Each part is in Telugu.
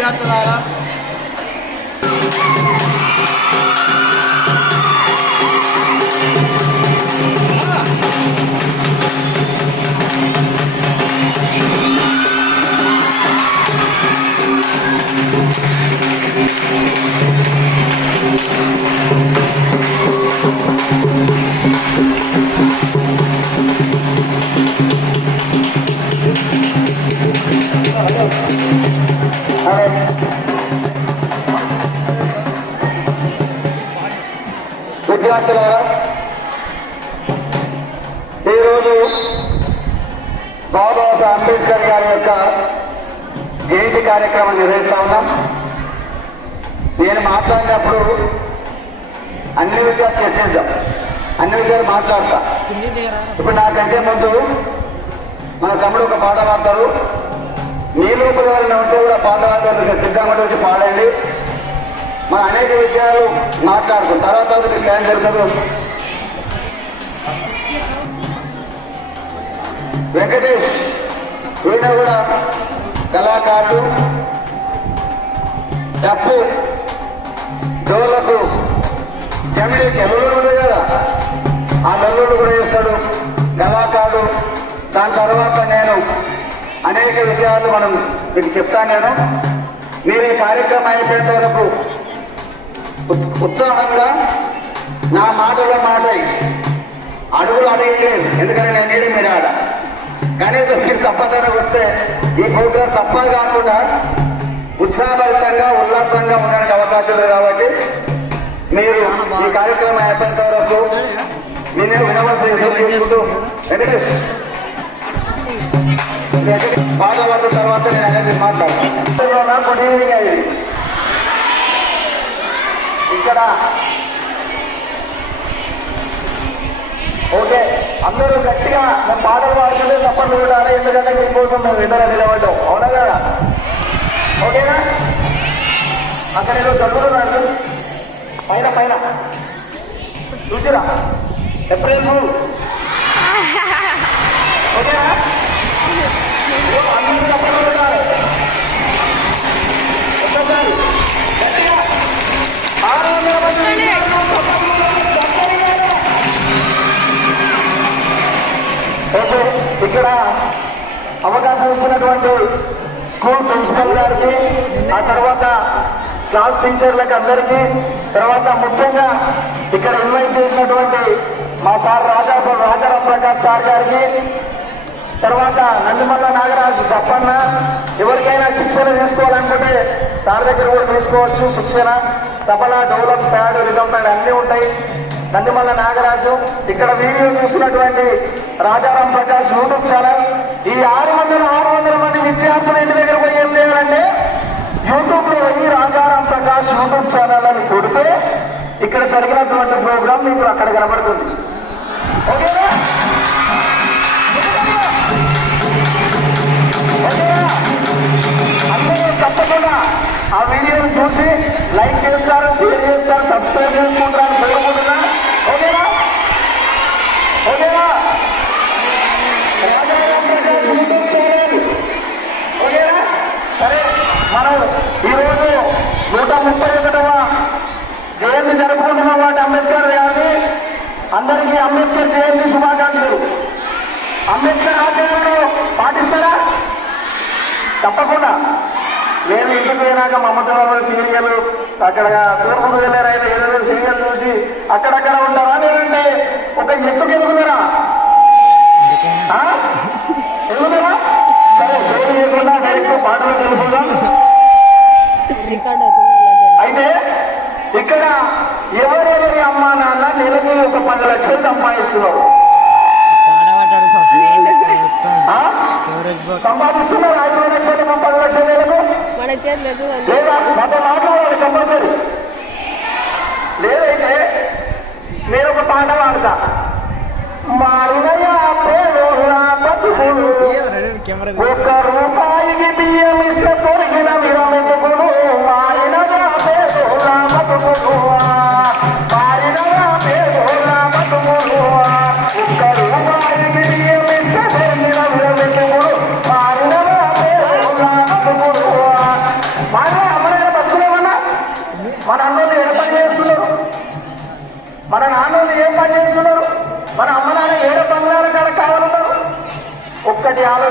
విద్యార్థులారా విద్యార్థులారా ఈరోజు బాబాసాహెబ్ అంబేద్కర్ గారి యొక్క జయంతి కార్యక్రమం నిర్వహిస్తా ఉన్నాం. నేను మాట్లాడినప్పుడు అన్ని విషయాలు చర్చిద్దాం, అన్ని విషయాలు మాట్లాడతా. ఇప్పుడు నాకంటే ముందు మన తమ్ముడు ఒక పాట పాడతారు. మీ లోపల ఎవరైనా ఉంటే కూడా పాట పాడతారు, సిద్ధంగా వచ్చి పాడండి. మనం అనేక విషయాలు మాట్లాడుతాం. తర్వాత మీకు టైం జరగదు. వెంకటేష్ ఈయన కూడా కళాకారుడు. డప్పు డోలకు చెమిడికి ఎల్లుళ్ళు ఉంటాయి కదా, ఆ నెల్లుళ్ళు కూడా వేస్తాడు, కళాకారుడు. దాని తర్వాత నేను అనేక విషయాలు మీకు చెప్తాను. నేను మీరు ఈ కార్యక్రమం అయిపోయేంత వరకు ఉత్సాహంగా నా మాటలో మాట అడుగులు అడిగేయలేదు, ఎందుకంటే నేను నీడే మీరు ఆడ. కనీసం మీరు సప్పతన కొడితే ఈ ప్రోగ్రాం సప్ప కాకుండా ఉత్సాహభరితంగా ఉల్లాసంగా ఉండడానికి అవకాశం లేదు. కాబట్టి మీరు ఈ కార్యక్రమం అయిపోయేంత వరకు నేనే వినవలసి వెంకటేష్ పాట పడిన తర్వాత నేను అనేది మాట్లాడతాను. గుడ్ ఈవినింగ్ అయ్యింది. ఇక్కడ ఓకే, అందరూ గట్టిగా మేము పాటలు పాడుతుంటే తప్పని చూడాలి, ఎందుకంటే మీకోసం మేము ఇద్దరు నిలబడ్డాం. అవునా కదా? ఓకేనా? అక్కడ ఏదో తగ్గుతున్నాడు పైన పైన చూసిరా ఏప్రిల్ మూడు. ఓకేనా? అందరూ తప్పని చూడాలి. ఒక్కసారి ఓకే, ఇక్కడ అవకాశం ఇచ్చినటువంటి స్కూల్ ప్రిన్సిపల్ గారికి, ఆ తర్వాత క్లాస్ టీచర్లకు అందరికీ, తర్వాత ముఖ్యంగా ఇక్కడ ఇన్వైట్ చేసినటువంటి మా సార్ రాజారాం ప్రకాష్ సార్ గారికి, తర్వాత నందిమల్ల నాగరాజు తప్పన్న. ఎవరికైనా శిక్షణ తీసుకోవాలనుకుంటే సార్ దగ్గర కూడా తీసుకోవచ్చు శిక్షణ. Tabla, dholak, pad, rhythm pad అన్నీ ఉంటాయి. నందిమల్ల నాగరాజు. ఇక్కడ వీడియో చూసినటువంటి రాజారాం ప్రకాష్ యూట్యూబ్ ఛానల్. ఈ 600 మంది విద్యార్థులు ఇంటి దగ్గర పోయి ఏం చేయాలంటే యూట్యూబ్లో వెళ్ళి రాజారాం ప్రకాష్ యూట్యూబ్ ఛానల్ అని కొడితే ఇక్కడ జరిగినటువంటి ప్రోగ్రాం మీకు అక్కడ కనబడుతుంది. ఓకేనా? అందరూ తప్పకుండా ఆ వీడియోని చూసి లైక్ చేస్తారు, షేర్ చేస్తారు, సబ్స్క్రైబ్ చేసుకుంటారని కోరుకుంటున్నా. ఓకేనా? ఓకేనా? ఓకేనా? సరే, మనం ఈరోజు 131వ జయంతి జరుపుకుంటున్నాం వాటి అంబేద్కర్ గారిని. అందరికీ అంబేద్కర్ జయంతి శుభాకాంక్షలు. అంబేద్కర్ ఆశయాలను పాటిస్తారా? తప్పకుండా. నేను ఇంటికి పోయినాక మమతలో సీరియల్ అక్కడ తూర్పుకు వెళ్ళారైనా ఏదేదో సీరియల్ చూసి అక్కడక్కడ ఉంటారా, లేదంటే ఒక ఎత్తుకు ఎదుగుతారా? ఎదుగుతారా? సరే, సీరియల్ లేకుండా డైరెక్ట్ పాటలు తెలుసుకుందాం. అయితే ఇక్కడ ఎవరెవరి అమ్మా నాన్న నెలకి ఒక 10 లక్షలు సంపాదిస్తున్నారు. సంపాదిస్తున్నారు 5 లక్షలు 10 లక్షల లేదా గత మాట్లాడాలి కంపల్సరీ. లేదైతే నేను ఒక పాట పాడతా. మారినయా పేదోళ్ళ బతుకులు, 1 రూపాయికి బియ్యం ఇస్తే దొరికిన విరమెతుకులు. మారినయా పేదోళ్ళ బతుకులు, మారినయా పేదోళ్ళ బతుకులు. 1 రూపాయికి బియ్యం ఇస్తే దొరికిన విరమెతుకులు. మారినయా పేదోళ్ళ బతుకులు.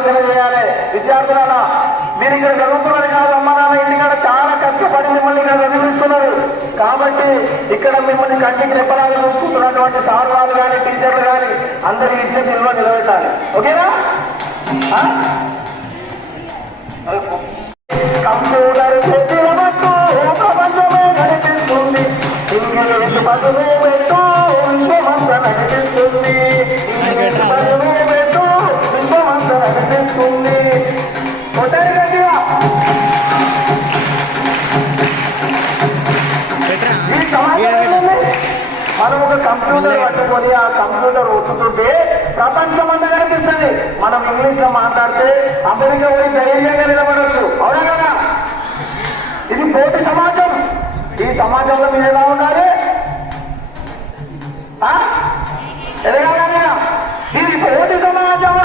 ఆలోచన చేయాలి. విద్యార్థులారా, మీరు ఇక్కడ చదువుతున్నది కాదు, అమ్మ నాన్న ఇంటికాడ చాలా కష్టపడి మిమ్మల్ని ఇక్కడ చదివిస్తున్నారు. కాబట్టి ఇక్కడ మిమ్మల్ని కంటికి రెప్పలాగా చూసుకుంటున్నటువంటి సార్ వాళ్ళు కానీ టీచర్లు కానీ అందరి విద్యార్థుల్లో నిలబెట్టాలి. ఓకేనా? కంప్యూటర్ చేతిలో ప్రపంచమే కనిపిస్తుంది, ఇంగ్లీష్ పదులు పెట్టు విశ్వమంతా నడిపిస్తుంది, ఇంగ్లీష్ పదులు పెట్టు విశ్వమంతా నడిపిస్తుంది. కొట్టారు గట్టిగా. ఈ సమాజంలో మనం ఒక కంప్యూటర్ పట్టుకొని ఆ కంప్యూటర్ ఒత్తుతుంటే ప్రపంచం అంతా కనిపిస్తుంది. మనం ఇంగ్లీష్ లో మాట్లాడితే అమెరికా పోయి ధైర్యంగా నిలబడవచ్చు. అవునా కదా? ఇది పోటీ సమాజం. ఈ సమాజంలో మీరు ఎలా ఉండాలి? ఎదగాలి. ఇది పోటీ సమాజం.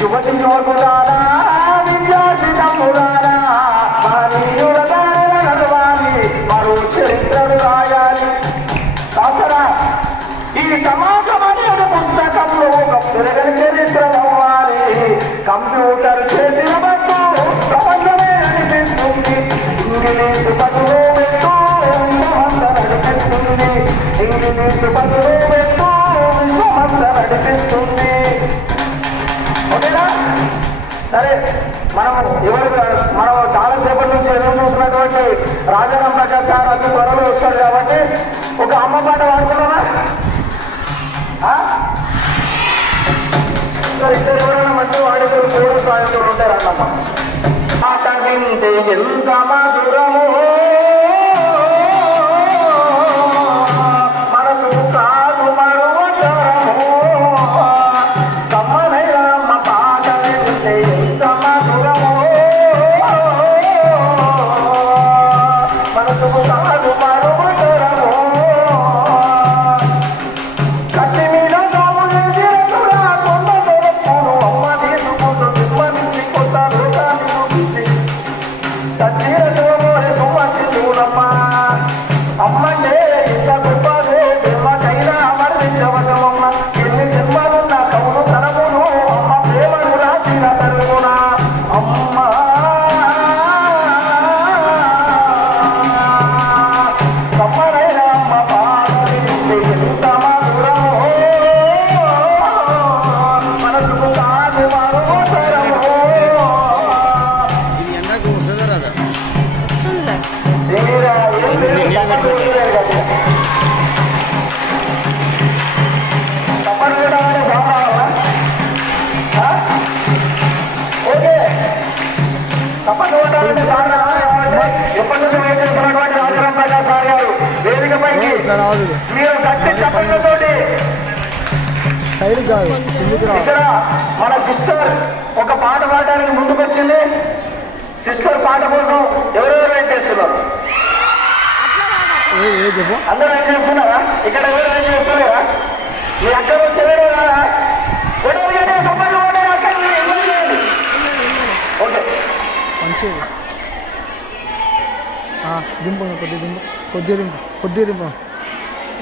యువతి యువకులారా, విద్యార్థి తమ్ములారా, నడవాలి, మరో చరిత్రలు రాయాలి. కాసరా ఈ సమాజం అనేది పుస్తకంలో ఒక పెరగని చరిత్ర అవ్వాలి. కంప్యూటర్ చేతిన పట్టు ప్రపంచమే అనిపిస్తుంది, ఇంగ్లీష్ పదులు పెట్టు విశ్వమంతా నడిపిస్తుంది, ఇంగ్లీష్ పదులు పెట్టు విశ్వమంతా నడిపిస్తుంది. ఓకేనా? సరే, మనం చాలా సేపటి నుంచి ఎదురు చూస్తున్నటువంటి రాజారాం ప్రకాష్ సార్ అన్ని త్వరలో వస్తారు కాబట్టి ఒక అమ్మ పాట పాడుకున్నామా? ఇద్దరు ఎవరైనా మంచి వాడితో పూర్వ సాయంతో ఉంటారు అన్నమ్మ. పాట వింటే ఎంత మధురము, మనసు కాదు మరువతరము. కమ్మనైరమ్మ పాట వింటే ఎంత మధురము, మనసుకు కాదు మరువతరము. కట్టి మీద సాము చేసి రెండుగా కొండ దొరకను, అమ్మ తీసుకుంటూ దిమ్మనిచ్చి కొత్త లోకాన్ని చూపించి సచ్చీరతో సుమతి చూడమ్మ. అమ్మంటే ఇంత గొప్పదే, ప్రేమకైనా అమర్దించవసమమ్మ. ఎన్ని జన్మలున్న కవులు తనమును అమ్మ ప్రేమను రాసిన తరువున. అమ్మ కమ్మనైన అమ్మ పాడని ఎంత మధురమో, మనసుకు కాదు మరువతరమో. మీరా ఏం లేదు, తప్పని వేయడానికి బాగున్నావా? ఓకే, తప్పని వేయడానికి బాగున్నావా? ఎప్పటి నుంచి వేస్తున్నటువంటి రాజారాం ప్రకాష్ సార్ గారు వేదికపైకి మీరు గట్టి చప్పట్లతోటి. ఇక్కడ మన సిస్టర్ ఒక పాట పాడడానికి ముందుకొచ్చింది. సిస్టర్ పాట కోసం ఎవరెవరు వెయిట్ చేస్తున్నారు? అందరూ వెయిట్ చేస్తున్నారా? ఇక్కడ ఎవరు వెయిట్ చేస్తున్నారా? మీ అక్కడ చెల్లెడు కదా? ఓకే,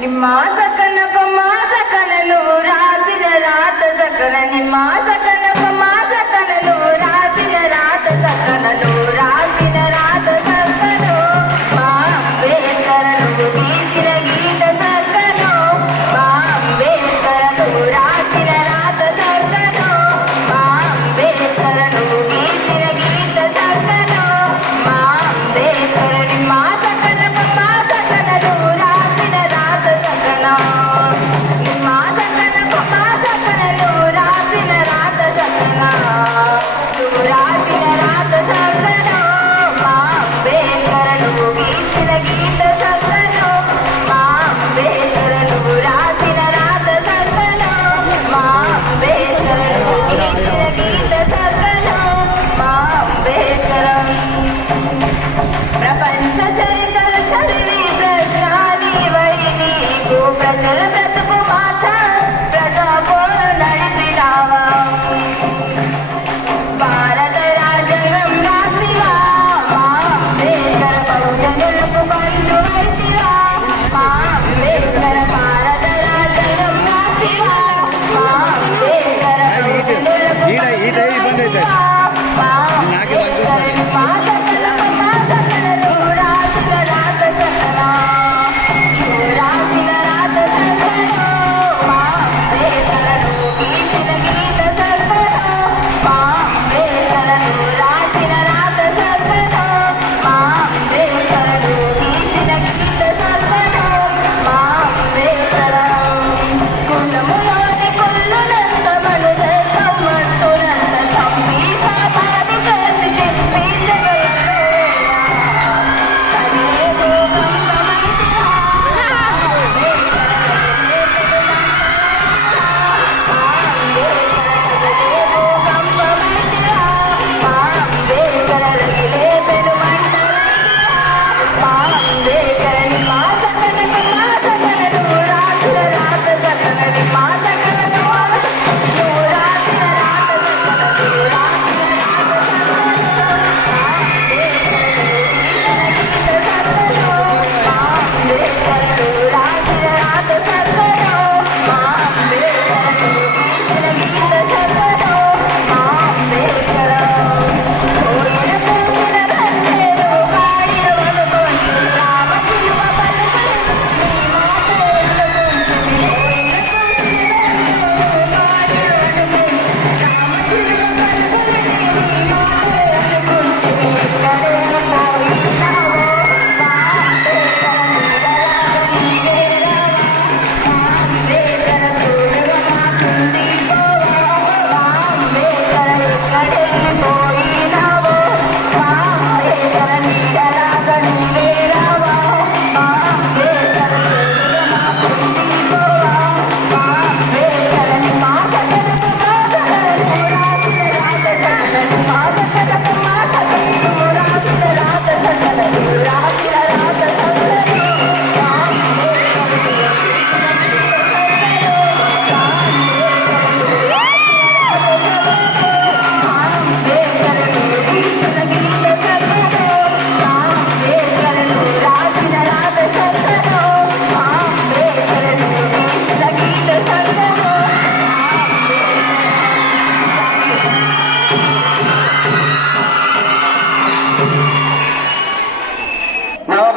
నిమ్మ సకన కొమ్మ సకనలు రాసిన రాత సకన, నిమ్మ సకన కొమ్మ సకనలు రాసిన రాత సకనలు, రాసిన రాత సకను మా అంబేద్కరను గీసిన గీత సకను, మా అంబేద్కరను రాసిన రాత సకను, మా అంబేద్కరను గీసిన గీత సకను, మా అంబేద్కరని మా సకన కొమ్మ సకనలు రాసిన రాత సకన, మా సకన కొమ్మ సకనలు రాసిన రాత సకన, రాసిన రాత సకను, మా అంబేద్కరను గీసిన గీత సకను, మా అంబేద్కరను రాసిన రాత సకను, మా అంబేద్కరను గీసిన గీత సకను, మా అంబేద్కరం. ప్రపంచ చరిత్ర చదివి ప్రజాని వైని ప్రజల బ్రతుకు మాట ప్రజా పోరు నడిపినావా. భారత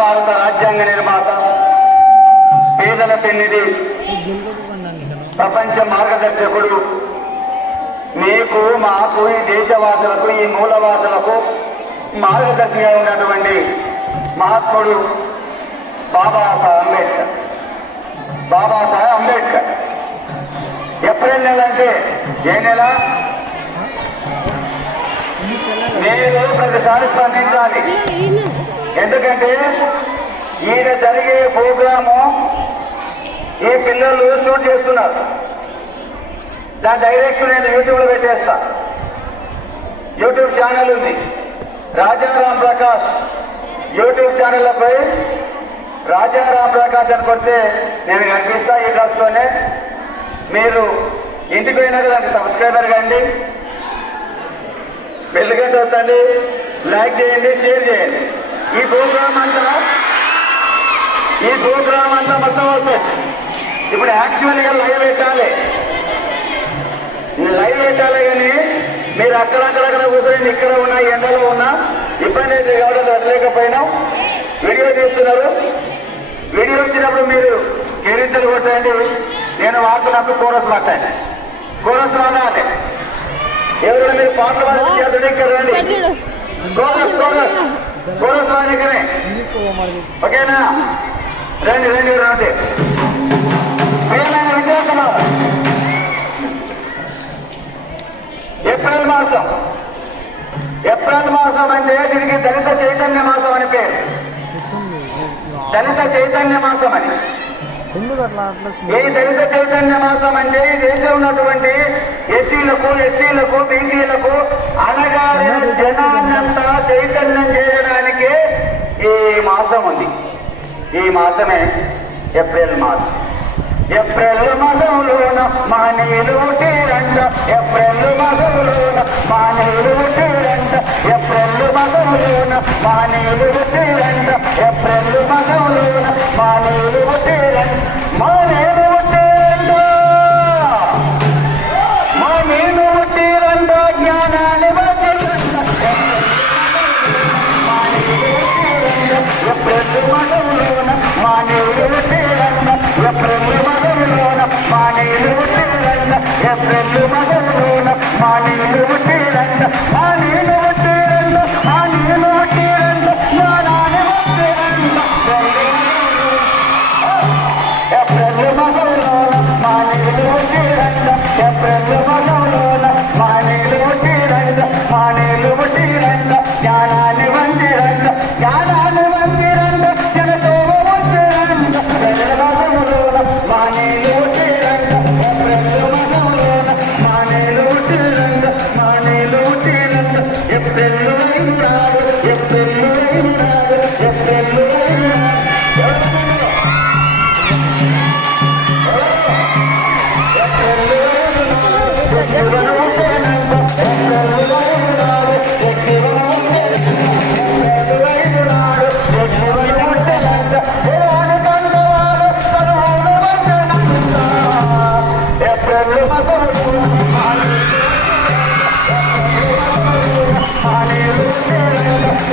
భారత రాజ్యాంగ నిర్మాత, పేదల పెన్నిది, ప్రపంచ మార్గదర్శకుడు, మీకు మాకు ఈ దేశవాసులకు ఈ మూలవాసులకు మార్గదర్శిగా ఉన్నటువంటి మహాత్ముడు బాబాసాహెబ్ అంబేద్కర్. బాబాసాహెబ్ అంబేద్కర్ ఏప్రిల్ నెల అంటే ఏ నెల? మీరు ప్రతిసారి స్పందించాలి. ఎందుకంటే ఈయన జరిగే ప్రోగ్రాము ఈ పిల్లలు షూట్ చేస్తున్నారు. దాని డైరెక్ట్ నేను యూట్యూబ్లో పెట్టేస్తా. యూట్యూబ్ ఛానల్ ఉంది, రాజారాం ప్రకాష్ యూట్యూబ్ ఛానల్పై రాజారాం ప్రకాష్ అని కొడితే నేను కనిపిస్తా. ఈ డ్రెస్తోనే మీరు ఇంటికి పోయినాక దానికి సబ్స్క్రైబర్ కండి, బెల్లుగంట వద్దండి, లైక్ చేయండి, షేర్ చేయండి. ఈ ప్రోగ్రామ్ అంతా మొత్తం వస్తుంది. ఇప్పుడు యాక్చువల్గా లైవ్ పెట్టాలి కానీ మీరు అక్కడక్కడ కూర్చొని ఇక్కడ ఉన్నా ఎండలో ఉన్నా ఇబ్బంది అయితే కాబట్టి పెట్టలేకపోయినా వీడియో తీస్తున్నారు. వీడియో వచ్చినప్పుడు మీరు కేరింతలు కొట్టండి. నేను వాడుతున్నప్పుడు కోరస్ మాట్లాడండి, కోరస్ వాడాలి. ఎవరైనా మీరు పాటలు పాడే ఇక్కడ రండి, కోరస్ వాడికనే ఓకేనా? రండి రండి. ఏప్రిల్ మాసం అంటే దీనికి దళిత చైతన్య మాసం అని పేరు. దళిత చైతన్య మాసం అని. ఈ దళిత చైతన్య మాసం అంటే ఈ దేశంలో ఉన్నటువంటి ఎస్సీలకు, ఎస్టీలకు, బీసీలకు అనగారిన జనాన్నంతా చైతన్యం చేయడానికి ఈ మాసం ఉంది. ఈ మాసమే ఏప్రిల్ మాసం. ఏప్రిల్ మాసంలోన మానేలు తీరంట, ఏప్రిల్ మాసంలోన మానేలు తీరంట, ఏప్రిల్ మాసంలోన మానేలు తీరంట, ఏప్రిల్ మాసంలోన మానేలు తీరంట, మానేలు తీరంట, మానేలు తీరంట, జ్ఞానాన్ని ఏప్రిల్ మాసంలోన మానేలు తీరంట, ఏప్రిల్ మాసంలోన మానేలు తీరంట, ఏప్రిల్ మాసంలోన మానేలు తీరంట, మానేలు తీరంట, మానేలు తీరంట, జ్ఞానాన్ని తీరంట, ఏప్రిల్ మాసంలోన మానేలు తీరంట, ఏప్రిల్ మాసంలోన మానేలు తీరంట, మానేలు తీరంట, జ్ఞానాన్ని వందిరంట, జ్ఞానాన్ని వందిరంట, జనతోవ వందిరంట, మానేలు తీరంట, ఏప్రిల్ మాసంలోన మానేలు తీరంట, మానేలు తీరంట, ఏప్రిల్ అయినాడు, ఏప్రిల్ అయినాడు, ఏప్రిల్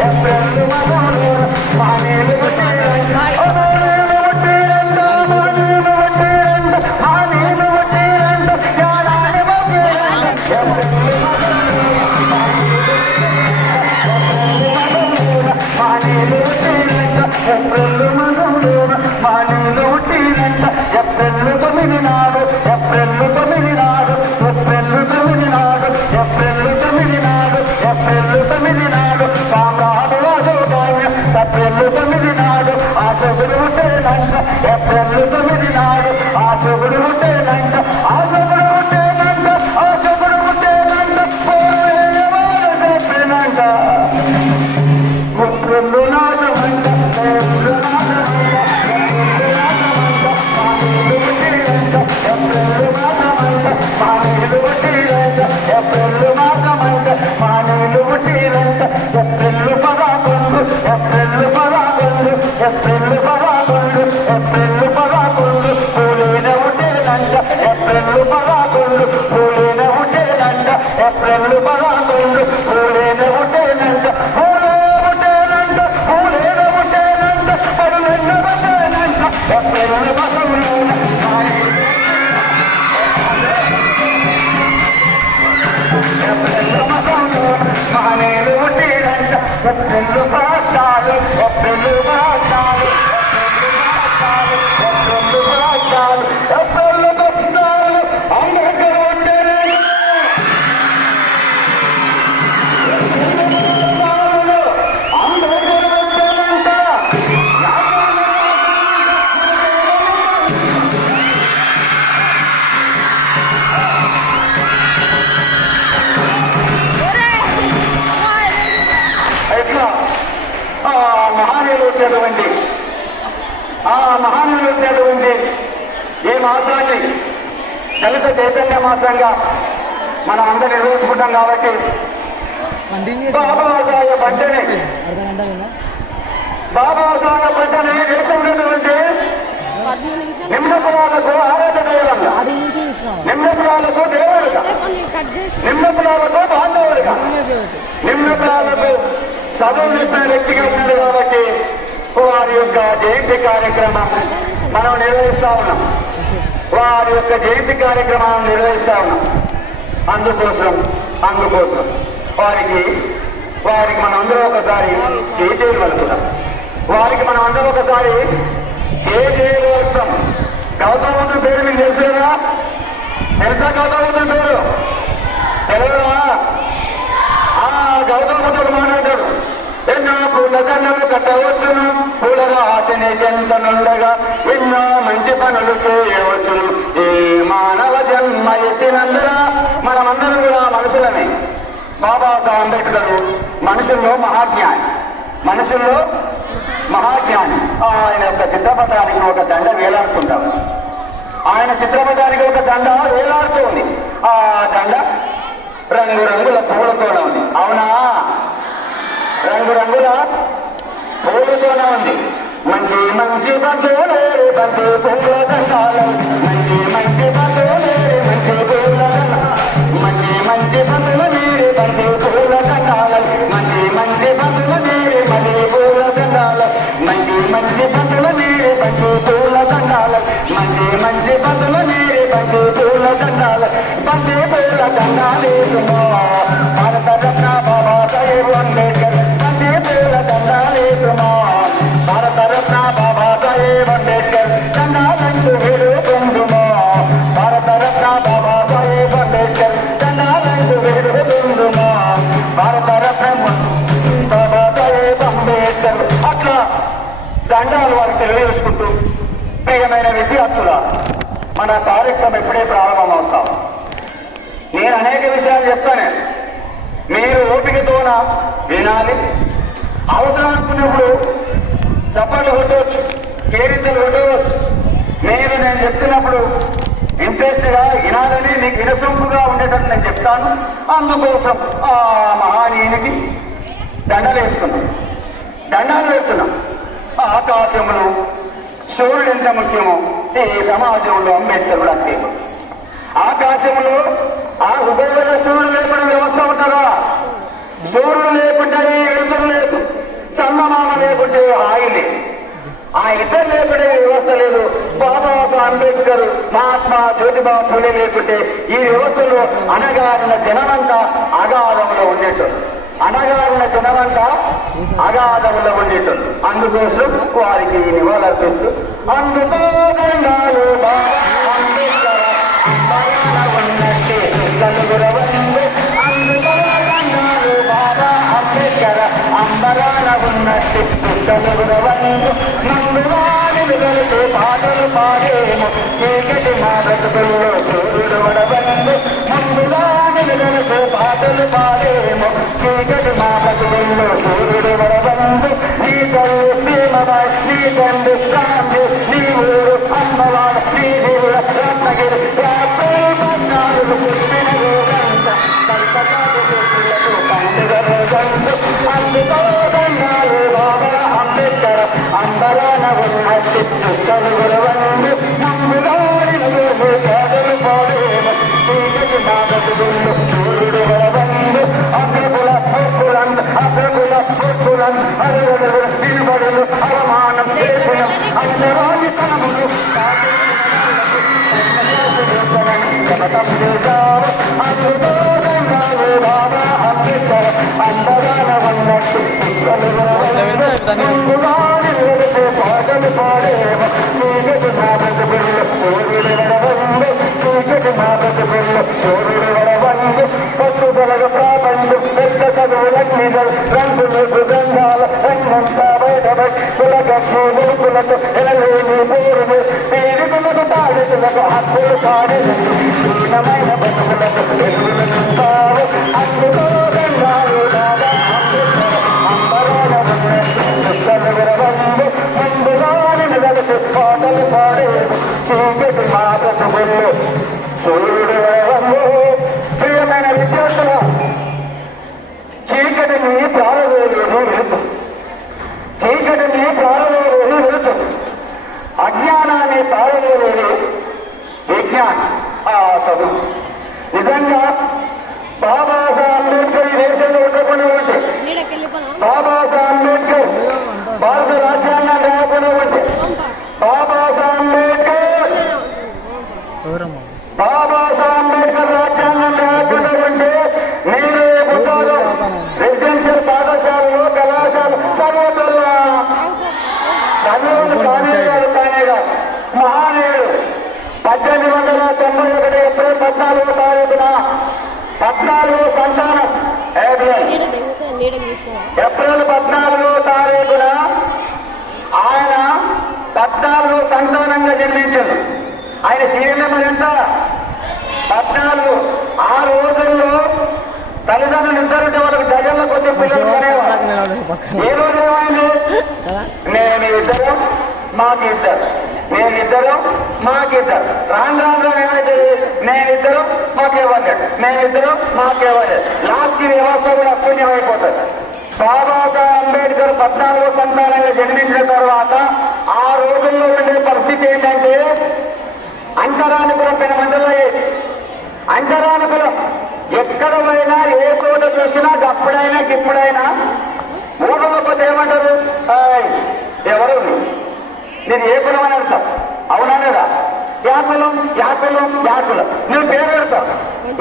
April పెళ్ళు పాటాలు పెళ్ళు పాటాలు పెళ్ళు పాటాలు పెళ్ళు పట్టాలు అంబేద్కర్ ఉండేది అంబేద్కర్ వచ్చానంట ఎట్లా మహానీయులు వచ్చేటువంటి ఈ మాసాన్ని దళిత చైతన్య మాసంగా మనం అందరూ నిర్వహించుకుంటాం కాబట్టి బాబాసాహెబ్ అంటేనే దేశం ఉన్నటువంటి నిమ్న కులాలకు ఆరాధ దైవంగా, నిమ్న కులాలకు దేవుడుగా, నిమ్న కులాలకు బాంధవుడుగా, నిమ్న కులాలకు చదువు చేసిన వ్యక్తిగా ఉన్నాడు కాబట్టి వారి యొక్క జయంతి కార్యక్రమం మనం నిర్వహిస్తా ఉన్నాం. వారి యొక్క జయంతి కార్యక్రమాలను నిర్వహిస్తా ఉన్నాం. అందుకోసం వారికి మనం అందరూ ఒకసారి చేజేలు వలుపుతాం. వారికి మనం అందరూ ఒకసారి చేజేలు వలుపుతాం. గౌతముద్రుడి పేరు మీకు తెలుసుదా? తెలుసా గౌతముద్రుడి పేరు? తెలియదా? గౌతముద్రుడు మాట్లాడాడు, ఎన్నో పూల దండలు కట్టవచ్చును, పూలల ఆశని చెంతనుండగా ఎన్నో మంచి పనులు చేయవచ్చును. ఈ మానవ జన్మ ఎత్తినందున మనమందరం కూడా మనుషులని. బాబాసాహెబ్ అంబేద్కర్ మనుషుల్లో మహాజ్ఞాని. ఆయన యొక్క చిత్రపటానికి ఒక దండ వేలాడుతుంటాం. ఆయన చిత్రపటానికి ఒక దండ వేలాడుతుంది. ఆ దండ రంగురంగుల పూలతోనే ఉంది. అవునా? రంగురంగుల పూలతోనే ఉంది. మంచి మంచి బంధువులే బంధు పూల దండాలు, మంచి మంచి బంధువులే మంచి పూల దండాలు, మంచి మంచి బంధువుల నీరు బంధు పూల దండాలు, మంచి మంచి బంధువుల నీరు మళ్ళీ పూల దండాలు, మంచి మంచి బంధువుల నీరు బంధు పూల దండాలు, మంచి మంచి బంధువుల నీరు బంధు పూల దండాలు, బంధు పూల దండాలేసుమో భారత రత్న బాబాసాహెబ్ అంబేద్కర్, బంధు పూల దండాలేసుమో భారత రత్న బాబాసాహెబ్ అంబేద్కర్, దండాలంటూ వేడుకుందుమో భారత రత్న బాబాసాహెబ్ అంబేద్కర్, దండాలంటూ వేడుకుందుమో భారత రత్న బాబాసాహెబ్ అంబేద్కర్. అట్లా దండాలు వారికి తెలియజేసుకుంటూ, ప్రియమైన విద్యార్థుల, మన కార్యక్రమం ఇప్పుడే ప్రారంభమవుతాం. నేను అనేక విషయాలు చెప్తాను, మీరు ఓపికతోన వినాలి. అవసరం అనుకున్నప్పుడు చప్పట్లు కొట్టవచ్చు, కేరింతలు కొట్టవచ్చు. నేను చెప్తున్నప్పుడు ఇంట్రెస్ట్గా వినాలని, నీకు వినసొంపుగా ఉండేటట్టు నేను చెప్తాను. అందుకోసం ఆ మహానీయునికి దండాలు వేస్తున్నాం. ఆకాశంలో సూర్యుడు ఎంత ముఖ్యమో ఈ సమాజంలో అంబేద్కర్ కూడా అంతే. ఆకాశంలో ఆ హృదయంలో సూర్యుడు లేకుండా వ్యవస్థ ఉంటుందా? సూర్యుడు లేకుంటే వెలుతురు లేదు, చందమామ లేకుంటే హాయి లేదు, ఆ ఇద్దరు లేకుంటే వ్యవస్థ లేదు. బాబాసాహెబ్ అంబేద్కర్, మహాత్మా జ్యోతిబా ఫులే లేకుంటే ఈ వ్యవస్థలో అనగారిన జనమంతా అగాధంలో ఉండేటోళ్ళు, అందుకోసం వారికి నివాళులర్పిస్తూ అందుకో దండాలు బాబా అంబేద్కర్ ఉన్నట్టే నలుగుర వందు, అందుకో దండాలు బాబా అంబేద్కర్ అంబరాన ఉన్నట్టు నలుగుర వందు, నందువాని వెలుగుతూ పాటలు పాడేము చీకటి మా బ్రతుకుల్లో సూర్యుడు వడవందు, ముందుగాని వెలుగుతూ పాటలు పాడేము చీకటి మా బ్రతుకుల్లో సూర్యుడు వడవందు, నీ తల్లి ప్రేమబాయ్, నీ తండ్రి క్రాంతి, నీ ఊరు అమ్మవాడు, నీ దేవుడ రత్నగిరి పద్నాలు పుట్టిన రోజంత కల్పకాలు పుట్టులకు పండుగ రోజందు, అందుకో దండాలు బాబా అంబేద్కర్ అంబరాన ఉన్నట్టు చుట్టలు వందు, ముందుగాని పేదలు పాడేము చీకటి మా బ్రతుకుల్లో సూర్యుడు వడవందు, అగ్రకుల హక్కులను అరుగులు నిలబడులు అవమానం చేసిన అందరాని తనములు శపథం చేశారు. అందుకో దండాలు బాబా అంబేద్కర్ అంబేద్కర్ అందగాన ఉన్నట్టు పాటలు పాడేవ చీకటి మాటలు బిల్లు సూర్యుడు వడవండు చీకటి మాటలు బిల్లు సూర్యుడు వడవండు పట్టుదలగ ప్రాపండు పెద్ద చదువులగ్నిదలు రంగులు సుగంధాల రంగంతా బయటపై కులగక్షి వెలుపులకు ఎనలేని పూరులు పీడితులకు తాడితులకు హక్కులు కాడెలు హీనమైన బతుకులకు వెలుగులుంటారు అందుకో గంగాలు దాదా అంబరాల ఉన్నట్టు విరవండు ముందుగాని నిలసి పాటలు పాడేది చీకటి మాటలు వెళ్ళు సూర్యుడు వరవండు. ప్రియమైన విద్యార్థుల చీకటిని ప్రారంభలేదు వెళుతు చీకటిని ప్రారంభలేదు వెళుతు అజ్ఞానాన్ని ప్రారంభలేదు విజ్ఞానం ఆ చదువు. నిజంగా బాబాసాహెబ్ అంబేద్కర్ ఈ దేశంలో ఉండకుండా ఉంటే బాబాసాహెబ్ అంబేద్కర్ భారత రాజ్యాంగం రాకుండా ఉంటే బాబాసాహెబ్ అంబేద్కర్ రాజ్యాంగం రాకుండా ఉంటే మీరే పుట్టారు రెసిడెన్షియల్ పాఠశాలలో కళాశాల చదువులు కానేగారు మహానీయుడు 1891 ఏప్రిల్ 14వ తారీఖున 14 సంతానం ఏప్రిల్ 14వ తారీఖున ఆయన 14 సంతానంగా జన్మించాడు. ఆయన సీరియల్ నెంబర్ ఎంత? 14. ఆ రోజుల్లో తల్లిదండ్రులు ఇద్దరుంటే వాళ్ళకి డజన్ల కొద్ది పిల్లలు అనేవారు. ఏ రోజు ఏమైంది? మేమిద్దరం మాకిద్దరు, మేమిద్దరం మాకిద్దరు. రాను రాను ఏమైతుంది? మేమిద్దరం మాకేమన్నాడు, మేమిద్దరం మాకేమన్నాడు. లాస్ట్ వ్యవస్థ కూడా అపుణ్యమైపోతుంది. బాబాసాహెబ్ అంబేద్కర్ 14వ సంతానంగా జన్మించిన తర్వాత ఆ రోజుల్లో ఉండే పరిస్థితి ఏంటంటే అంతరానుకులం పైన మందులయ్యేది. అంతరానుకులం ఎక్కడ పోయినా ఏ చోట చూసినా అప్పుడైనా ఇప్పుడైనా ఊళ్ళో పోతే ఏమంటారు? ఎవరు నేను ఏ కులం అని అడుగుతాం, అవునా లేదా? యాకులం యాకులం యాకులం. నువ్వు పేరు పెడతావు,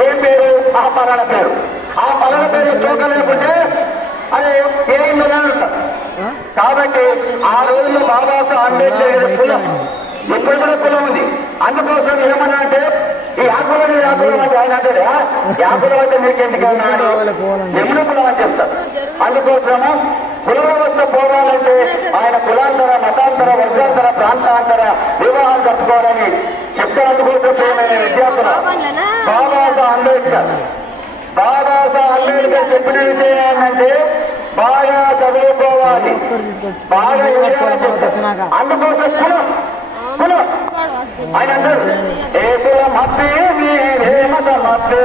ఏం పేరు? ఆ పలాన పేరు. ఆ పలాన పేరు చోక లేకుంటే అది ఏమైందని అడుగుతాం. కాబట్టి ఆ రోజుల్లో బాబాసాహెబ్ అంబేద్కర్ కులం ఇప్పుడు కూడా కులం ఉంది. అందుకోసం ఏమన్నా అంటే ఈ యాకులం యాకులం అంటే ఆయన అంటే యాకులం అంటే మీకెందుకన్నా ఎమ్ముడు కులం అని చెప్తారు. అందుకోసము కుల వ్యవస్థ పోవాలంటే ఆయన కులాంతర, మతాంతర, వర్గాంతర, ప్రాంతాంతర వివాహాలు జరుపుకోవాలని చెప్తున్నందుకోసం విద్యార్థులు బాబాసాహెబ్ అంబేద్కర్ చెప్పిన విషయం ఏంటంటే బాగా చదువుకోవాలి, బాగా అందుకోసం కులం కులం ఆయన అంటారు ఏ కులం హత్తే మీరే మతం హత్తే,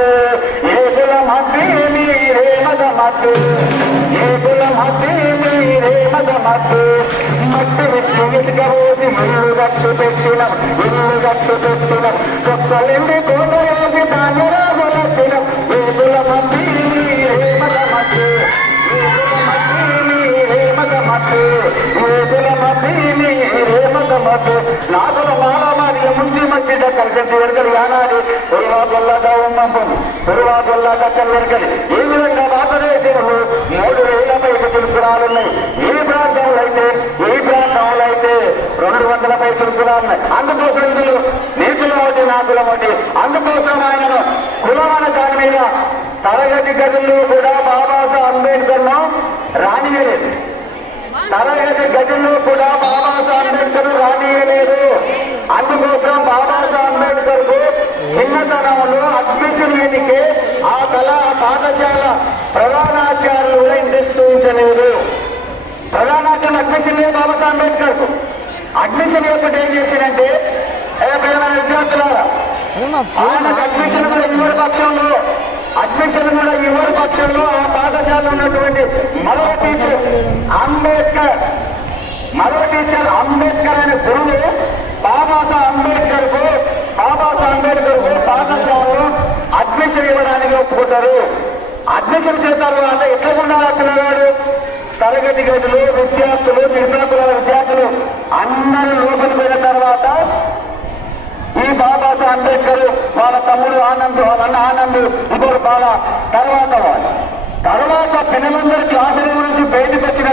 ఏ కులం హత్తే మీరే మతం హత్తే, ఏ కులం హత్తే మీరే మతం హత్తే. మట్టి విచ్చి ఇసుకపోసి ఇల్లు గట్టు పెట్టిన, ఇల్లు గట్టు పెట్టిన కొత్తలిండి కోటలోకి తాంగరాజు పెట్టిన. ఏ కులం హత్తే మీరే మతం హత్తే, ఏ కులం హత్తే మీరే మతం హత్తే, ఏ కులం హత్తే మీరే మతం హత్తే. నాకుల మాలమాడియ ముందు మధ్య కలిసి ఎరగలి ఆనాడు పొరువాగొల్లాగా ఉన్నప్పుడు పొరువాగొల్లాగా ఎరగలి. ఈ విధంగా భారతదేశంలో 3000 పైకి చురుకురాలున్నాయి. ఈ ప్రాంతంలో అయితే 200 పై చురుకురాలున్నాయి. అందుకోసం ఇందులో నీ కులం ఒకటి నా కులం ఒకటి. అందుకోసం ఆయనను కులం అనే దాని మీద తరగతి గదుల్లో కూడా బాబాసాహెబ్ అంబేద్కర్ ను రానియలేదు. తరగతి గదుల్లో కూడా బాబాసాహెబ్ అంబేద్కర్ రానియలేదు. అందుకోసం బాబాసాహెబ్ అంబేద్కర్ కు చిన్నతనంలో అడ్మిషన్ లేనికే ఆ పాఠశాల ప్రధానాచార్యులు కూడా ఇంట్రెస్ట్ చూపించలేదు. ప్రధానాచార్యులు అడ్మిషన్ లేదు బాబాసాహెబ్ అంబేద్కర్ కు. అడ్మిషన్ ఒకటి ఏం చేసిందంటే విద్యార్థులారా ఆయనకు అడ్మిషన్ కూడా ఇవ్వని పక్షంలో ఆ పాఠశాలలో ఉన్నటువంటి మరో టీచర్ అంబేద్కర్ అనే గురువు బాబాసాహెబ్ అంబేద్కర్ కు పాఠశాలలో అడ్మిషన్ ఇవ్వడానికి ఒప్పుకుంటారు. అడ్మిషన్ చేస్తారు అంటే ఎట్లా ఉండాలి పిల్లగాడు? తరగతి గదులు విద్యార్థులు, నిర్మాకుల విద్యార్థులు అందరూ లోపలికి పోయిన తర్వాత ఈ బాబాసాహెబ్ అంబేద్కర్ వాళ్ళ తమ్ముడు ఆనంద్, వాళ్ళ అన్న ఆనంద్, ఇంకొకరు బాగా తర్వాత వాళ్ళు తర్వాత పిల్లలందరూ క్లాస్ రూమ్ నుంచి బయటకు వచ్చిన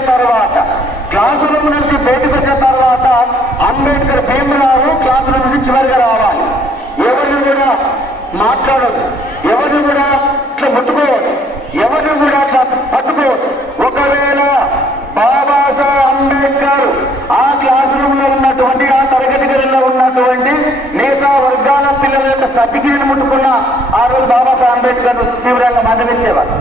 తర్వాత అంబేద్కర్ భీమరావు క్లాస్ రూమ్ నుంచి చివరిగా రావాలి. ఎవరిని కూడా మాట్లాడదు, ఎవరిని కూడా ఇట్లా ముట్టుకోవద్దు, ఎవరిని కూడా అట్లా పట్టుకోవద్దు. ఒకవేళ బాబాసాహెబ్ అంబేద్కర్ ఆ క్లాస్ రూమ్ లో ఉన్నటువంటి ఆ తరగతి గదిలో ఉన్నటువంటి నేతా వర్గాల పిల్లల యొక్క సర్టిఫికేట్ ముట్టుకున్న ఆ రోజు బాబాసాహెబ్ అంబేద్కర్ తీవ్రంగా మందలించేవారు.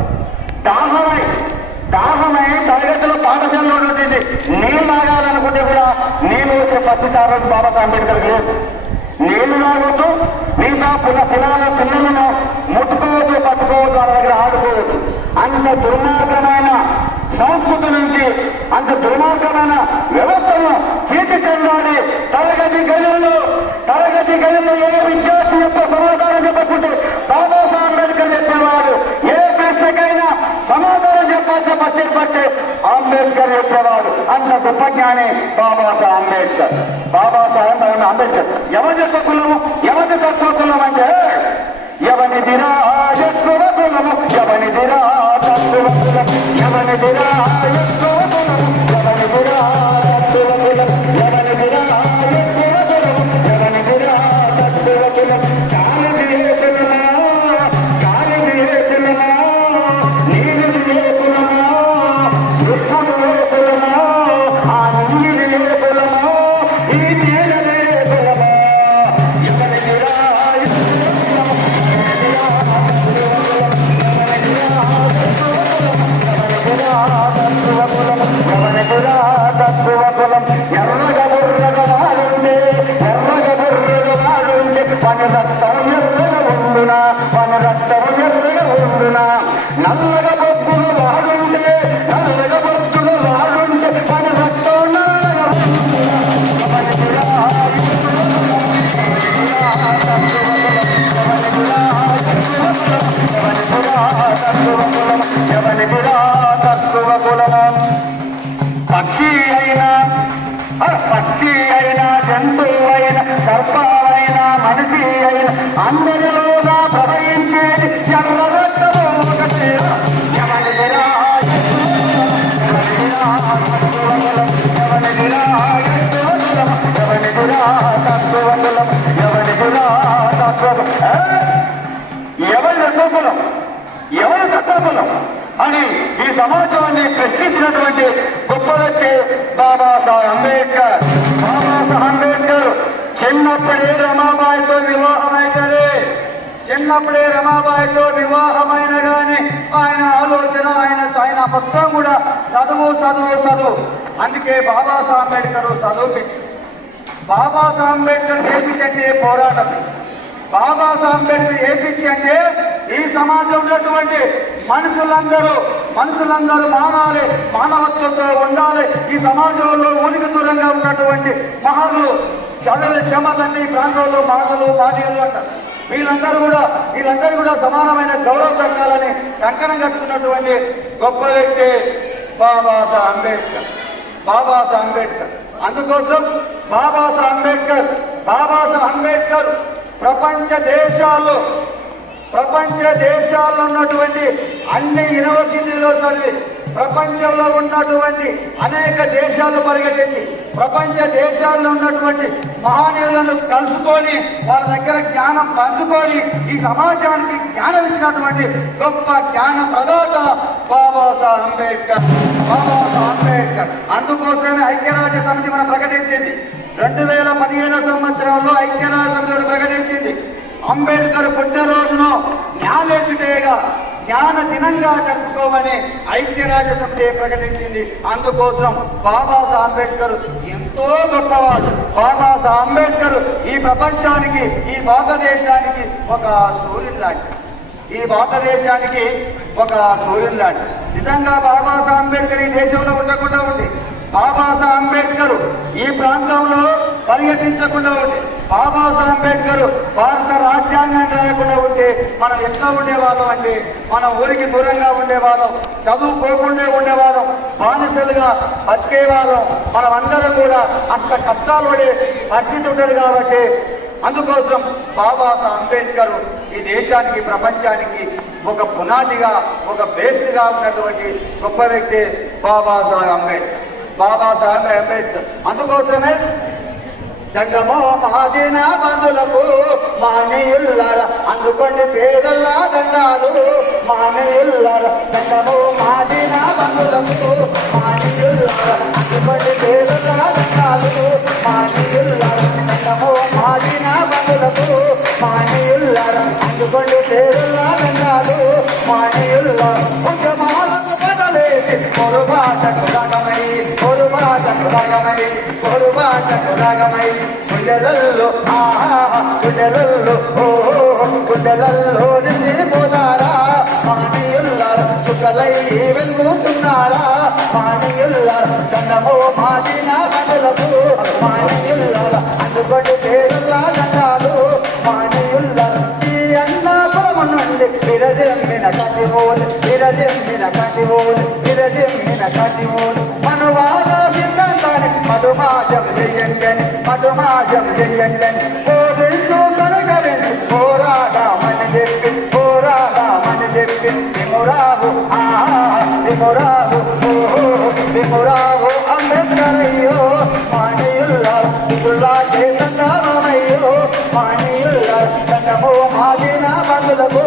దాహమై తరగతిలో పాఠశాలలో ఉన్నటువంటి నీళ్ళు తాగాలనుకుంటే కూడా నీళ్ళు వచ్చే పరిస్థితి ఆ రోజు బాబాసాహెబ్ అంబేద్కర్ లేదు. నీళ్లు తాగొద్దు, మిగతా పిల్లలను ముట్టుకోవద్దు, పట్టుకోవద్దు, వాళ్ళ దగ్గర ఆడుకోవద్దు. అంత దుర్మార్గమైన సంస్కృతి నుంచి, అంత దుర్మార్గమైన వ్యవస్థను చేతి చెందాడి తరగతి గదిలో ఏ విద్యార్థి యొక్క సమాధానం చెప్పకుంటే బాబాసాహెబ్ అంబేద్కర్ చెప్పేవాడు. ఏ ప్రశ్నకైనా సమాధానం చెప్పాల్సి అంబేద్కర్ చెప్పేవాడు. అంత గొప్ప జ్ఞాని బాబాసాహెబ్ అంబేద్కర్. ఎవరి యొక్క కులము, ఎవరి తక్కువ కులం అంటే ఎవనిదిరా ఎక్కువ కులము, ఎవనిదిరా తక్కువ కులం, ఎవనిదిరా ఎక్కువ కులము, ఎవనిదిరా తక్కువ కులం, ఎవనిదిరా ఎక్కువ కులము, ఎవనిదిరా తక్కువ కులం. నల్లగా బొగ్గులు వాడుంటే పని రక్తం నల్లగా తక్కువ కులము. పక్షి అయినా జంతువు అయినా సర్పాలైనా మనిషి అయినా అందరిలోగా ప్రవహించేది ఎర్ర రక్తము ఒకటే. ఎవనిదిరా ఎవరి తక్కువ కులం అని ఈ సమాజాన్ని ప్రశ్నించినటువంటి గొప్ప వ్యక్తి బాబాసాహెబ్ అంబేద్కర్. బాబాసాహెబ్ అంబేద్కర్ చిన్నప్పుడే రమాబాయితో వివాహమైన కానీ ఆయన ఆలోచన ఆయన మొత్తం కూడా చదువు. అందుకే బాబాసాహెబ్ అంబేద్కర్ చదువుపించి, బాబాసాహెబ్ అంబేద్కర్ చేపించంటే పోరాటం, బాబాసాహెబ్ అంబేద్కర్ ఏపించి అంటే ఈ సమాజంలో ఉన్నటువంటి మనుషులందరూ మారాలి, మానవత్వంతో ఉండాలి. ఈ సమాజంలో ఊరికి దూరంగా ఉన్నటువంటి మహర్లు శ్రమలన్నీ ఈ ప్రాంతంలో మహర్లు మాదిగలు అంటారు. వీళ్ళందరూ కూడా సమానమైన గౌరవ దక్కాలని కంకణం కట్టుకున్నటువంటి గొప్ప వ్యక్తి బాబాసాహెబ్ అంబేద్కర్. అందుకోసం బాబాసాహెబ్ అంబేద్కర్ ప్రపంచ దేశాల్లో ఉన్నటువంటి అన్ని యూనివర్సిటీలో చదివి ప్రపంచంలో ఉన్నటువంటి అనేక దేశాలు పరిగెత్తి ప్రపంచ దేశాల్లో ఉన్నటువంటి మహనీయులను కలుసుకొని వాళ్ళ దగ్గర జ్ఞానం పంచుకొని ఈ సమాజానికి జ్ఞానం ఇచ్చినటువంటి గొప్ప జ్ఞాన ప్రదాత బాబాసాహెబ్ అంబేద్కర్. అందుకోసమే ఐక్యరాజ్య సమితి మనం ప్రకటించింది. 2015 సంవత్సరంలో ఐక్యరాజ్య సమితి ప్రకటించింది అంబేద్కర్ పుట్టినరోజును జ్ఞాన దినంగా జరుపుకోమని ఐక్యరాజ్య సమితి ప్రకటించింది. అందుకోసం బాబాసాహెబ్ అంబేద్కర్ ఎంతో గొప్పవాడు. బాబాసాహెబ్ అంబేద్కర్ ఈ ప్రపంచానికి, ఈ భారతదేశానికి ఒక సూర్యుడు లాంటి. నిజంగా బాబాసాహెబ్ అంబేద్కర్ ఈ దేశంలో ఉండకుండా ఉంది. బాబాసాహెబ్ అంబేద్కర్ ఈ ప్రాంతంలో పర్యటించకుండా ఉంటే, బాబాసాహెబ్ అంబేద్కర్ భారత రాజ్యాంగాన్ని రాయకుండా ఉంటే మనం ఎట్లా ఉండేవాళ్ళం అంటే మన ఊరికి దూరంగా ఉండేవాళ్ళం, చదువుకోకుండా ఉండేవాళ్ళం, బానిసలుగా బతికేవాళ్ళం. మనమందరం కూడా అంత కష్టాలు పడే పరిస్థితి ఉండదు. కాబట్టి అందుకోసం బాబాసాహెబ్ అంబేద్కర్ ఈ దేశానికి, ప్రపంచానికి ఒక పునాదిగా ఒక బేస్గా ఉన్నటువంటి గొప్ప వ్యక్తి బాబాసాహెబ్ అంబేద్కర్. బాబాసాహెబ్ అంబేద్కర్ అందుకోసమే దండమో మహాజీన బంధులకు మహనీయుల్లార అందుకోండి పేదల్లా దండాలు మహనీయుల్లార దండమో మహాజీన బంధులకు మహనీయుల్లార అందుకోండి పేదల్లా దండాలు మహనీయుల్లార దండమో మహాజీన బంధులకు మహనీయుల్లార అందుకోండి పేదల్లా దండాలు మహనీయుల్లార ఉద్యమాలకు బదలేసి పొరుబాటకు రాగమై పొరుబాటకు రాగమై పొరుబాటకు రాగమై గుండెలల్లో గుండెలల్లో గుండెలల్లో నిలిపోతారా మహనీయుల్లార సుఖలై వెలుగుతున్నారా మహనీయుల్లార దండమో మాదిన బదులకు మహనీయుల్లార అందుకోండి పేదల్లా దండాలు మహనీయుల్లార ఈ అన్నాపురము నుండి విరజమ్మిన కటిమోలు విరజమ్మిన కటిమోలు విరజమ్మిన కటిమోలు మనువాద సిద్ధాంతాన్ని మధుమాజం చెయ్యండి మధుమాజం చెయ్యండి పోదించు కనుగరండి పోరాడమని చెప్పి పోరాడమని చెప్పి విమురావు విమురావు విమురావు అంబేద్కర్ అయ్యో మహనీయుల్లార సుల్లా చేసంగామయ్యో మహనీయుల్లార దండమో మాదిన బంధులకు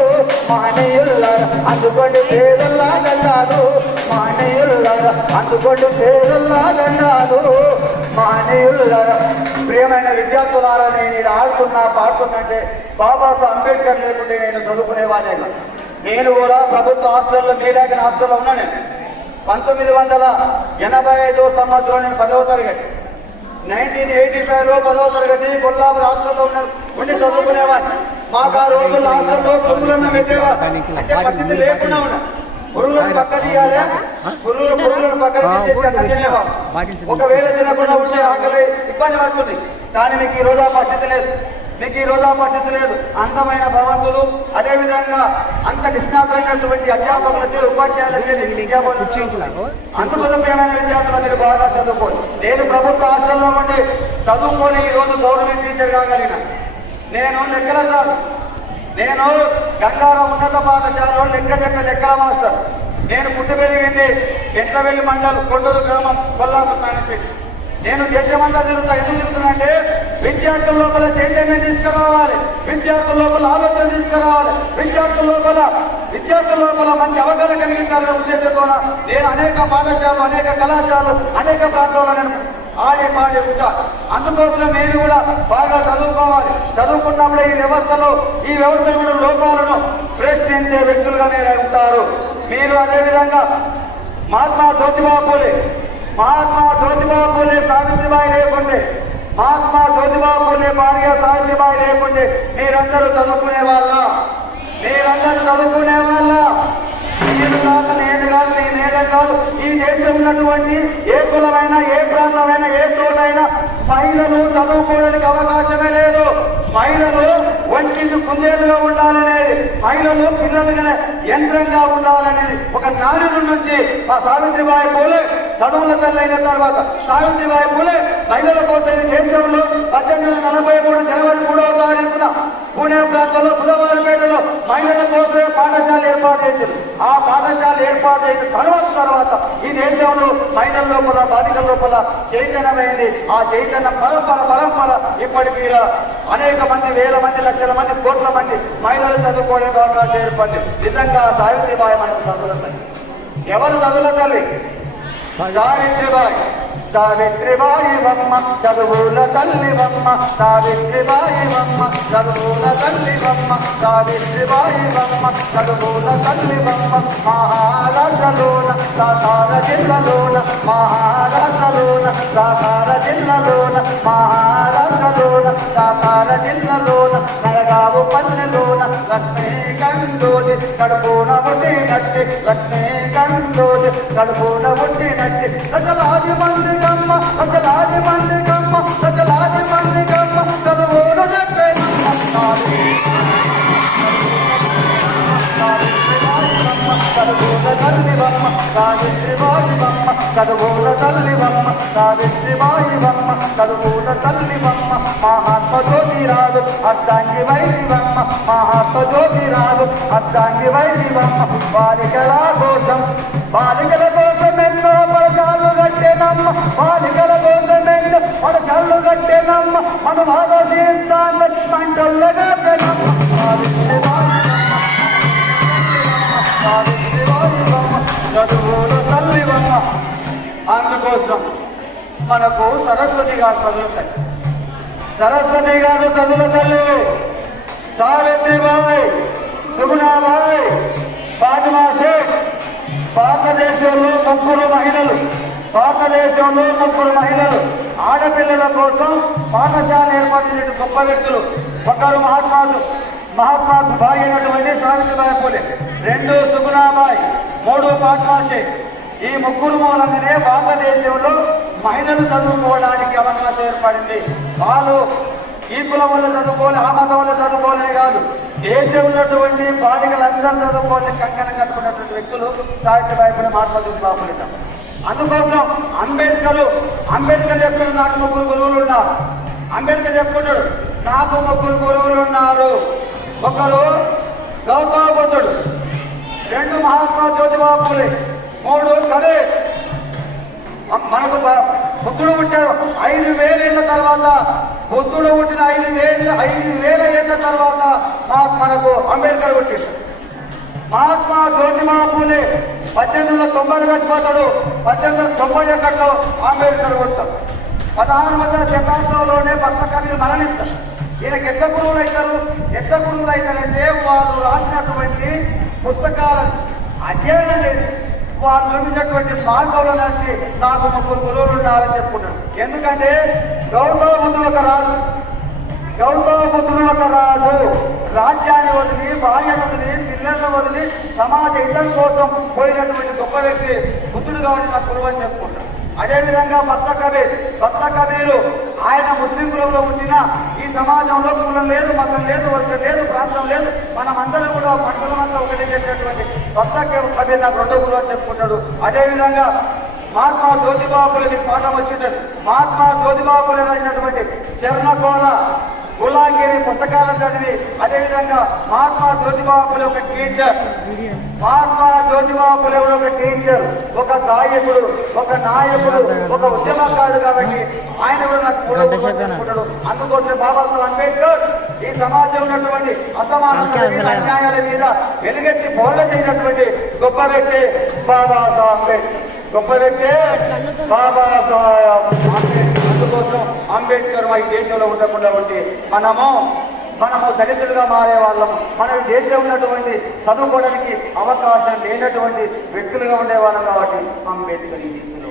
మహనీయుల్లార అందుకోండి పేదల్లా దండాలు మహనీయుల్లార అందుకోండి పేదల్లా దండాలు మహనీయుల్లార. ప్రియమైన విద్యార్థులారా, నేను ఇలా ఆడుతున్నా పాడుతున్నంటే బాబాసాహెబ్ అంబేద్కర్ లేకుంటే నేను చదువుకునేవాడే కాదు. నేను కూడా ప్రభుత్వ హాస్టల్లో మీలాగిన హాస్టల్లో ఉన్నాను. 1985 సంవత్సరం నేను 10వ తరగతి 1985లో 10వ తరగతి కొల్లాపూర్ హాస్టల్లో ఉండి చదువుకునేవాడిని. మాకు ఆ రోజుల్లో హాస్టల్లో పురుగులను పెట్టేవాడు, అంటే పరిస్థితి లేకుండా ఉన్నా పురుగులను పక్క తీయాలి, పురుగులను పక్కన తీసేసి అక్కడ తినేవాడు. ఒకవేళ తినకుండా ఉంటే ఆకలి ఇబ్బంది పడుతుంది. కానీ మీకు ఈ రోజు ఆ పరిస్థితి లేదు, మీకు ఈ రోజు ఆ పరిస్థితి లేదు. అందమైన భవంతులు, అదేవిధంగా అంత నిష్ణాతులైనటువంటి అధ్యాపకులు ఉపాధ్యాయులు. అందుకోసం ఏమైనా విద్యార్థులు మీరు బాగా చదువుకోండి. నేను ప్రభుత్వ హాస్టల్లో ఉండి చదువుకొని ఈ రోజు గవర్నమెంట్ టీచర్ కాగలిగిన. నేను లెక్కల సార్, నేను గంగారావు ఉన్నత పాఠశాలలో లెక్కల మాస్టర్. నేను పుట్టి పెరిగింది ఎంట్లవెల్లి మండలం కొండూరు గ్రామం కొల్లాపూర్ కాన్స్టిట్యూన్సీ. నేను దేశమంతా తిరుగుతా. ఎందుకు తిరుగుతున్నా అంటే విద్యార్థుల లోపల చైతన్యం తీసుకురావాలి, విద్యార్థుల లోపల ఆలోచన తీసుకురావాలి, విద్యార్థుల లోపల మంచి అవగాహన కలిగించాలనే ఉద్దేశంతో నేను అనేక పాఠశాలలు, అనేక కళాశాలలు, అనేక ప్రాంతాల్లో నేను ఆడే పాడే ఉంటా. అందుకోసం మీరు కూడా బాగా చదువుకోవాలి. చదువుకున్నప్పుడే ఈ వ్యవస్థలో లోపాలను ప్రశ్నించే వ్యక్తులుగా మీరు ఉంటారు. మీరు అదేవిధంగా మహాత్మా జ్యోతిబా పూలే సావిత్రిబాయి లేకుండే, మహాత్మా జ్యోతిబా పూలే భార్య సావిత్రిబాయి లేకుండే మీరందరూ చదువుకునే వాళ్ళ, మీరందరూ చదువుకునే వాళ్ళ. నేను కాదు, నేను కాదు, నేనే కాదు. ఈ దేశం ఉన్నటువంటి ఏ కులమైనా, ఏ ప్రాంతమైనా, ఏ చోటైనా మహిళలు చదువుకోవడానికి అవకాశమే లేదు. మహిళలు వంటింటి కుందేలుగా ఉండాలనేది, మహిళలు పిల్లలుగా యంత్రంగా ఉండాలనేది ఒక నానుడి నుంచి ఆ సావిత్రిబాయి పూలే చదువుల తల్లి అయిన తర్వాత సావిత్రిబాయి పూలే మహిళల కోసం దేశంలో 1843 జనవరి 3వ తారీఖున పూణే ప్రాంతంలో బుధవారపేటలో మహిళల కోసమే పాఠశాల ఏర్పాటు చేసింది. ఆ పాఠశాల ఏర్పాటు అయిన తర్వాత ఈ దేశంలో మహిళల లోపల, బాలికల లోపల చైతన్యమైంది. ఆ చైతన్య పరంపర ఇప్పటికీ అనేక మంది, వేల మంది, లక్షల మంది, కోట్ల మంది మహిళలు చదువుకోవడానికి అవకాశం ఏర్పడింది. నిజంగా సావిత్రిబాయి మనకు చదువుల తల్లి. ఎవరు చదువుల తల్లి? సావిత్రిబాయి వమ్మ చదువుల తల్లి వమ్మ, సావిత్రిబాయి వమ్మ చదువుల తల్లి వమ్మ, సావిత్రిబాయి వమ్మ చదువుల తల్లి వమ్మ. మహారాష్ట్రలోన సాతార జిల్లాలోన, మహారాష్ట్రలోన సాతార జిల్లాలోన, మహారాష్ట్రలోన సాతార జిల్లాలోన నరగావు పల్లెలోన లక్ష్మీకండోది కడుపున పుట్టినట్టి, లక్ష్మీకండోది కడుపున పుట్టినట్టి. ప్రజలాది మంది గమ్మ, ప్రజలాది మంది గమ్మ, ప్రజలాది మంది గమ్మ చదువులు చెప్పే చదువుల తల్లివమ్మ సావిత్రిబాయివమ్మ చదువుల తల్లివమ్మ సావిత్రిబాయివమ్మ చదువుల తల్లివమ్మ మహాత్మ జ్యోతిరాజు అర్ధాంగి వైదివమ్మ మహాత్మ జ్యోతిరాజు అర్ధాంగి వైదివమ్మ బాలికల కోసం ఎన్నో పడసాలు కట్టేనమ్మ బాలికల కోసం ఎన్నో పడసాలు కట్టేనమ్మ మన బాధ సీతాన్ని మంటలుగా చదువులు తల్లివమ్మ. అందుకోసం మనకు సరస్వతి గారు చదువుతాయి. సరస్వతి గారు చదువుల తల్లి సావిత్రిబాయి, సుగుణాబాయి, ఫాతిమా షేక్. భారతదేశంలో ముగ్గురు ఆడపిల్లల కోసం పాఠశాల ఏర్పాటు చేసిన గొప్ప వ్యక్తులు. ఒకరు మహాత్మా బాయి అయినటువంటి సావిత్రిబాయి పూలే, 2 సుగుణాబాయి, 3 ఫాతిమా షేక్. ఈ ముగ్గురు మూలంగానే భారతదేశంలో మహిళలు చదువుకోవడానికి అవకాశం ఏర్పడింది. వాళ్ళు ఈ కులం వల్ల చదువుకోవాలి, ఆ మతం వల్ల చదువుకోవాలని కాదు, దేశం ఉన్నటువంటి బాలికలందరూ చదువుకోవాలని కంకణం కట్టుకున్నటువంటి వ్యక్తులు సావిత్రిబాయి పూలే, మహాత్మా జ్యోతిబా పూలే. అందుకోసం అంబేద్కర్ చెప్తున్నాడు నాకు 3 గురువులు ఉన్నారు. అంబేద్కర్ చెప్పుకున్నాడు నాకు 3 గురువులు ఉన్నారు. ఒకరు గౌతమ బుద్ధుడు, 2 మహాత్మా జ్యోతిబా పూలే, 3 కదే. మనకు బుద్ధుడు పుట్టారు 5,000 ఏళ్ళ తర్వాత, బుద్ధుడు పుట్టిన 5,000 ఏళ్ళ తర్వాత మనకు అంబేద్కర్ పుట్టాడు. మహాత్మా జ్యోతిబా పూలే 1890 చచ్చిపోతాడు, 1891 అంబేద్కర్ పుట్టాడు. 16వ శతాబ్దంలోనే భక్త కవిలు మరణిస్తారు. ఈయనకి ఎట్ల గురువులు అవుతారంటే వాళ్ళు రాసినటువంటి పుస్తకాలను అధ్యయనం చేసి వాళ్ళు చూపించినటువంటి మార్గంలో నడిచి నాకు 3 గురువులు ఉండాలని చెప్పుకున్నాడు. ఎందుకంటే గౌతమ బుద్ధుడు ఒక రాజు రాజ్యాన్ని వదిలి, భార్యను వదిలి, పిల్లలను వదిలి సమాజ హితం కోసం పోయినటువంటి గొప్ప వ్యక్తి బుద్ధుడు కాబట్టి నాకు గురువు అని చెప్పుకుంటాడు. అదేవిధంగా భక్త కబీరు ఆయన ముస్లిం కులంలో ఉండిన ఈ సమాజంలో కులం లేదు, మతం లేదు, వర్గం లేదు, ప్రాంతం లేదు, మనమందరం కూడా మనుషులమంతా ఒకటి చెప్పినటువంటి భక్త కబీర్ నాకు 2వ గురువు అని చెప్పుకుంటాడు. అదేవిధంగా మహాత్మా జ్యోతిబా పూలే పాఠం వచ్చింది. మహాత్మా జ్యోతిబా పూలే రాసినటువంటి చరణకోల, గులాంగిరి పుస్తకాలను చదివి, అదేవిధంగా మహాత్మా జ్యోతిబా పూలే ఒక టీచర్, ఒక గాయకుడు, ఒక నాయకుడు, ఒక ఉద్యమకారుడు కాబట్టి ఆయన కూడా నాకు 3వ చెప్పుకుంటాడు. అందుకోసం బాబాసాహెబ్ అంబేద్కర్ ఈ సమాజంలో ఉన్నటువంటి అసమానతల మీద, అన్యాయాల మీద వెలుగెత్తి పోరాట చేయనటువంటి గొప్ప వ్యక్తి బాబాసాహెబ్ అంబేద్కర్. అందుకోసం అంబేద్కర్ ఈ దేశంలో ఉండకుండా ఉంటే మనము దళితులుగా మారే వాళ్ళము, మన దేశంలో ఉన్నటువంటి చదువుకోవడానికి అవకాశం లేనటువంటి వ్యక్తులుగా ఉండేవాళ్ళం. కాబట్టి అంబేద్కర్ ఈ దేశంలో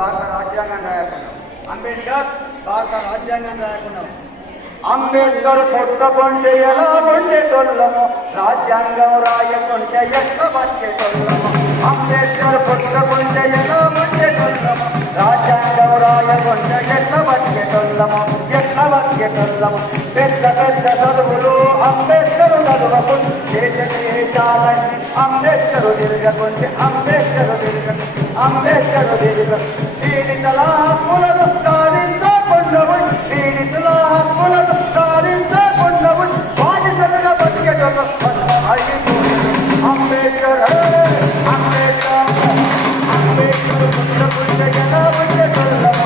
భారత రాజ్యాంగం రాయకుండా అంబేద్కర్ పుట్టకుంటే ఎలా ఉండేటోళ్ళము, రాజ్యాంగం రాయకుంటే ఎట్లా బతికేటోళ్ళము. అంబేద్కర్ పుట్టకుంటే ఎలా ఉండేటోళ్ళము, రాజ్యాంగం రాయకుంటే ఎట్లా బతికేటోళ్ళము. పెద్ద చదువులు అంబేద్కర్ చదువుకుంటే, దేశాలన్నీ అంబేద్కర్ తిరగకుంటే, అంబేద్కర్ తిరగ పీడితుల హక్కులను సాధించకుండా బానిసలుగా బతికేటోళ్ళం అంబేద్కర్ పుట్టకుంటే ఎలా ఉండేటోళ్ళము,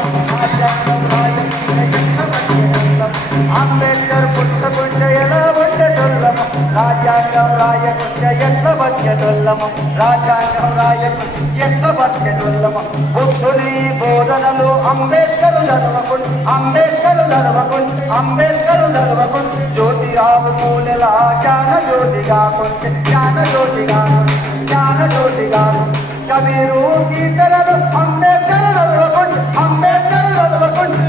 అంబేద్కర్ పుట్టకుంటే ఎలా ఉండేటోళ్ళము, రాజ్యాంగం రాయకుంటే ఎట్లా బతికేటోళ్ళము, బుద్ధుని బోధనలు అంబేద్కర్ చదవకుంటే, జ్యోతిరావు పూలెలా జ్ఞానజ్యోతి కాకుంటే కబీరు గీతలను అంబేద్కర్ చదవకుంటే,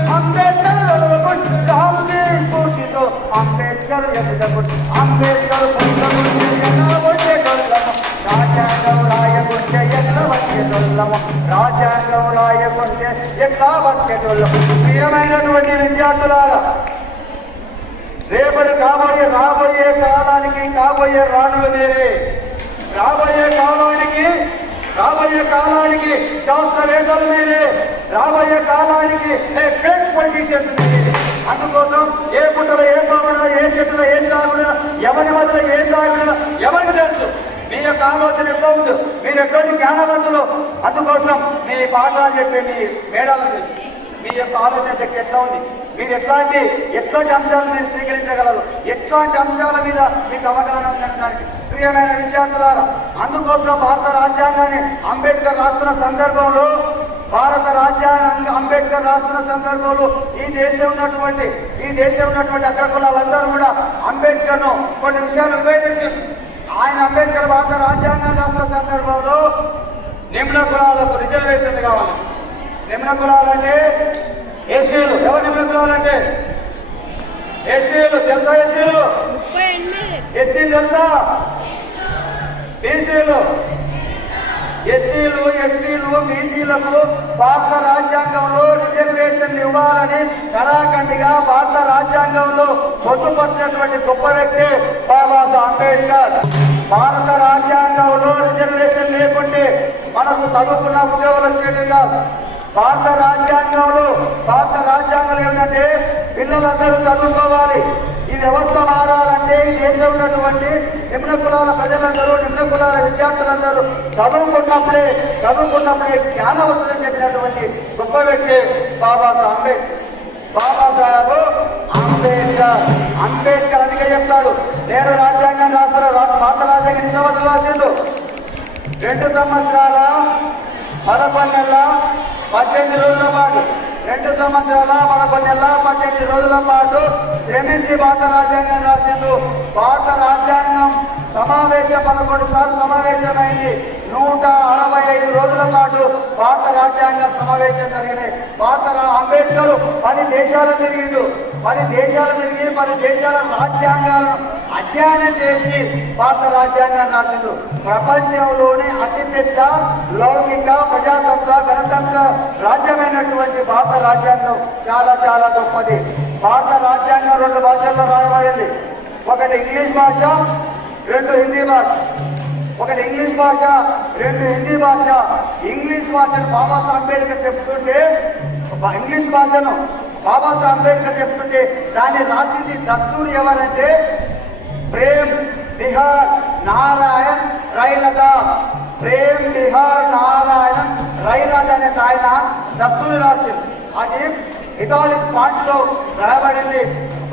రామ్జీ స్ఫూర్తితో అంబేద్కర్ ఎదుగుకుంటే, అంబేద్కర్ పుట్టకుంటే ఎలా ఉండేటోళ్ళము, రాజ్యాంగం రాయకుంటే ఎట్లా బతికేటోళ్ళము. ప్రియమైనటువంటి విద్యార్థులారా, రేపటి రాబోయే కాలానికి కాబోయే రాణులు వేరే. రాబోయే కాలానికి శాస్త్రవేత్తల మీదే, రాబోయే కాలానికి ఫేక్ పొలిటీషియన్స్ మీదే. అందుకోసం ఏ పుట్టలో ఏ పాములో ఏ చెట్టులో ఏ సాగులో ఎవరి మధ్యలో ఏ తాగులో ఎవరికి తెలుసు. మీ యొక్క ఆలోచన ఎట్లా ఉంది, మీరు ఎటువంటి జ్ఞానవంతులు. అందుకోసం మీ పాఠాలు చెప్పే మీ మేడాలను తెలుసు, మీ యొక్క ఆలోచన శక్తి ఎట్లా ఉంది, మీరు ఎట్లాంటి అంశాలు మీరు స్వీకరించగలరు, ఎట్లాంటి అంశాల మీద మీకు అవగాహన ఉందనే దానికి. ప్రియమైన విద్యార్థులారా, అందుకోసం భారత రాజ్యాంగాన్ని అంబేద్కర్ రాస్తున్న సందర్భంలో ఈ దేశం ఉన్నటువంటి అగ్రకులాలందరూ కూడా అంబేద్కర్ను కొన్ని విషయాలు విభేదించారు. ఆయన అంబేద్కర్ భారత రాజ్యాంగాన్ని రాస్తున్న సందర్భంలో నిమ్న కులాలకు రిజర్వేషన్ కావాలి. నిమ్న కులాలంటే ఎస్సీలు. ఎవరు నిమ్న కులాలంటే ఎస్సీలు. తెలుసా ఎస్సీలు? ఎస్టీలు తెలుసా? బీసీలు. ఎస్సీలు, ఎస్టీలు, బీసీలకు భారత రాజ్యాంగంలో రిజర్వేషన్లు ఇవ్వాలని కరాఖండిగా భారత రాజ్యాంగంలో పొందుపరిచినటువంటి గొప్ప వ్యక్తి బాబాసాహెబ్ అంబేద్కర్. భారత రాజ్యాంగంలో రిజర్వేషన్ లేకుంటే మనకు చదువుకున్న ఉద్యోగులు వచ్చేది కాదు. భారత రాజ్యాంగంలో ఏంటంటే పిల్లలందరూ చదువుకోవాలి. ఈ వ్యవస్థ మారాలంటే ఈ దేశంలో ఉన్నటువంటి నిమ్న కులాల ప్రజలందరూ, నిమ్న కులాల విద్యార్థులందరూ చదువుకున్నప్పుడే జ్ఞానం వస్తుందని చెప్పినటువంటి గొప్ప వ్యక్తి బాబాసాహెబ్ అంబేద్కర్. అందుకే చెప్తాడు, నేను రాజ్యాంగం రాస్తాను. భారత రాజ్యాంగం ఎన్ని సంవత్సరాలు రాసిండు? 2 సంవత్సరాల 11 నెలల 18 రోజుల పాటు 2 సంవత్సరాల 11 నెలల 18 రోజుల పాటు శ్రమించి భారత రాజ్యాంగం రాసిండు. భారత రాజ్యాంగం 11 సార్లు సమావేశమైంది. 165 రోజుల పాటు భారత రాజ్యాంగ సమావేశం జరిగినాయి. అంబేద్కర్ 10 దేశాలు తిరిగిండు. 10 దేశాలు తిరిగి 10 దేశాల రాజ్యాంగాలను అధ్యయనం చేసి భారత రాజ్యాంగాన్ని రాసిండు. ప్రపంచంలోనే అతిపెద్ద లౌకిక ప్రజాతంత్ర గణతంత్ర రాజ్యమైనటువంటి భారత రాజ్యాంగం చాలా చాలా గొప్పది. భారత రాజ్యాంగం 2 భాషల్లో రాయబడింది. ఒకటి ఇంగ్లీష్ భాష, 2 హిందీ భాష. ఒకటి ఇంగ్లీష్ భాష, 2 హిందీ భాష. ఇంగ్లీష్ భాషను బాబాసాహెబ్ అంబేద్కర్ చెప్తుంటే దాన్ని రాసింది దస్తూర్ ఎవరంటే ప్రేమ్ బిహార్ నారాయణ్ రైలదా. ప్రేమ్ బిహార్ నారాయణ్ రైలదా అనే ఆయన దస్తూరి రాసింది. అది ఇటాలిక్ పాయింట్ లో రాయబడింది.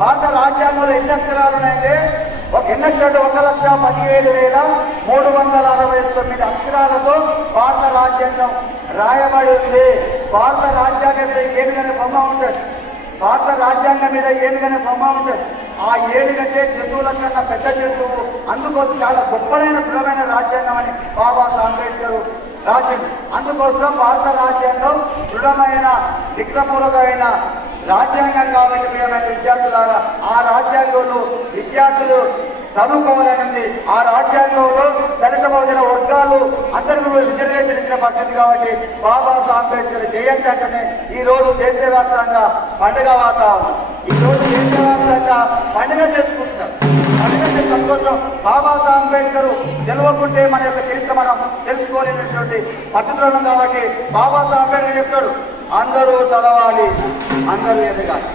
భారత రాజ్యాంగంలో ఎన్ని అక్షరాలు ఉన్నాయంటే ఎన్ని అక్షరాలు 1,17,369 అక్షరాలతో భారత రాజ్యాంగం రాయబడి ఉంది. భారత రాజ్యాంగం మీద ఏనుగనే బొమ్మ ఉంటుంది. ఆ ఏనుగంటే జంతువుల కన్నా పెద్ద జంతువు. అందుకోసం చాలా గొప్పదైన దృఢమైన రాజ్యాంగం అని బాబాసాహెబ్ అంబేద్కర్ రాసింది. అందుకోసం భారత రాజ్యాంగం దృఢమైన లిఖితపూర్వకమైన రాజ్యాంగం కాబట్టి ప్రియమైన విద్యార్థులారా, ఆ రాజ్యాంగంలో విద్యార్థులు చదువుకోవాలనుంది. ఆ రాజ్యాంగంలో దళిత బహుజన వర్గాలు అందరికీ రిజర్వేషన్ ఇచ్చిన పద్ధతి కాబట్టి బాబాసాహెబ్ అంబేద్కర్ జయంతి అంటేనే ఈరోజు దేశవ్యాప్తంగా పండుగ వాతావరణం. ఈరోజు దేశవ్యాప్తంగా పండుగ చేసుకుంటున్నారు. సంతోషం. బాబాసాహెబ్ అంబేద్కర్ తెలియకుంటే మన యొక్క చరిత్ర మనం తెలుసుకోలేనటువంటి పద్ధతులు కాబట్టి బాబాసాహెబ్ అంబేద్కర్ చెప్తాడు, అందరూ చదవాలి, అందరూ ఎదగాలి.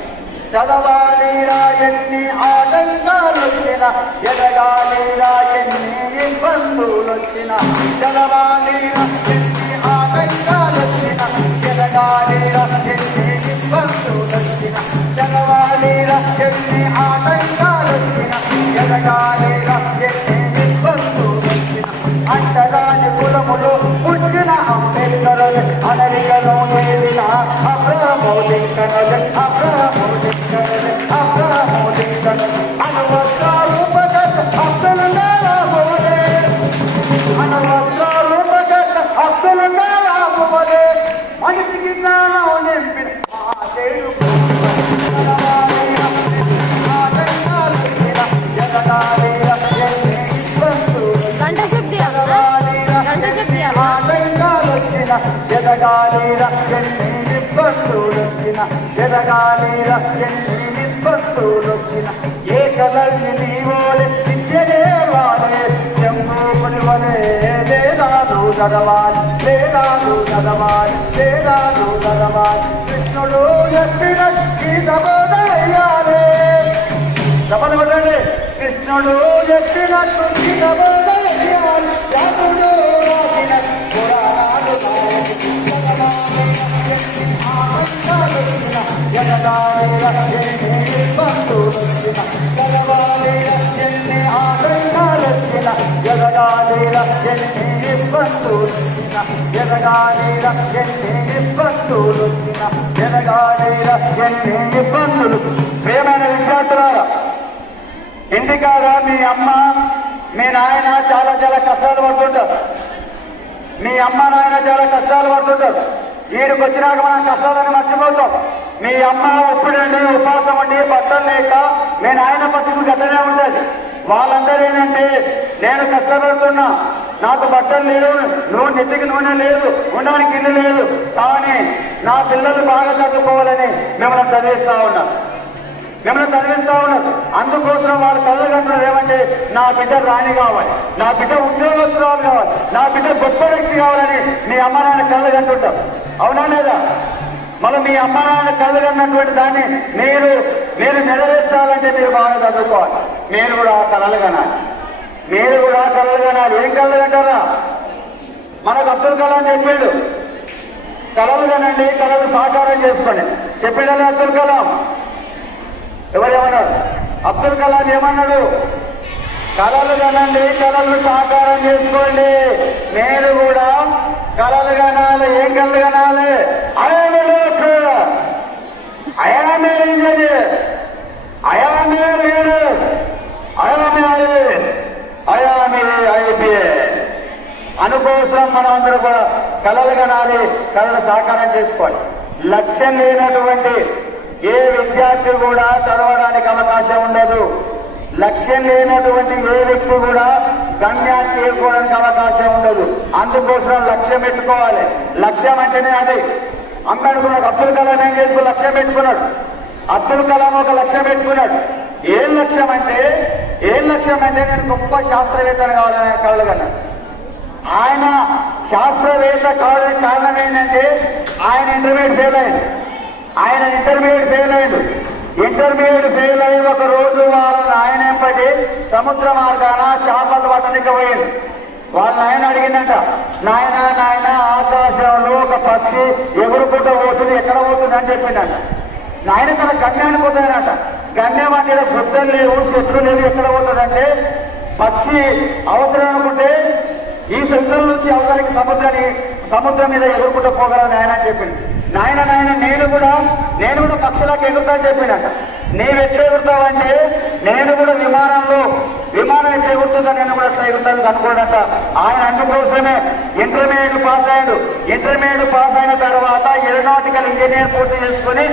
చదవాలిరా ఎన్ని ఆటంకాలు వచ్చినా, ఎదగాలిరా ఎన్ని ఇబ్బందులు వచ్చినా. చదవాలిరా ఎన్ని ఆటంకాలు వచ్చినా, ఎదగాలిరా ఎన్ని ఇబ్బందులు వచ్చినా. చదవాలిరా ఎన్ని ఆటంకాలు వచ్చినా, ఎదగాలిరా ఎన్ని ఇబ్బందులు వచ్చినా. అంటరాని కులములు పుట్టిన అంబేద్కర్ అనరికను ఏలిన మనిషికి జ్ఞానం నింపిన ఎదగాలిరా ఎన్ని ఇబ్బందులొచ్చిన ఏకలవ్య నీవోలే విద్యలే వాలే చెంబూపుని వలే చదవాలి వేదాలు చదవాలి వేదాలు చదవాలి కృష్ణుడు చెప్పిన గీత బోధయ్యాలి చెప్పలు కొట్టండి కృష్ణుడు చెప్పినట్టు గీత బోధయ్యాలి వ్యాసుడు రాసిన పురాణాలు ప్రియమైన విద్యార్థులారా, ఇంటికాడ మీ అమ్మ మీ నాయన చాలా చాలా కష్టాలు పడుతుంటారు. మీ అమ్మ నాయన చాలా కష్టాలు పడుతుంటారు. వీడికి వచ్చినాక మనం కష్టాలని మర్చిపోతాం. మీ అమ్మ ఒప్పుడండి ఉపాసం అండి బట్టలు లేక మీ నాయన పట్టుకు గట్టనే ఉంటుంది. వాళ్ళందరూ ఏంటంటే నేను కష్టపడుతున్నా, నాకు బట్టలు లేవు, నువ్వు నెత్తికి నూనె లేదు, ఉండడానికి ఇల్లు లేదు, కానీ నా పిల్లలు బాగా చదువుకోవాలని మిమ్మల్ని చదివిస్తా ఉన్నారు. అందుకోసం వాళ్ళు కళ్ళగంటున్నారు ఏమంటే నా బిడ్డ రాణి కావాలి, నా బిడ్డ ఉద్యోగస్తురాలు కావాలి, నా బిడ్డ గొప్ప వ్యక్తి కావాలని మీ అమ్మ నాన్న కళ్ళగంటుంటారు. అవునా లేదా? మళ్ళీ మీ అమ్మ నాన్న కళ్ళగన్నటువంటి దాన్ని మీరు నెరవేర్చాలంటే మీరు బాగా చదువుకోవాలి. మీరు కూడా కళలు కనాలి. ఏం కళలు కంటారా? మనకు అబ్దుల్ కలాం చెప్పాడు, కళలు కనండి, కళలు సాకారం చేసుకోండి చెప్పాడు అబ్దుల్ కలాం. ఎవరేమన్నారు? అబ్దుల్ కలాం ఏమన్నాడు? కళలు కనండి, కళలు సాకారం చేసుకోండి. నేను కూడా కళలు కనాలి. ఏం కళలు కనాలి? I'm a doctor, I'm a engineer, I'm a leader, I'm a IAS, I'm a IPS. అనుకోసం మనం అందరూ కూడా కళలు కనాలి, కళలు సాకారం చేసుకోవాలి. లక్ష్యం లేనటువంటి ఏ విద్యార్థి కూడా చదవడానికి అవకాశం ఉండదు. లక్ష్యం లేనటువంటి ఏ వ్యక్తి కూడా గమ్యాన్ని చేరుకోవడానికి అవకాశం ఉండదు. అందుకోసం లక్ష్యం పెట్టుకోవాలి. లక్ష్యం అంటేనే అది. అంబేద్కర్ అబ్దుల్ కలాం ఏం చేసుకో లక్ష్యం పెట్టుకున్నాడు. అబ్దుల్ కలాం ఒక లక్ష్యం పెట్టుకున్నాడు. ఏం లక్ష్యం అంటే నేను గొప్ప శాస్త్రవేత్తను కావాలని కలలు కన్నాడు. ఆయన శాస్త్రవేత్త కావడానికి కారణం ఏంటంటే ఆయన ఇంటర్మీడియట్ ఫెయిల్ అయ్యి ఒక రోజు వాళ్ళని ఆయన ఎంపటి సముద్ర మార్గాన చేపలు పట్టడానికి పోయింది. వాళ్ళని ఆయన అడిగిందంట, నాయన ఆకాశంలో ఒక పక్షి ఎగురుకుంటూ పోతుంది, ఎక్కడ పోతుంది అని చెప్పిందంట. నాయన తన గమ్యానికి పోతాయనట. గమ్యం అంటే గుడ్డలు లేవు, చెట్లు లేవు, ఎక్కడ పోతుందంటే పక్షి అవసరం అనుకుంటే ఈ సముద్రం నుంచి అవతలికి సముద్రం మీద ఎగురుకుంటూ పోగలని ఆయన చెప్పింది. నాయన నేను కూడా పక్షులకు ఎగురుతాను చెప్పినట్ట. నీవు ఎట్లా ఎగురుతావంటే నేను కూడా విమానం ఎట్లా ఎగురుతుందా నేను కూడా ఎట్లా ఎగురుతాను అనుకోడట. ఆయన అందుకోసమే ఇంటర్మీడియట్ పాస్ అయిన తర్వాత ఏరోనాటికల్ ఇంజనీర్ పూర్తి చేసుకుని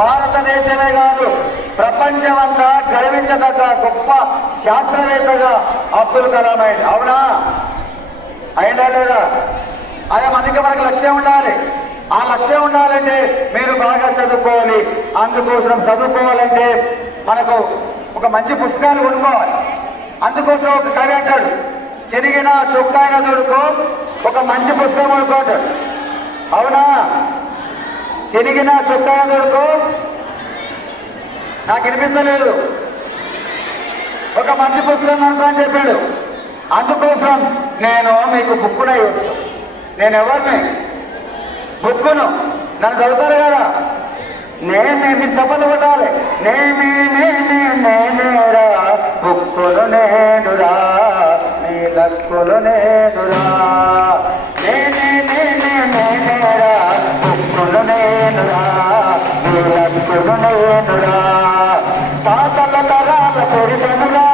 భారతదేశమే కాదు ప్రపంచం అంతా గర్వించదగ్గ గొప్ప శాస్త్రవేత్తగా అబ్దుల్ కలాం అయ్యాడు. అవునా? అయినా లేదా? అదే మనకి లక్ష్యం ఉండాలి. ఆ లక్ష్యం ఉండాలంటే మీరు బాగా చదువుకోవాలి. అందుకోసం చదువుకోవాలంటే మనకు ఒక మంచి పుస్తకాలు కొనుక్కోవాలి. అందుకోసం ఒక కవి అంటాడు, చెరిగిన చొక్కాయిన తోడుకో ఒక మంచి పుస్తకం కొనుక్కోంటాడు. అవునా? చెరిగిన చొక్కాయిన తోడుకో నాకు వినిపిస్తలేదు, ఒక మంచి పుస్తకం కొనుక్కో అని చెప్పాడు. అందుకోసం నేను మీకు బుక్కునే ఇస్తాను. నేను ఎవరిని బుక్కును నన్ను చదువుతారు కదా, నేనేమి తప్పలు కొట్టాలి. నేనేరా బుక్కులు నేనురా, నీ లక్కులు నేనురా. నేనేరా బుక్కులు నేనురా, నీ లక్కులు నేనురా. తాతల తరాల చరిత్రనురా,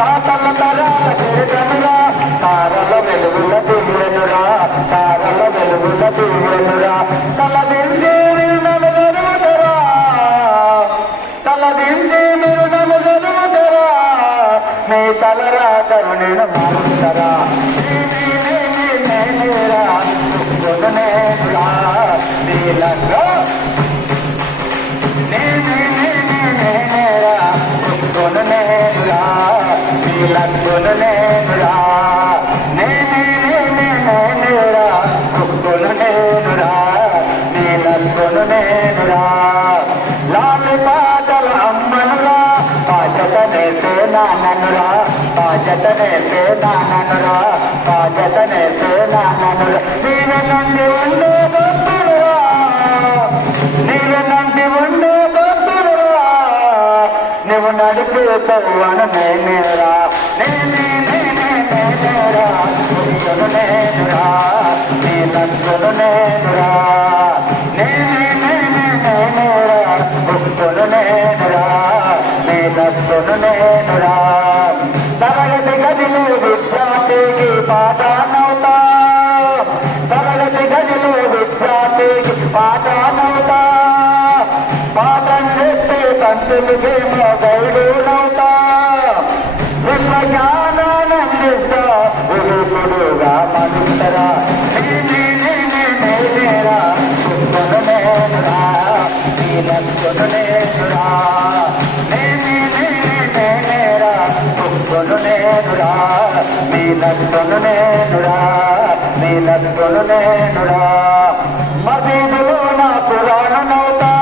తాతల తరాల చరిత్రనురా. తారల వెలుగుల దివ్యనురా, తారల వెలుగుల దివ్యనురా. తలదించి మీరు నన్ను గెలుగుతారా, తలదించి మీరు నన్ను గెలుగుతారా. నీ తలరాతరు నేను మారుతారా. నేనేరా నేనురా నీలగా. నేనేరా నేనురా నీలగా. నేనురా నేనేరా నేనురా లాలి పాటల అమ్మనురా బాధ్యత నేర్పే నాన్ననురా బాధ్యత నేర్పే నాన్ననురా బాధ్యత నేర్పే నాన్ననురా నీవే నంది ఉండే దొత్తులురా నీవే నంది ఉండే దొత్తులురా నువ్వు నడిపే తరువను నేనేరా నేనేరా ఉప్పును నేనురా నీ లక్కును నేనురా నేనేరా ఉప్పును నేనురా నీ లక్కును నేనురా తరగతి గదిలో విద్యార్థికి పాఠానవుతా తరగతి గదిలో విద్యార్థికి పాఠానవుతా పాఠం చేస్తే తంతులకేమో గైడునవుతా విశ్వ జ్ఞానానందిస్తా గురుకుడుగా మనుంటరా నేనేరా ఉప్పును నేనురా నీ లక్కును నేనురా నేనేరా ఉప్పును నేనురా నీ లక్కును నేనురా నీ లక్కును నేనురా మసీదులో నా పురాణనవుతా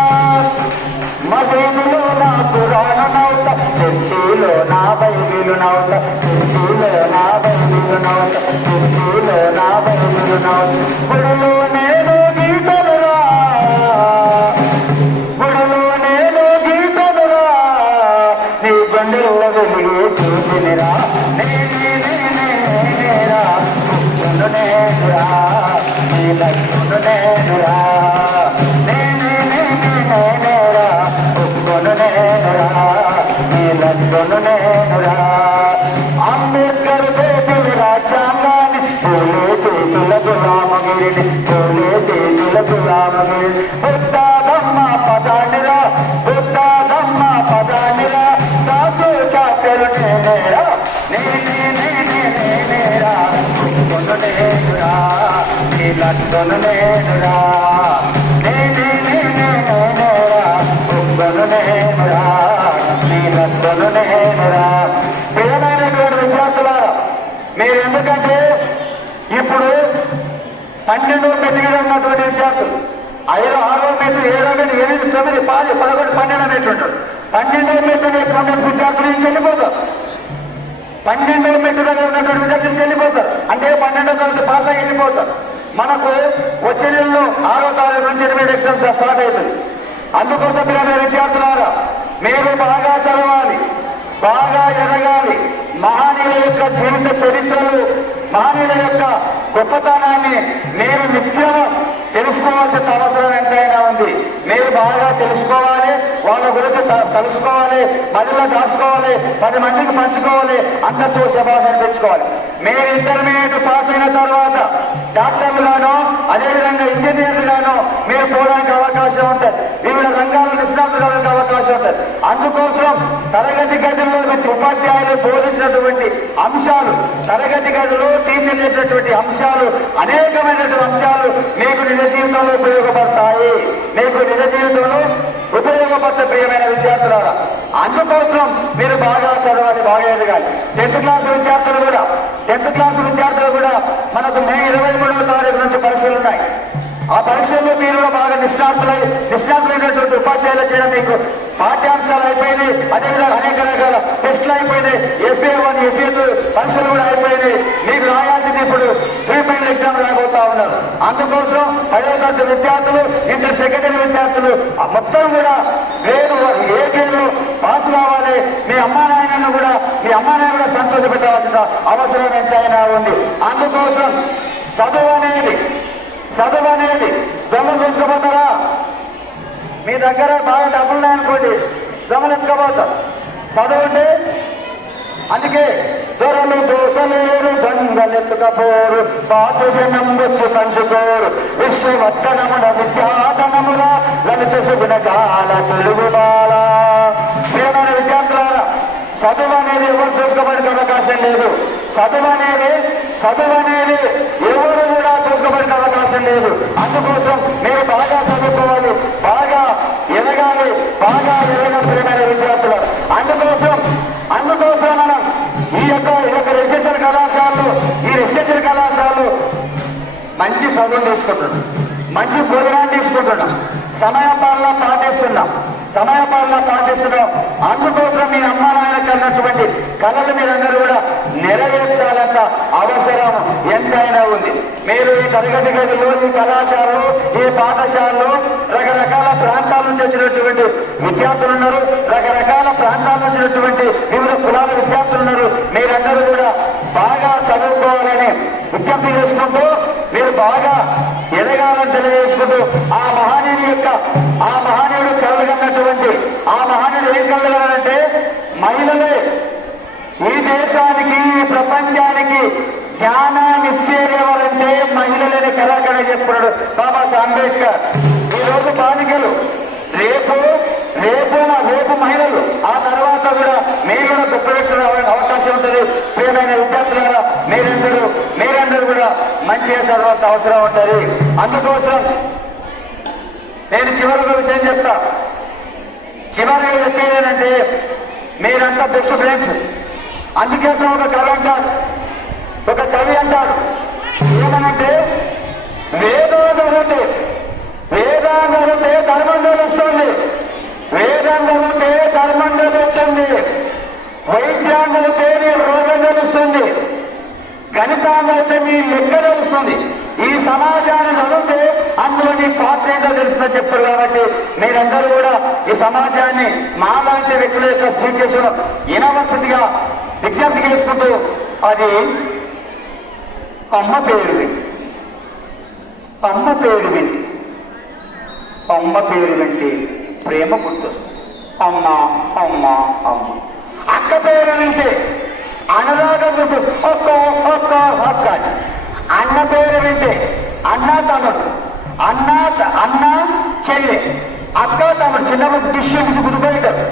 మసీదులో నా పురాణనవుతా చర్చిలో నా బైబిలు నవ్వుతా చర్చిలో నా బైబిలు నవ్వుతా చర్చిలో నా బైబిలు నవ్వుతా గుడిలో నేను గీతలురా గుడిలో నేను గీతలురా నీ గుండెల్లో వెలిగి చూసినిరా నేనేరా ఉప్పును నేనురా నీ లక్కును నేనురా నేనేరా ఉప్పును నేనురా నీ లక్కును నేనురా అంబేద్కర్ చేతుల రాజ్యాంగాన్ని పూలే చేతుల గులామగిరిని పూలే చేతుల గులామగిరిని బుద్ధాదమ్మ పదానిరా బుద్ధాదమ్మ పదానిరా కాదు చాటలు నేనేరా నేనేరా ఉప్పును నేనురా నీ లక్కును నేనురా నేనేరా ఉప్పును నేనురా నీ లక్కును నేనురా ప్రియమైనటువంటి విద్యార్థులారా మీరు ఎందుకంటే ఇప్పుడు 12వ మెట్టు ఉన్నటువంటి విద్యార్థులు 5, 6వ మెట్టు, 7వ మెట్టు, 8, 9, 10, 11, 12వ మెట్టు ఉంటారు. 12వ మెట్టు ఎక్కువ విద్యార్థులు నుంచి వెళ్ళిపోతారు. 12వ మెట్టు దగ్గర ఉన్నటువంటి విద్యార్థులు వెళ్ళిపోతారు. అంటే 12వ తరగతి పాస్ అయ్యి వెళ్ళిపోతారు. మనకు వచ్చే నెలలో 6వ తారీఖు నుంచి ఇంటర్మీడియట్ ఎగ్జామ్స్ స్టార్ట్ అవుతుంది. అందుకోసం ప్రియమైన విద్యార్థులారా మీరు బాగా చదవాలి, బాగా ఎదగాలి. మహనీయుల యొక్క జీవిత చరిత్రలు, మహనీయుల యొక్క గొప్పతనాన్ని మీరు నిత్యం తెలుసుకోవాల్సిన అవసరం ఎంతైనా ఉంది. మీరు బాగా తెలుసుకోవాలి, వాళ్ళ గురించి తెలుసుకోవాలి, మదిలో దాచుకోవాలి, 10 మందికి పంచుకోవాలి, అందరితో శుభాషణ తెచ్చుకోవాలి. మీరు ఇంటర్మీడియట్ పాస్ అయిన తర్వాత డాక్టర్లుగానో అదేవిధంగా ఇంజనీర్లుగానో మీరు పోవడానికి అవకాశం ఉంటుంది. వివిధ రంగాల్లో నిష్ణాతులు కావడానికి అవకాశం ఉంటుంది. అందుకోసం తరగతి గదిలో మీకు ఉపాధ్యాయులు బోధించినటువంటి అంశాలు, తరగతి గదిలో టీచర్ చేసినటువంటి అంశాలు, అనేకమైనటువంటి అంశాలు మీకు నిజ జీవితంలో ఉపయోగపడతాయి. మీకు నిజ జీవితంలో ఉపయోగపడతాయి ప్రియమైన విద్యార్థులారా. అందుకోసం మీరు బాగా చదవాలి, బాగా ఎదగాలి. 10th క్లాస్ విద్యార్థులు కూడా మనకు మే 23వ తారీఖు నుంచి పరీక్షలు ఉన్నాయి. ఆ పరీక్షల్లో మీరు బాగా నిష్ణాతులైనటువంటి ఉపాధ్యాయులు చేయడం, మీకు పాఠ్యాంశాలు అయిపోయినాయి, అదేవిధంగా అనేక రకాల టెస్టులు అయిపోయినాయి, FA1, FA2 పరీక్షలు కూడా అయిపోయినాయి. మీకు రాయాల్సింది ఇప్పుడు ప్రీఫైనల్ ఎగ్జామ్ రాబోతా ఉన్నారు. అందుకోసం 10వ తరగతి విద్యార్థులు, ఇంటర్ సెకండరీ విద్యార్థులు మొత్తం కూడా ఏ గేమ్లో పాస్ కావాలి. మీ అమ్మా నాయనను కూడా సంతోషపెట్టవలసిన అవసరం ఎంతైనా ఉంది. అందుకోసం చదువు అనేది దొంగలు తీసుకుపోతారా? మీ దగ్గర బాగా డబ్బులు ఉన్నాయనుకోండి, దొంగలు ఎత్తుకపోతారు. చదువు అంటే అందుకే దొరలు దోసలేరు, దొంగలెత్తుకపోరు, పాతు జనం వచ్చి పంచుకోరు, విశ్వవర్ధనముల విద్యాధనముల లలిత సుగుణ జాల తెలుగు బాల. ప్రియమైన విద్యార్థులారా, చదువు అనేది ఎవరు చూసుకోబడిన అవకాశం లేదు. చదువు అనేది ఎవరు కూడా చూసుకోబడిన అవకాశం లేదు. అందుకోసం మీరు బాగా చదువుకోవాలి, బాగా ఎదగాలి, బాగా ఎదగ ప్రియమైన విద్యార్థులు. అందుకోసం మనం ఈ యొక్క రెసిడెన్షియల్ కళాశాలలో మంచి చదువు తీసుకుంటున్నాం. మంచి భోజనాన్ని తీసుకుంటున్నాం, సమయపాలన పాటిస్తున్నాం. అందుకోసం మీ అమ్మా నాయన కన్నటువంటి కళలు మీరందరూ కూడా నెరవేర్చాలంత అవసరం ఎంతైనా ఉంది. మీరు ఈ తరగతి గదిలో, ఈ కళాశాలలో, ఈ పాఠశాలలో రకరకాల ప్రాంతాల నుంచి వచ్చినటువంటి విద్యార్థులు ఉన్నారు, రకరకాల ప్రాంతాల నుంచి వచ్చినటువంటి వివిధ కులాల విద్యార్థులు ఉన్నారు. మీరందరూ కూడా బాగా చదువుకోవాలని విజ్ఞప్తి చేసుకుంటూ, మీరు బాగా ఎదగాలని తెలియజేసుకుంటూ, ఆ మహనీయుడు కలగన్నటువంటి ఆ మహనీయుడు ఏం కలగాలంటే మహిళలే ఈ దేశానికి, ఈ ప్రపంచానికి జ్ఞానాన్ని ఇచ్చేది ఎవరంటే మహిళలని కళాకళ చెప్పుకున్నాడు బాబాసాహెబ్ అంబేద్కర్. ఈరోజు బాలికలు, రేపు మహిళలు, ఆ తర్వాత కూడా మీరు కూడా గొప్ప వ్యక్తులు అవకాశం ఉంటుంది. ప్రియమైన విద్యార్థులారా, మీరందరూ కూడా మంచిగా చదవాల్సిన అవసరం ఉంటుంది. అందుకోసం నేను చివరిగా విషయం చెప్తా. చివరిగా చెప్పేదేంటంటే మీరంతా బెస్ట్ ఫ్రెండ్స్. అందుకే ఒక కవి అంటాడు ఏమనంటే, వేదం చదివితే ధర్మం తెలుస్తుంది, వైద్యం చదివితే నీ రోగం తెలుస్తుంది, గణితాన్ని చదివితే నీ లెక్క తెలుస్తుంది. ఈ సమాజాన్ని చదివితే అందులో నీ పాత్ర ఏంటో తెలుస్తుందని చెప్పారు. కాబట్టి మీరందరూ కూడా ఈ సమాజాన్ని మాలాంటి వ్యక్తుల యొక్క స్పీచెస్ యూనివర్సిటీగా విజ్ఞప్తి చేసుకుంటూ, అది అమ్మ పేరు వింటే ప్రేమ గుర్తొస్తుంది. అమ్మ. అక్క పేరు వింటే అనురాగం గుర్తొస్తుంది. ఒక్క అన్న పేరు వింటే అన్న తమ్ముడు, అన్న చెల్లె, అక్క తమ్ముడు. చిన్నప్పుడు డిస్టెన్స్ గుర్తుపోయింటారు,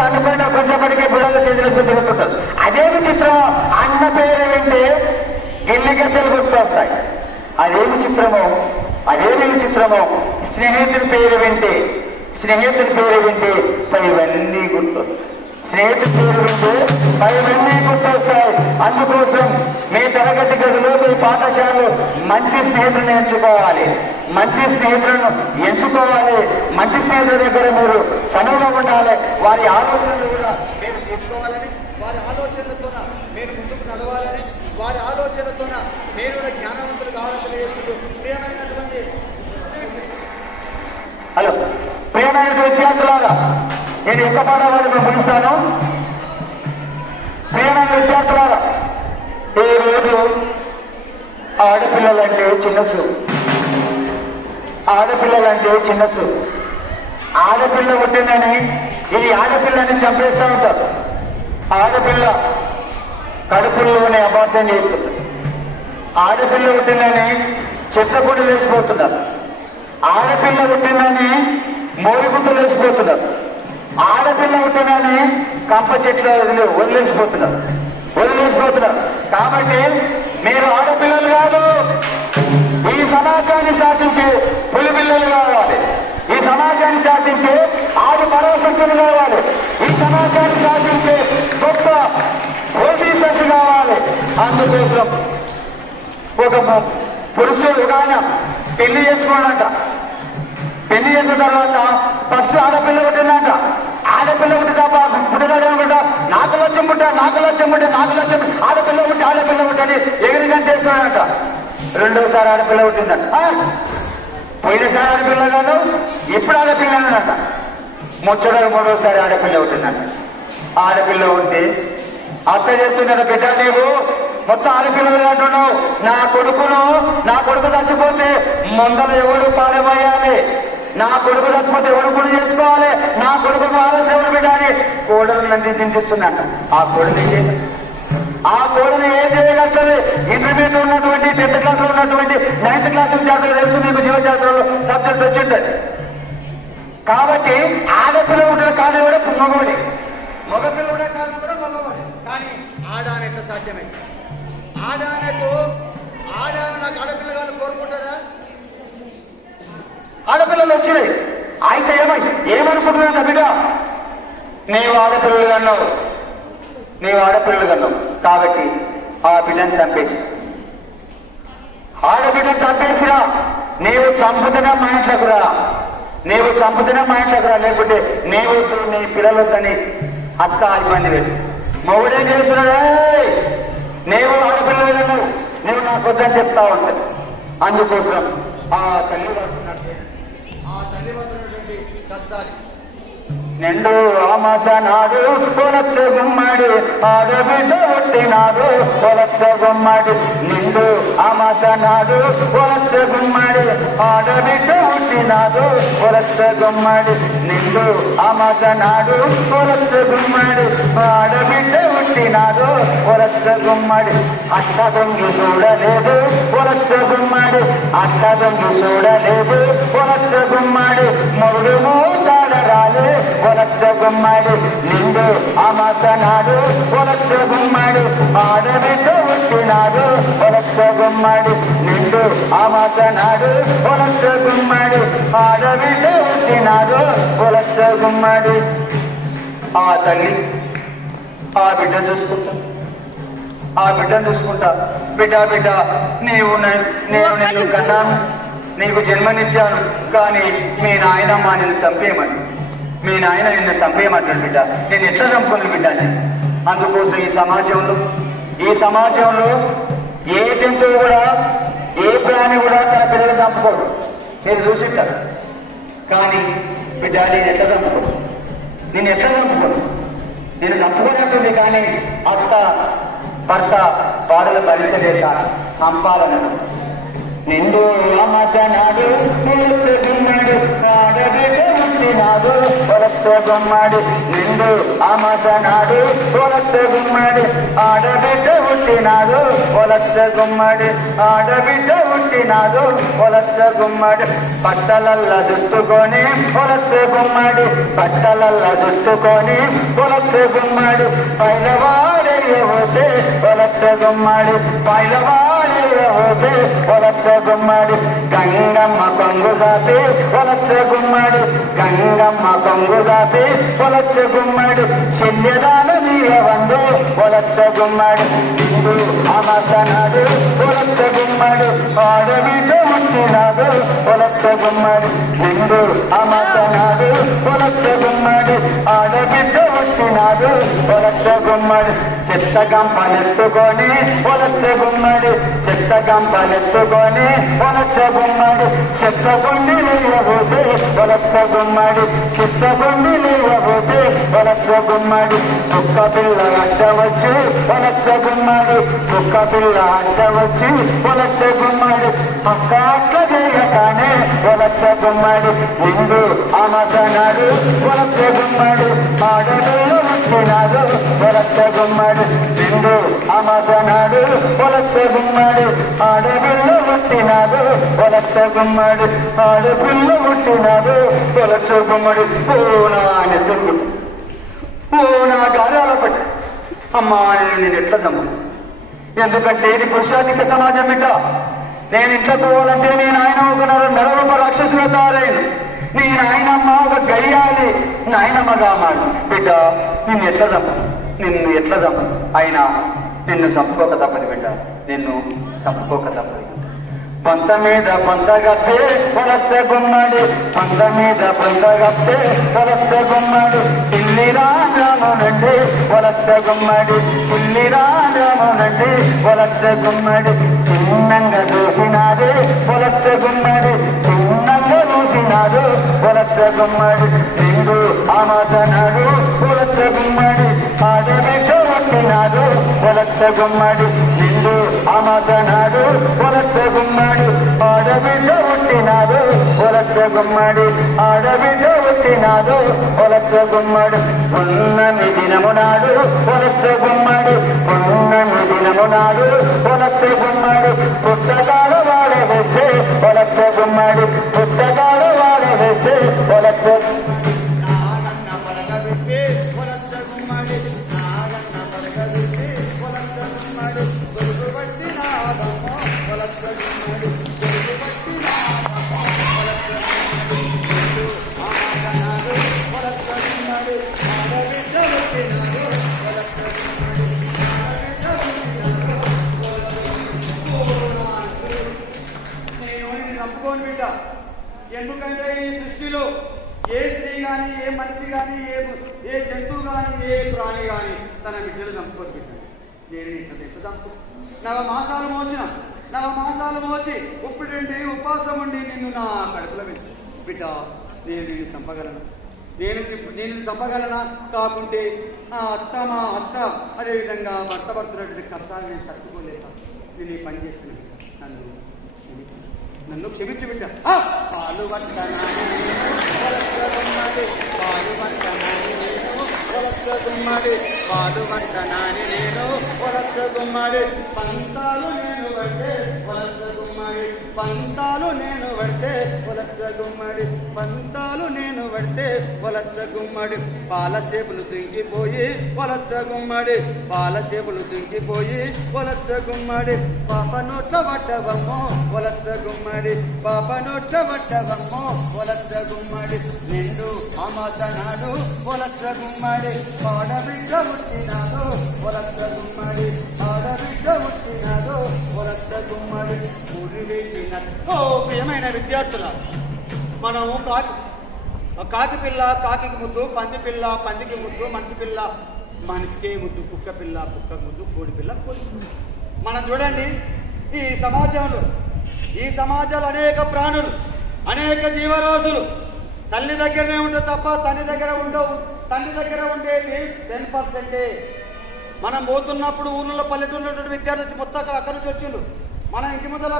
తండ్రిపోయిన కొంచెంపటికి బుడాలు చేతులు తిరుగుతుంటారు. అదేమి చిత్రం, అన్న పేరు వింటే గిల్లిగద్దలు గుర్తొస్తాయి. అదేమి చిత్రమో స్నేహితుడి పేరు వింటే పైవన్నీ గుర్తొస్తాయి. అందుకోసం మీ తరగతి గదులు, మీ పాఠశాలలో మంచి స్నేహితులను ఎంచుకోవాలి. మంచి స్నేహితుల దగ్గర మీరు చనువుగా ఉండాలి. వారి ఆలోచనలు కూడా మీరు తీసుకోవాలని, వారి ఆలోచనలతో మీరు ముందుకు నడవాలని, వారి ఆలోచనలతో మీరు కూడా జ్ఞానవంతులు కావాలని తెలియజేస్తూ ప్రియమైన విద్యార్థులారా, నేను ఎంత పాఠాలను ముగిస్తాను. ప్రియమైన విద్యార్థులారా, ఈ రోజు ఆడపిల్లలంటే చిన్న చూపు. ఆడపిల్ల పుట్టిందని ఈ ఆడపిల్లని చంపేస్తూ ఉంటారు. ఆడపిల్ల కడుపుల్లోనే అబార్థం చేస్తుంది. ఆడపిల్ల పుట్టిందని చిత్తపొడి వేసిపోతున్నారు. ఆడపిల్ల పుట్టిందని మోరిగుతులు వేసిపోతున్నారు. ఆడపిల్ల పుట్టిందని కంప చెట్లు వదిలేసిపోతున్నారు. కాబట్టి మీరు ఆడపిల్లలు కాదు, ఈ సమాజాన్ని శాసించే పులిపిల్లలు కావాలి. ఈ సమాజాన్ని శాసించే ఆది పరాశక్తులు కావాలి. ఈ సమాజాన్ని శాసించే గొప్ప ఓఫీసర్స్ కావాలి. అందుకోసం ఒక పురుషుడు ఆయన పెళ్లి చేసుకోవాలంట. పెళ్లి చేసిన తర్వాత ఫస్ట్ ఆడపిల్ల పుట్టిందంట. ఆడపిల్ల పుట్టినప్పుడు నాకు లక్ష్యం పుట్ట ఆడపిల్ల పుట్టని ఎగిరిగా చేస్తున్నాడంట. రెండోసారి ఆడపిల్ల పుట్టిందంట. పోయినసారి ఆడపిల్ల కాదు, ఇప్పుడు ఆడపిల్ల అంట. మూడోసారి ఆడపిల్ల పుట్టిందంట. ఆడపిల్ల ఉంటే అత్త చెప్తున్నాడు, బిడ్డ నీవు మొత్తం ఆడపిల్లలు అంటున్నావు, నా కొడుకు చచ్చిపోతే ముందర ఎవడు పాడమయ్యాలి, నా కొడుకు చచ్చిపోతే ఎవడు కూడా చేసుకోవాలి, నా కొడుకు ఆలస్యం ఎవరు పెట్టాలి. కోడలు నంది దింపిస్తుందంట. ఆ కోడలు ఏం చేయగలుగుతుంది? ఇంటర్మీడియట్ ఉన్నటువంటి 10th క్లాస్ లో ఉన్నటువంటి 9th క్లాస్ విద్యార్థులు తెలుసు, మీకు జీవశాస్త్రంలో సబ్జెక్ట్ వచ్చింటది. కాబట్టి ఆడపిల్ల ఉంటున్న కారణం కూడా మగవాడి, మగపిల్ల ఉండే కారణం కూడా మగవాడి. కానీ ఆడామె ఎట్లా సాధ్యమైంది? ఆడామె నాకు ఆడపిల్లగాళ్ళు కోరుకుంటారా? ఆడపిల్లలు వచ్చినాయి. అయితే ఏమనుకుంటున్నా బిడ్డ, నీవు ఆడపిల్లలు కన్నావు కాబట్టి ఆ బిడ్డను చంపేసిరా. నీవు చంపుతున్నా మా ఇంట్లోకి రా, నీవు చంపుతున్నా మా ఇంట్లోకి రా, లేకుంటే నీవు నీ పిల్లలొద్దని అత్త ఇబ్బంది పెట్టు. మొగుడేం చేస్తున్నాడే, నీవు ఆడపిల్లలను నువ్వు నాకు వద్దని చెప్తా ఉంటావు. అందుకోసం ఆ తల్లి కష్టాలు నిండు ఆమాస నాడు పొలచ్చ గుమ్మడి ఆడబిడ్డ పుట్టినాడు పొలచ్చ గుమ్మడి. నిండు ఆమాస నాడు పొలచ్చ గుమ్మడి ఆడబిడ్డ పుట్టినాడు పొలచ్చ గుమ్మడి. నిండు ఆమాస నాడు పొలచ్చ గుమ్మడి ఆడబిడ్డ పుట్టినాడు పొలచ్చ గుమ్మడి. అట్ట దొంగి చూడలేదు పొలచ్చ గుమ్మడి, అట్ట దొంగి చూడలేదు పొలచ్చ గుమ్మడి. మొగుడు మూతాడరాలే పొలచ్చ గుమ్మడి. నిండు అమాస నాడు పొలచ్చ గుమ్మడి ఆడబిడ్డ పుట్టినాడు పొలచ్చ గుమ్మడి. నిండు అమాస నాడు పొలచ్చ గుమ్మడి ఆడబిడ్డ పుట్టినాడు పొలచ్చ గుమ్మడి. ఆ తల్లి ఆ బిడ్డ చూసుకుంటా, ఆ బిడ్డను చూసుకుంటా. బిడ్డ బిడ్డ నీవు నిన్ను కన్నాను, నీకు జన్మనిచ్చాను, కానీ మీ నాయనమ్మ నిన్ను చంపేయమని, మీ నాయన నిన్ను చంపేయమంటాడు. బిడ్డ నేను ఎట్లా చంపుకుంది బిడ్డ అని. అందుకోసం ఈ సమాజంలో ఏ జంతువు కూడా, ఏ ప్రాణి కూడా తన పిల్లలు చంపుకోరు. నేను చూసిట్టాను, కానీ బిడ్డ నేను ఎట్లా చంపుకోను, నేను ఎట్లా చంపుకోను, నేను చంపుకున్నట్టుంది. కానీ అత్త భర్త బాధలు భరించలేక చంపాలను. నిండు అమాస నాడు పొలచ్చ గుమ్మడి ఆడబిడ్డ పుట్టినాడు పొలచ్చ గుమ్మడి. నిండు అమాస నాడు పొలచ్చ గుమ్మడి ఆడబిడ్డ పుట్టినాడు పొలచ్చ గుమ్మడి, ఆడబిడ్డ పుట్టినాడు పొలచ్చ గుమ్మడి. బట్టలల్ల చుట్టుకొని పొలచ్చ గుమ్మడి, బట్టలల్ల చుట్టుకొని పొలచ్చ గుమ్మడి. పైలవాడేయబోతే పొలచ్చ గుమ్మడి, పైలవాడేయబోతే పొలచ్చ గుమ్మడి. గంగమ్మ కొంగు సాపి పొలచ్చ గుమ్మడి, గంగమ్మ కొంగు సాపి పొలచ్చ గుమ్మడి. చెల్లెదాన నీయవందు పొలచ్చ గుమ్మడి. నిండు అమాస నాడు పొలచ్చ గుమ్మడి ఆడబిడ్డ పుట్టినాడు పొలచ్చ గుమ్మడి. నిండు అమాస నాడు పొలచ్చ గుమ్మడి ఆడబిడ్డ పుట్టినాడు పొలచ్చ గుమ్మడి. చెత్త గంపలెత్తుకొని పొలచ్చ గుమ్మడి, చెత్త గంపలెత్తుకొని పొలచ్చ గుమ్మడి. చెత్త గుండి లేవబోతే పొలచ్చ గుమ్మడి, చెత్త గుండి లేవబోతే పొలచ్చ గుమ్మడి. కుక్క పిల్ల అడ్డ వచ్చి పొలచ్చ గుమ్మడి, కుక్క పిల్ల అడ్డ వచ్చి పొలచ్చ గుమ్మడి. పక్క అక్క చేయగానే పొలచ్చ గుమ్మడి. నిండు అమాస నాడు పొలచ్చ గుమ్మడి ఆడబిడ్డ పుట్టినాడు పొలచ్చ గుమ్మడి. నిండు అమాస నాడు పొలచ్చ గుమ్మడి ఆడపిల్ల పుట్టినాడు పొలచ్చ గుమ్మడి, ఆడపిల్ల పుట్టినాడు పొలచ్చ గుమ్మడి. పూనా నెత్తుకు పూనా గారాల పట్టి అమ్మా నేను ఎట్లా దమ్ము, ఎందుకంటే ఇది పురుషాధిక సమాజం బిడ్డ. నేను ఇంట్లో పోవాలంటే నేను ఆయన ఒక నరరూప రాక్షసుల తారైను, నీ నాయనమ్మ ఒక గయ్యాలి నాయనమ్మగా మాడు. బిడ్డ నిన్ను ఎట్లా చంపు, నిన్ను ఎట్లా చంపు, అయినా నిన్ను చంపుకోక తప్పదు బిడ్డ, నిన్ను చంపుకోక తప్పదు. పంత మీద పంత గప్పే పొలచ్చ గుమ్మడి, పంత మీద పంత గప్పే పొలచ్చ గుమ్మడి. పిల్లి రాజామునండి పొలచ్చ గుమ్మడి, పిల్లి రాజామునండి పొలచ్చ గుమ్మడి. చిన్నంగా చూసినాడే పొలచ్చ గుమ్మడి, చిన్నంగా చూసినాడు పొలచ్చ గుమ్మడి. నిండు అమాస నాడు పొలచ్చ గుమ్మడి ఆడబిడ్డ పుట్టినాడు పొలచ్చ గుమ్మడి. నిండు అమాస నాడు పొలచ్చ గుమ్మడి ఆడబిడ్డ పుట్టినాడు పొలచ్చ గుమ్మడి, ఆడబిడ్డ పుట్టినాడు పొలచ్చ గుమ్మడి. పున్నమి దినము నాడు పొలచ్చ గుమ్మడి, పున్నమి దినము నాడు పొలచ్చ గుమ్మడి. పుట్టగాడు వాడవేస్తే పొలచ్చ గుమ్మడి, పుట్టగాడు వాడవేస్తే పొలచ్చ చంపుకోని బిడ్డ ఎందుకంటే ఈ సృష్టిలో ఏ స్త్రీ కానీ, ఏ మనిషి కానీ, ఏ జంతువు కానీ, ఏ ప్రాణి కానీ తన బిడ్డలు చంపుకోదు. బిడ్డలు నేను ఇంత చంపు నవ మాసాలు మోసి ఉప్పుడండి ఉపవాసం ఉండి నిన్ను నా కడుపులో పెంచు బిడ్డ. నేను నిన్ను చంపగలను, నేను చంపగలనా? కాకుంటే మా అత్త అదేవిధంగా భర్త పడుతున్నటువంటి కష్టాన్ని నేను తట్టుకోలేక నేను ఈ పని చేస్తున్నాను. నన్ను క్షమించు బిడ్డ. పాలు వంటనాని నేను వలస గుమ్మడి పంతాలు నేను పడితే వలస గుమ్మడి పంతాలు నేను పడితే వలస గుమ్మడి పంతాలు నేను పడితే వలస గుమ్మడి పాలసేపులు దుంగిపోయి వలస గుమ్మడి పాలసేపులు దుంగిపోయి వలస గుమ్మడి పాప నోట్ల పడ్డవమ్మో వలస గుమ్మడి పాప నోట్ల పడ్డవమ్మో వలస గుమ్మడి నిండు అమతనాడు వలస గుమ్మడి ఆడబిడ్డ వచ్చినాడు వలస గుమ్మడి ఆడబిడ్డ వచ్చినాడు వలస గుమ్మడి ఊరి వేసిన. ఓ ప్రియమైన విద్యార్థుల, మనము కాకి పిల్ల కాకికి ముద్దు, పంది పిల్ల పందికి ముద్దు, మనిషి పిల్ల మనిషికే ముద్దు, కుక్క పిల్ల కుక్కకు ముద్దు, కోడి పిల్ల కోడి. మనం చూడండి ఈ సమాజంలో అనేక ప్రాణులు, అనేక జీవరాశులు తల్లి దగ్గరనే ఉండవు తప్ప తండ్రి దగ్గర ఉండవు. తండ్రి దగ్గర ఉండేది 10%. మనం పోతున్నప్పుడు ఊళ్ళో పల్లెటూరులో విద్యార్థి మొత్తం అక్కడ నుంచి వచ్చిండు. మన ఇంటి ముందర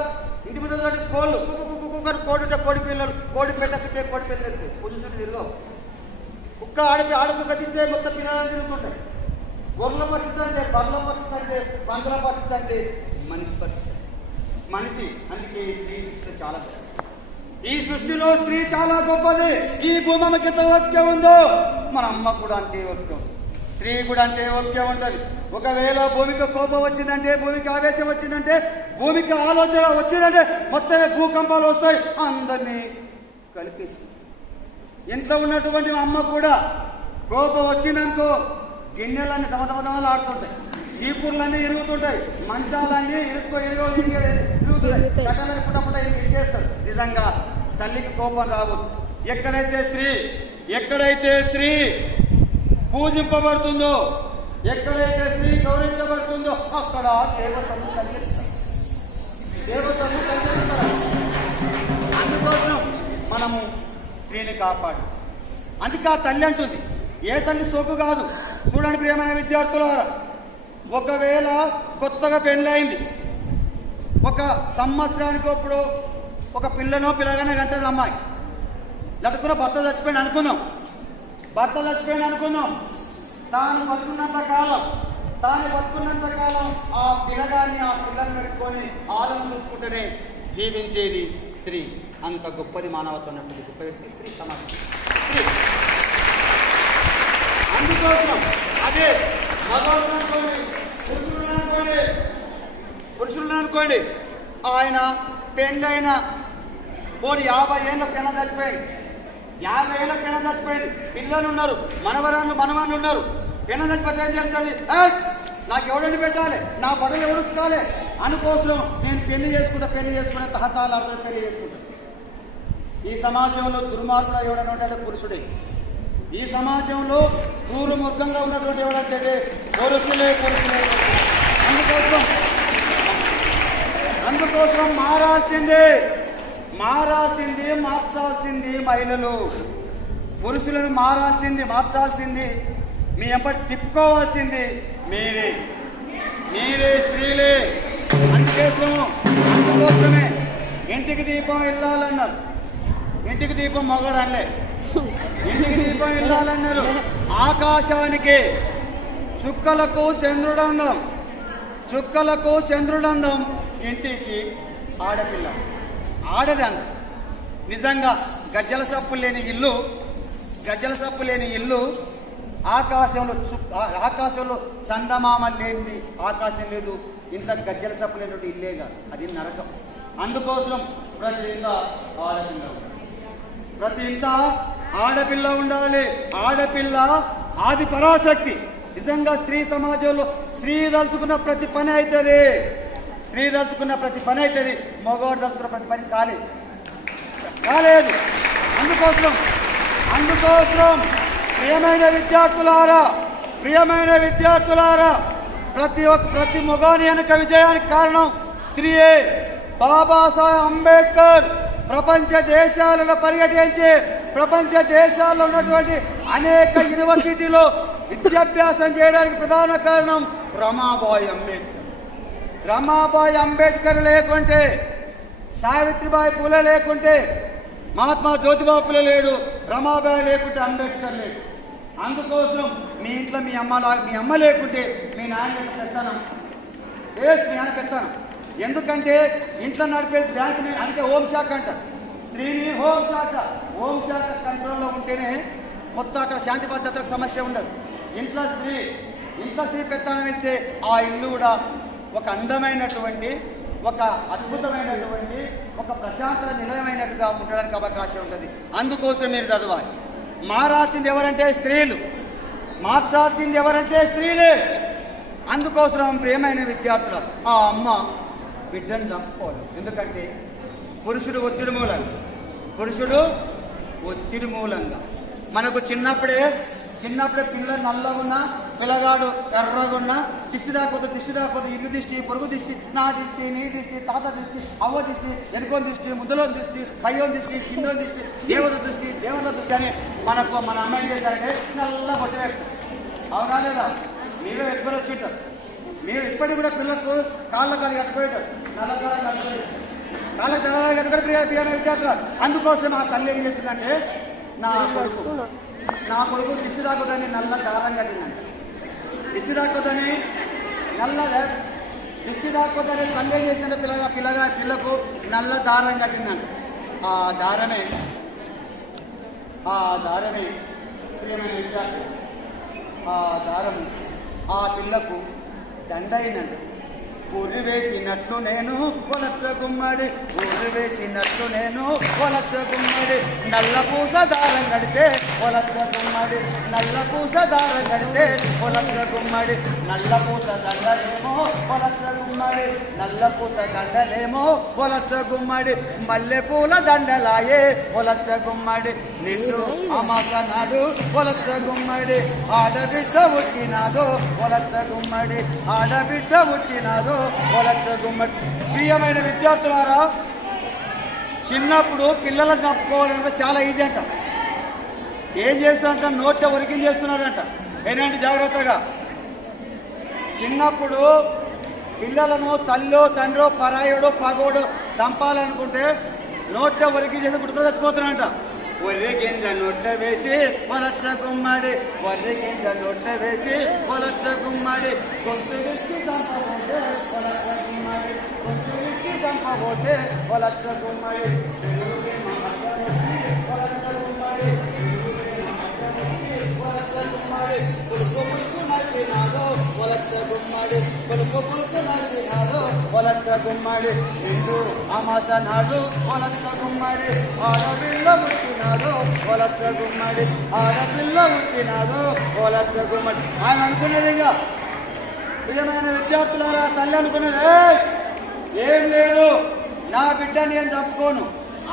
కోళ్ళు కోడి కోడి పిల్లలు కోడి పెట్ట చుట్టే కోడి పిల్లలు వెళ్తాయి, కొంచెం చుట్టూ తిరగవు. కుక్క ఆడకుక్క తింటే మొత్తం పిల్లలు తిరుగుతుంటాయి. గొర్రెల పరిస్థితి అంటే, బర్రెల పరిస్థితి అంటే, పందుల పరిస్థితి అంటే మనిషి పరిస్థితి. మనిషి అందుకే స్త్రీ చాలా గొప్పది. ఈ సృష్టిలో స్త్రీ చాలా గొప్పది. ఈ భూమికి ఎంత ఓపిక ఉందో మన అమ్మ కూడా అంతే ఓపిక ఉంది, స్త్రీ కూడా అంతే ఓపిక ఉంటుంది. ఒకవేళ భూమికి కోపం వచ్చిందంటే, భూమికి ఆవేశం వచ్చిందంటే, భూమికి ఆలోచన వచ్చిందంటే మొత్తమే భూకంపాలు వస్తాయి, అందరినీ కలిపేసి. ఇంట్లో ఉన్నటువంటి అమ్మ కూడా కోపం వచ్చిందనుకో గిన్నెలన్నీ దమదమదమలు ఆడుతుంటాయి, చీపుర్లన్నీ ఇరుగుతుంటాయి, మంచాలన్నీ ఇరుగుతుంటాయి, కట్టలని పుట్టపుట ఇచ్చేస్తారు. నిజంగా తల్లికి కోపం రావద్దు. ఎక్కడైతే స్త్రీ పూజింపబడుతుందో, ఎక్కడైతే స్త్రీ గౌరవించబడుతుందో అక్కడ దేవతలు కలిగిస్తారు. అందుకోసం మనము స్త్రీని కాపాడు. అందుకే ఆ తల్లి అంటుంది, ఏ తల్లి సోకు కాదు. చూడండి ప్రియమైన విద్యార్థులారా, ఒకవేళ కొత్తగా పెళ్ళయింది, ఒక సంవత్సరానికి ఇప్పుడు ఒక పిల్లగానే కంటది అమ్మాయి, లటుకున్న భర్త చచ్చిపోయింది అనుకుందాం. తాను బతుకున్నంత కాలం ఆ పిల్లని పెట్టుకొని ఆలను చూసుకుంటూనే జీవించేది స్త్రీ. అంత గొప్పది మానవత్వం ఉన్నటువంటి గొప్ప వ్యక్తి స్త్రీ, సమాజం స్త్రీ. అందుకోసం అదే పురుషులను అనుకోండి, ఆయన పెళ్ళైన 50 ఏళ్ళ పెన చచ్చిపోయింది, 50 ఏళ్ళ పెన చచ్చిపోయింది, పిల్లలు ఉన్నారు, మనవాళ్ళు ఉన్నారు. పెన చచ్చిపోతే ఏం చేస్తుంది? నాకు ఎవడని పెట్టాలి, నా పడవ ఎవరు కాలే అనుకోసం నేను పెళ్లి చేసుకునే తహతాలు పెళ్లి చేసుకుంటాను. ఈ సమాజంలో దుర్మార్గుడు ఎవడని ఉంటాడే పురుషుడే. ఈ సమాజంలో క్రూర మూర్ఖంగా ఉన్నటువంటి ఎవడంటే పురుషులే. అందుకోసం మార్చాల్సింది మహిళలు. పురుషులను మార్చాల్సింది మీ ఎంపటి తిప్పుకోవాల్సింది మీరే స్త్రీలే. అందుకోసమే ఇంటికి దీపం వెళ్ళాలన్నారు, ఇంటికి దీపం మగడు అనలే, ఇంటికి దీపం వెళ్ళాలన్నారు. ఆకాశానికి చుక్కలకు చంద్రుడందం, ఇంటికి ఆడపిల్ల ఆడది అందం. నిజంగా గజ్జల సప్పు లేని ఇల్లు, ఆకాశంలో చందమామ లేనిది ఆకాశం లేదు, ఇంత గజ్జల సప్పు లేనటువంటి ఇల్లే కాదు, అది నరకం. అందుకోసం ప్రతి ఇంట ఆడపిల్ల ఉండాలి. ఆడపిల్ల ఆది పరాశక్తి. నిజంగా స్త్రీ సమాజంలో స్త్రీ దలుచుకున్న ప్రతి పని అవుతుంది, మగవాడు దలుచుకున్న ప్రతి పని కాలేదు. కాలేదు. అందుకోసం ప్రియమైన విద్యార్థులారా ప్రతి మగాని వెనుక విజయానికి కారణం స్త్రీయే. బాబాసాహెబ్ అంబేద్కర్ ప్రపంచ దేశాలలో పర్యటించి ప్రపంచ దేశాల్లో ఉన్నటువంటి అనేక యూనివర్సిటీలో విద్యాభ్యాసం చేయడానికి ప్రధాన కారణం రమాబాయి అంబేద్కర్ లేకుంటే, సావిత్రిబాయి పూలే లేకుంటే, మహాత్మా జ్యోతిబా పూలే లేడు, రమాబాయి లేకుంటే అంబేద్కర్ లేడు. అందుకోసం మీ ఇంట్లో మీ అమ్మ లేకుంటే మీ నాన్న పెడతాను వేస్ట్, మీ నాన్న పెడతాను. ఎందుకంటే ఇంట్లో నడిపేది బ్యాంకు, అందుకే హోంశాఖ అంటారు. స్త్రీని హోంశాఖ కంట్రోల్లో ఉంటేనే మొత్తం అక్కడ శాంతి భద్రతలకు సమస్య ఉండదు. ఇంట్లో స్త్రీ పెత్తనం ఇస్తే ఆ ఇల్లు కూడా ఒక అందమైనటువంటి, ఒక అద్భుతమైనటువంటి, ఒక ప్రశాంత నిలయమైనట్టుగా ఉండడానికి అవకాశం ఉంటుంది. అందుకోసం మీరు చదవాలి. మారాల్సింది ఎవరంటే స్త్రీలు, మార్చాల్సింది ఎవరంటే స్త్రీలే. అందుకోసం ప్రియమైన విద్యార్థులు, ఆ అమ్మ బిడ్డను చంపుకోవాలి. ఎందుకంటే పురుషుడు ఒత్తిడి మూలంగా మనకు చిన్నప్పుడే పిల్లలు నల్లగున్నా, పిల్లగాడు ఎర్రగున్నా, దిష్టి దాకపోతే ఇల్లు దిష్టి, పొరుగు దిష్టి, నా దిష్టి, నీ దిష్టి, తాత దిష్టి, అవ్వ దిష్టి, వెనుకోని దిష్టి, ముద్దలో దిష్టి, పయ్యోని దిష్టి, కిందో దిష్టి, దేవత దృష్టి అని మనకు మన అమ్మాయి చేశారంటే నల్ల బొట్టు వేస్తారు. అవునా లేదా? మీరు ఎక్కువ వచ్చింటారు. మీరు ఇప్పటికి కూడా పిల్లలకు కాళ్ళ కట్టుకోలేటారు, కాళ్ళ కట్టుకొని ప్రియమైన విద్యార్థులు. అందుకోసం ఆ తల్లి ఏం చేస్తుందంటే, నా కొడుకు దిష్టి దాక్కుదని నల్ల దారం కట్టిందంట. దిష్టి దాక్కోదని తల్లి ఏం చేసిందంటే పిల్లకు నల్ల దారం కట్టిందంట. ఆ దారమే ప్రియమైన విద్యార్థులు, ఆ దారం ఆ పిల్లకు దండ అయిందంట. ఊరు వేసినట్లు నేను కొలచ్చ గుమ్మడి, నల్ల పూస దారం కడితే కొలచ్చ గుమ్మడి, నల్ల పూస దండలేమో కొలచ్చ గుమ్మడి, మల్లెపూల దండలాయే కొలచ్చ గుమ్మడి, నిన్ను అమాస నాడు కొలచ్చ గుమ్మడి, ఆడబిడ్డ పుట్టినాదో కొలచ్చ గుమ్మడి, కొలచ్చ గుమ్మడి. ప్రియమైన విద్యార్థులారా, చిన్నప్పుడు పిల్లలను చంపుకోవాలంటే చాలా ఈజీ అంట. ఏం చేస్తారంట? నోట్ల ఒరికింగ్ చేస్తున్నారంట. ఏంటంటే జాగ్రత్తగా, చిన్నప్పుడు పిల్లలను తల్లో తండ్రో పరాయుడో పగోడో చంపాలనుకుంటే నోట్ల ఒరికింగ్ చేసి గుట్టుకు చచ్చిపోతున్నారంట. ఒర్రె గింజ నోట్ల వేసి కొలచ్చ గుమ్మడి, గొంతు వేసి చంపబోతే కొలచ్చ గుమ్మడి, కొలచ్చ గుమ్మడి, నిండు అమాస నాడు కొలచ్చ గుమ్మడి, ఆడపిల్ల పుట్టినాదో కొలచ్చ గుమ్మడి, ఆయన అనుకునేది. ఇంకా ప్రియమైన విద్యార్థులారా, తల్లి అనుకునేది ఏం లేదు, నా బిడ్డని నేను చంపుకోను.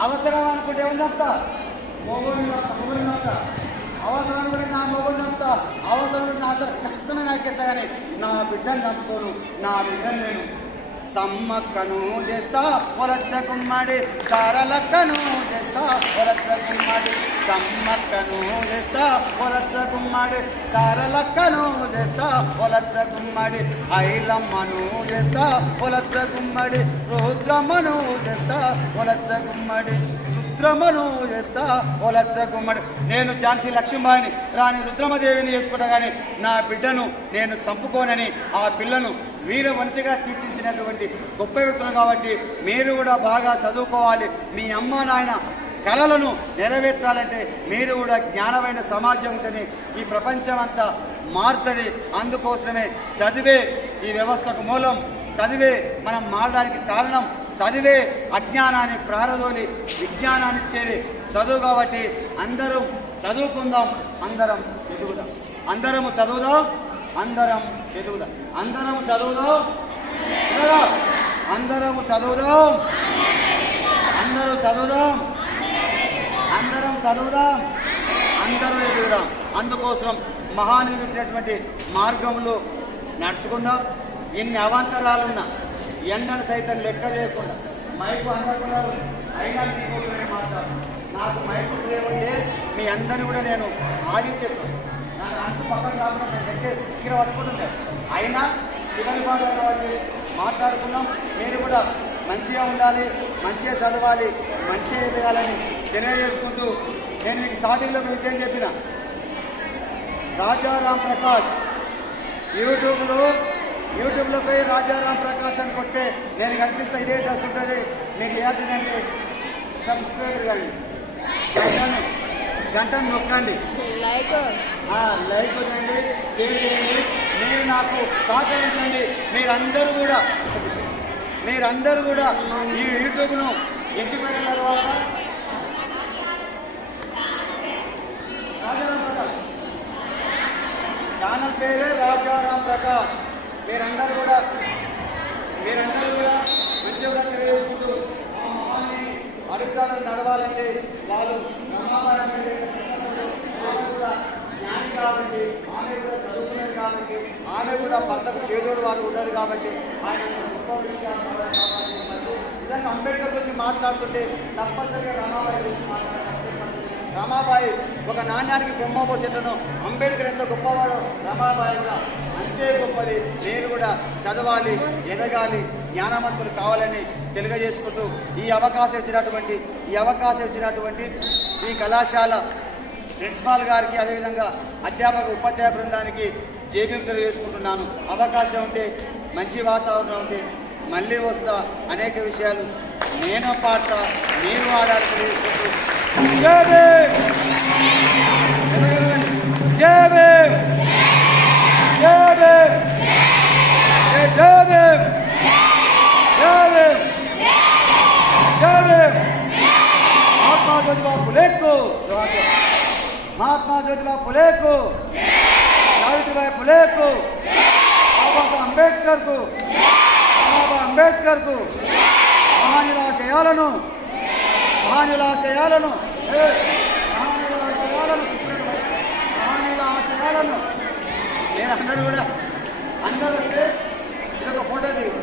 అవసరం అనుకుంటే ఏమని చంపుతా? మొగుడిని చంపుతా. అవసరం అనుకుంటే నా మొగుడిని చంపుతా. అవసరం నా కష్టమే నాకేస్తా, కానీ నా బిడ్డని చంపుకోను. నా బిడ్డని నేను సమ్మక్కను చేస్తా కొలచ్చ గుమ్మడి, సారలక్కను చేస్తా కొలచ్చ గుమ్మడి, సమ్మక్కను చేస్తా కొలచ్చ గుమ్మడి, సారలక్కను చేస్తా కొలచ్చ గుమ్మడి, ఐలమ్మను చేస్తా కొలచ్చ గుమ్మడి, రుద్రమ్మను చేస్తా కొలచ్చ గుమ్మడి, నేను ఝాన్సీ లక్ష్మీబాయిని రాణి రుద్రమదేవిని చేసుకుంటా, కానీ నా బిడ్డను నేను చంపుకోనని ఆ పిల్లను వీరవనితిగా తీర్చిదిద్దినటువంటి గొప్ప వ్యక్తులు. కాబట్టి మీరు కూడా బాగా చదువుకోవాలి. మీ అమ్మ నాయన కలలను నెరవేర్చాలంటే మీరు కూడా జ్ఞానమైన సమాజం ఉంటేనే ఈ ప్రపంచం అంతా మారుతుంది. అందుకోసమే చదివే ఈ వ్యవస్థకు మూలం, చదివే మనం మారడానికి కారణం, చదివే అజ్ఞానాన్ని ప్రారదోలి విజ్ఞానాన్ని ఇచ్చేది చదువు. కాబట్టి అందరం చదువుకుందాం, అందరం ఎదుగుదాం. అందరము చదువుదాం, అందరం చదువుదాం. అందరూ చదువుదాం. అందరం చదువుదాం, అందరం ఎదుగుదాం. అందుకోసం మహానీయుడైనటువంటి మార్గంలో నడుచుకుందాం. ఎన్ని అవాంతరాలున్నా ఎండను సైతం లెక్క చేయకుండా మైకు అందకుండా అయినా మాట్లాడు. నాకు మైకు లేకుంటే మీ అందరినీ కూడా నేను ఆడించేస్తాను. నాకు అంటూ పక్కన కాకుండా దగ్గర పట్టుకుంటుండే. అయినా చివరి పాటలు మాట్లాడుకున్నాం. మీరు కూడా మంచిగా ఉండాలి, మంచిగా చదవాలి, మంచిగా ఎదగాలని తెలియజేసుకుంటూ నేను మీకు స్టార్టింగ్లో ఒక విషయం చెప్పిన. రాజారాం ప్రకాష్ యూట్యూబ్లో పోయి రాజారాం ప్రకాష్ అని కొడితే నేను కనిపిస్తే ఇదే డ్రెస్ ఉంటుంది. మీకు ఏదంటే సబ్స్క్రైబర్ కానీ గంటను నొక్కండి, లైక్ కొట్టండి, షేర్ చేయండి. మీరు నాకు సహకరించండి. మీరందరూ కూడా ఈ యూట్యూబ్ను ఇంటికి వెళ్ళిన తర్వాత రాజారాం ప్రకాష్ ఛానల్ పేరే రాజారాం ప్రకాష్. మీరందరూ కూడా మంచిగా తెలియజేసుకుంటూ అడుగుతాలను నడవాలంటే వాళ్ళు కూడా జ్ఞాని కాబట్టి, ఆమె కూడా చదువుకున్నది కాబట్టి, ఆమె కూడా భర్తకు చేదోడు వాళ్ళు ఉండదు కాబట్టి ఆయన గొప్ప నిజంగా అంబేద్కర్ గురించి మాట్లాడుతుంటే తప్పనిసరిగా రమాబాయి గురించి మాట్లాడాలి. రమాబాయి ఒక నాణ్యానికి బొమ్మ పోసేటను అంబేద్కర్ ఎంత గొప్పవాడో రమాబాయి కూడా అంతే గొప్పది. నేను కూడా చదవాలి, ఎదగాలి, జ్ఞానవంతులు కావాలని తెలియజేసుకుంటూ ఈ అవకాశం ఇచ్చినటువంటి ఈ కళాశాల ప్రిన్సిపాల్ గారికి, అదేవిధంగా అధ్యాపక ఉపాధ్యాయ బృందానికి జేబీఎం తెలియజేసుకుంటున్నాను. అవకాశం ఉంటే, మంచి వాతావరణం ఉంటే మళ్ళీ వస్తా. అనేక విషయాలు నేను పాడతా, మీరు ఆడాలి తెలియజేసుకుంటూ महात्मा ज्योतिबा फुले को, सावित्रीबाई फुले को, बाबा साहेब अंबेडकर को మహానిలాశయాలను నేను అందరూ వస్తే ఇదొక ఫోటో దిగు.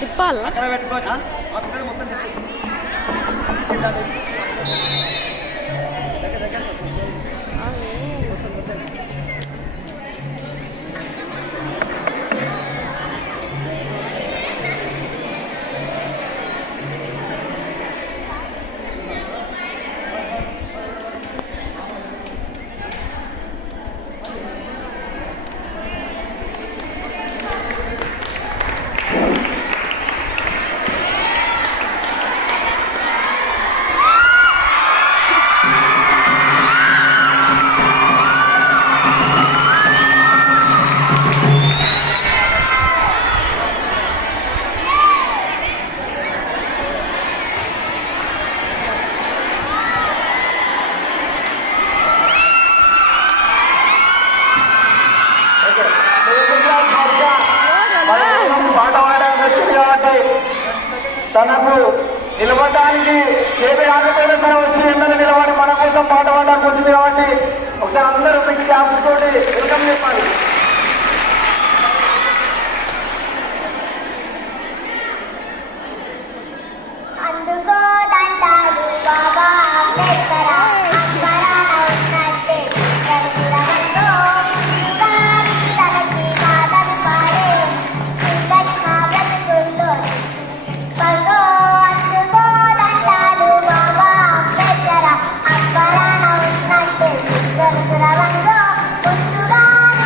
తిప్పాలి అక్కడ పెట్టుకొని అక్కడ మొత్తం తిప్పేసి దగ్గర మొత్తం తనకు నిలబడడానికి ఏది ఆగపోయినా సరే వచ్చి ఎండలు నిలబడి మన కోసం పాట పాడడానికి వచ్చింది కాబట్టి ఒకసారి అందరూ మీకు క్యాప్స్ తోటి వెల్కమ్ చెప్పాలి.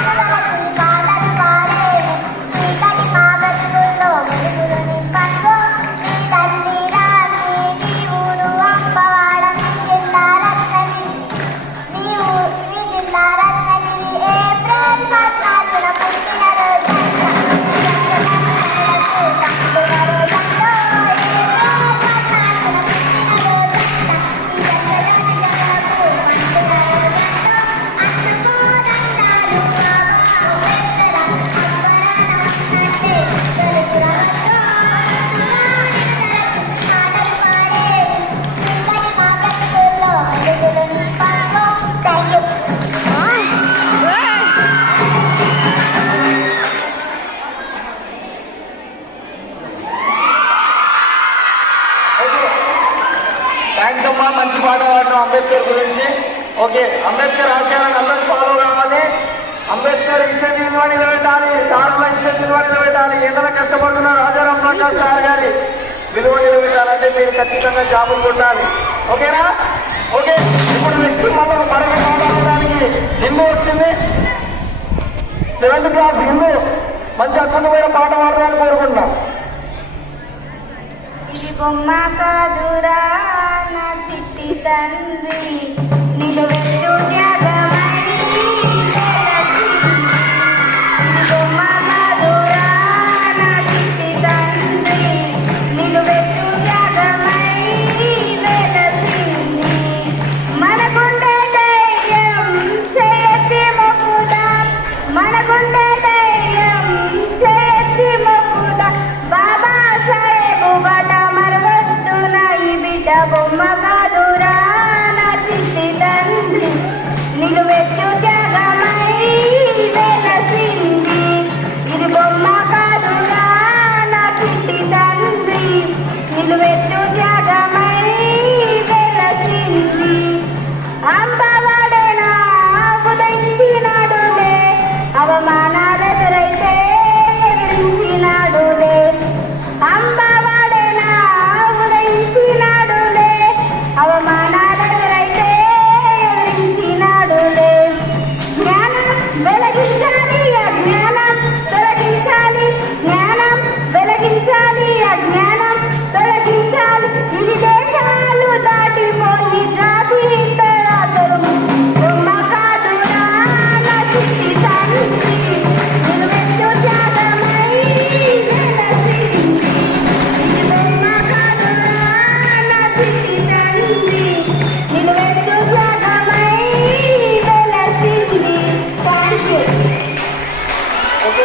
Terima kasih. ఓకే, థ్యాంక్స్ అమ్మా, మంచి పాట పాడడం అంబేద్కర్ గురించి. ఓకే, అంబేద్కర్ ఆశయాలను అందరూ ఫాలో కావాలి. అంబేద్కర్ ఇచ్చే నిల్వ నిలబెట్టాలి, సార్ల ఇచ్చే నిల్వ నిలబెట్టాలి. ఏదైనా కష్టపడుతున్న రాజారాం ప్రకాష్ సార్ గారి విలువ నిలబెట్టాలంటే మీరు ఖచ్చితంగా జాబులు కొట్టాలి. ఓకేనా? ఓకే, ఇప్పుడు నెక్స్ట్ మనం మరొక మాట్లాడడానికి హిందూ వచ్చింది. 7th క్లాస్ హిందూ మంచి అద్భుతమైన పాట పాడడానికి కోరుకుంటున్నాం. ఇది బొమ్మ కాదురా నా చిట్టి తండ్రి నిలువెత్తు త్యాగమై వెలసి. ఇది బొమ్మ కాదురా నా చిట్టి తండ్రి నిలువెత్తు త్యాగమై వెలసింది. మనకుండే ధైర్యం చేయతి మొక్కుదాం, మనకుండే ధైర్యం చేయతి మొక్కుదాం. బాబా సాహెబు బాట మరవద్దున ఈ బిడ్డ బొమ్మ కాదురా నా చిట్టి తండ్రి నిలువెత్తు త్యాగమై వెలసింది. ఇది బొమ్మ కాదురా నా చిట్టి తండ్రి నిలువెత్తు త్యాగమై వెలసింది. అంబవాడేనా ఉదయించినాడులే, అవమానాలెదురైతే ఎదిరించినాడులే. అంబవాడేనా ఉదయించినాడులే, అవమానాలెదురైతే ఎదిరించినాడులే. జ్ఞానం వెలిగించాలి, అజ్ఞానం తొలగించాలి, జ్ఞానం వెలిగించాలి, అజ్ఞానం తొలగించాలి. ఇది దేశాలు దాటిపోయి జాతి తరాతరము బొమ్మ కాదురా నా చిట్టి తండ్రి నిలువెత్తు త్యాగమై వెలసింది. ఇది బొమ్మ కాదురా నా చిట్టి తండ్రి నిలువెత్తు త్యాగమై వెలసింది. Thank you. ఓకే,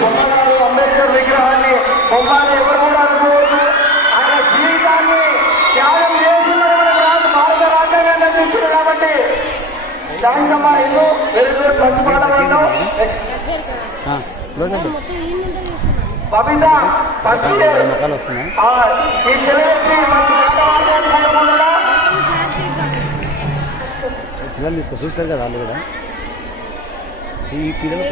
బొమ్మగారు అంబేద్కర్ విగ్రహాన్ని బొమ్మని ఎవరు కూడా అనుకోవద్దు. ఆయన జీవితాన్ని త్యాగం చేస్తున్నారు, భారత రాజ్యాంగాన్ని అందించారు కాబట్టి దానికమ్మా హిందూ వెలుగురు మంచి పాట పాడడం. బబిత ఫస్ట్ ఇయర్ ఈ చెల్లెచ్చి మంచి పాట పాడడానికి అనుకుంటున్నా. పిల్లలు తీసుకో చూస్తారు కదా వాళ్ళు కూడా ఈ పిల్లలు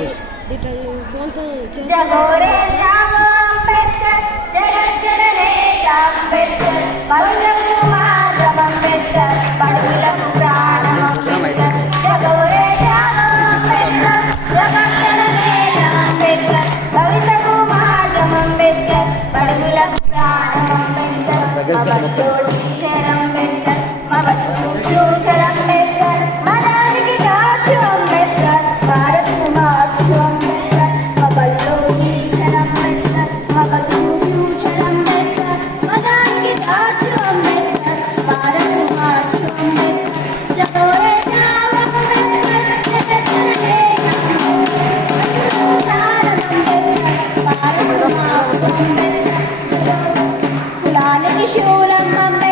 కొంచెం జగోరే జాగో అంబేద్కర్, జగజ్జననేత అంబేద్కర్, పౌరులకు మార్గం అంబేద్కర్, బడుగులకు ప్రాణం అంబేద్కర్. జగోరే జాగో అంబేద్కర్, జగజ్జననేత అంబేద్కర్, భవితకు మార్గం అంబేద్కర్, బడుగులకు ప్రాణం అంబేద్కర్. మగధోడి టీచర్ అంబేద్కర్, మగధోడి ఫ్యూచర్ అంబేద్కర్, మనానికి డాక్టర్ అంబేద్కర్, భారత్కు మార్చు అంబేద్కర్, మగల్లో టీచర్ అంబేద్కర్, మగధోడి ఫ్యూచర్ అంబేద్కర్, మనానికి డాక్టర్ అంబేద్కర్, భారత్కు మార్చు అంబేద్కర్. జగోరే జాగో అంబేద్కర్, జగజ్జననేత అంబేద్కర్, సారం అంబేద్కర్, భారత్కు మార్చు అంబేద్కర్. కులానికి శూలం అంబేద్కర్,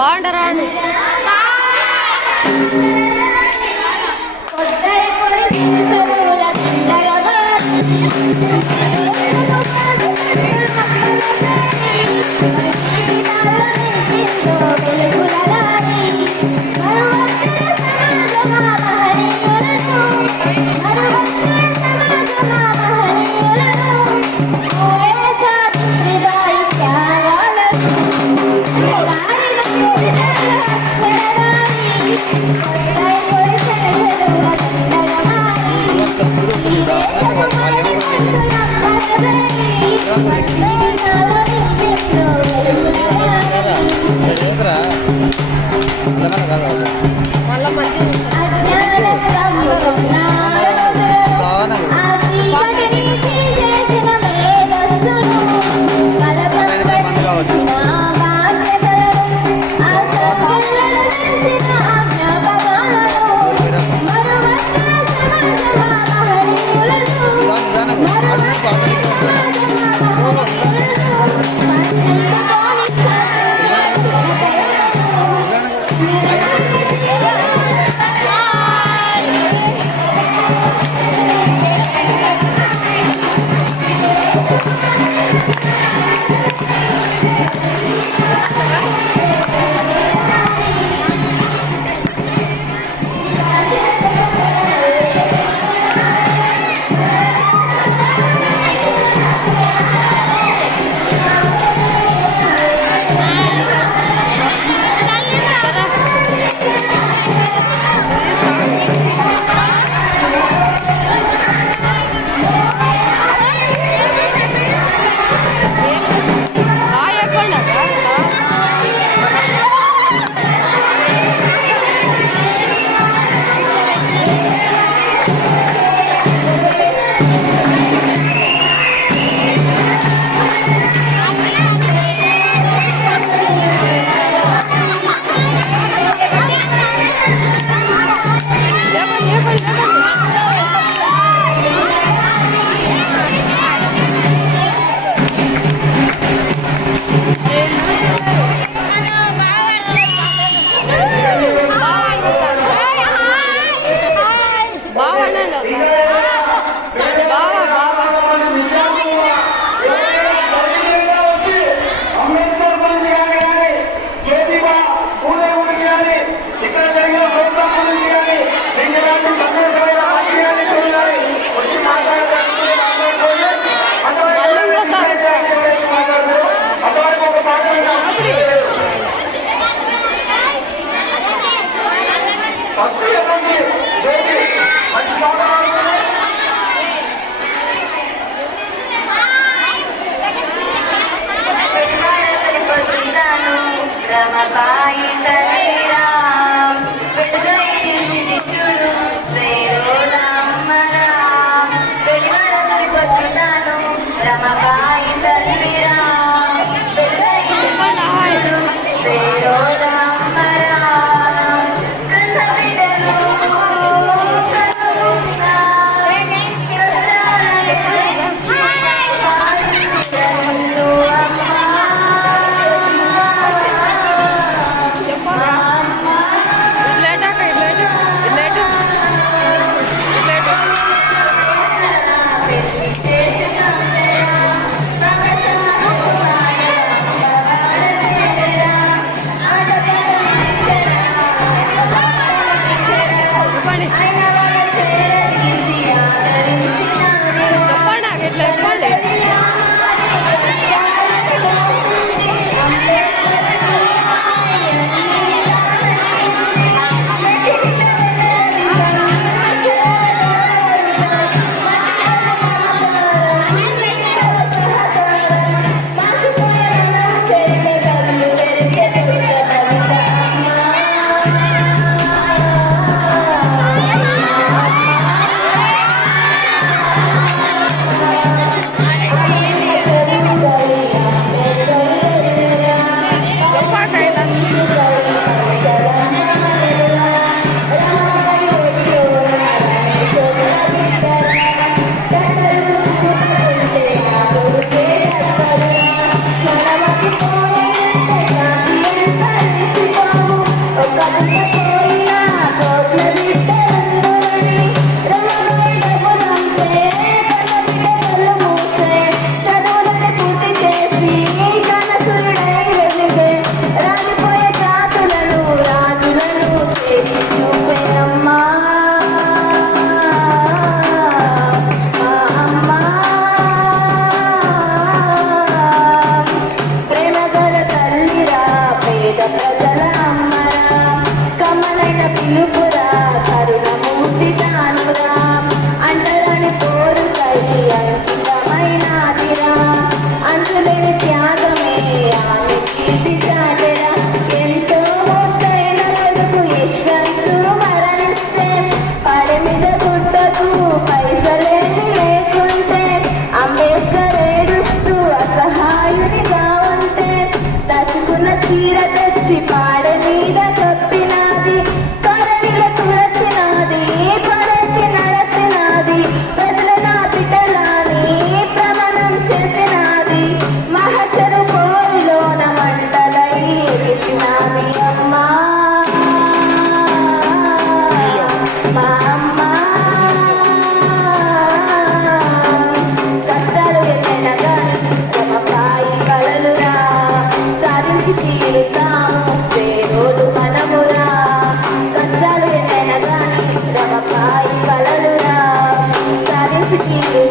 బాగుంటారా మళ్ళీ మంచి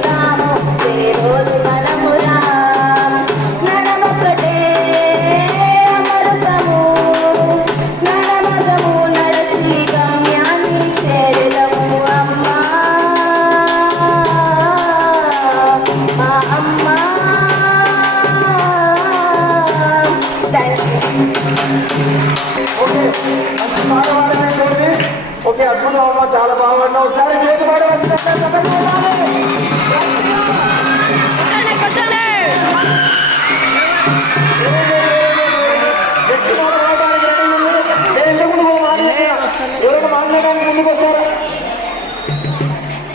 చేరుతాము ఏ రోజు మనమురా నడమొక్కటే అమృతము నడమగము నడచి గమ్యాన్ని చేరుదము అమ్మా మా అమ్మా ఓకే మంచి పాట పాడమైనటువంటి ఓకే అద్భుతం అమ్మ చాలా బాగున్నావు ఒకసారి చేతి పాట ఎవరైనా మాట్లాడడానికి ముందుకు వస్తారా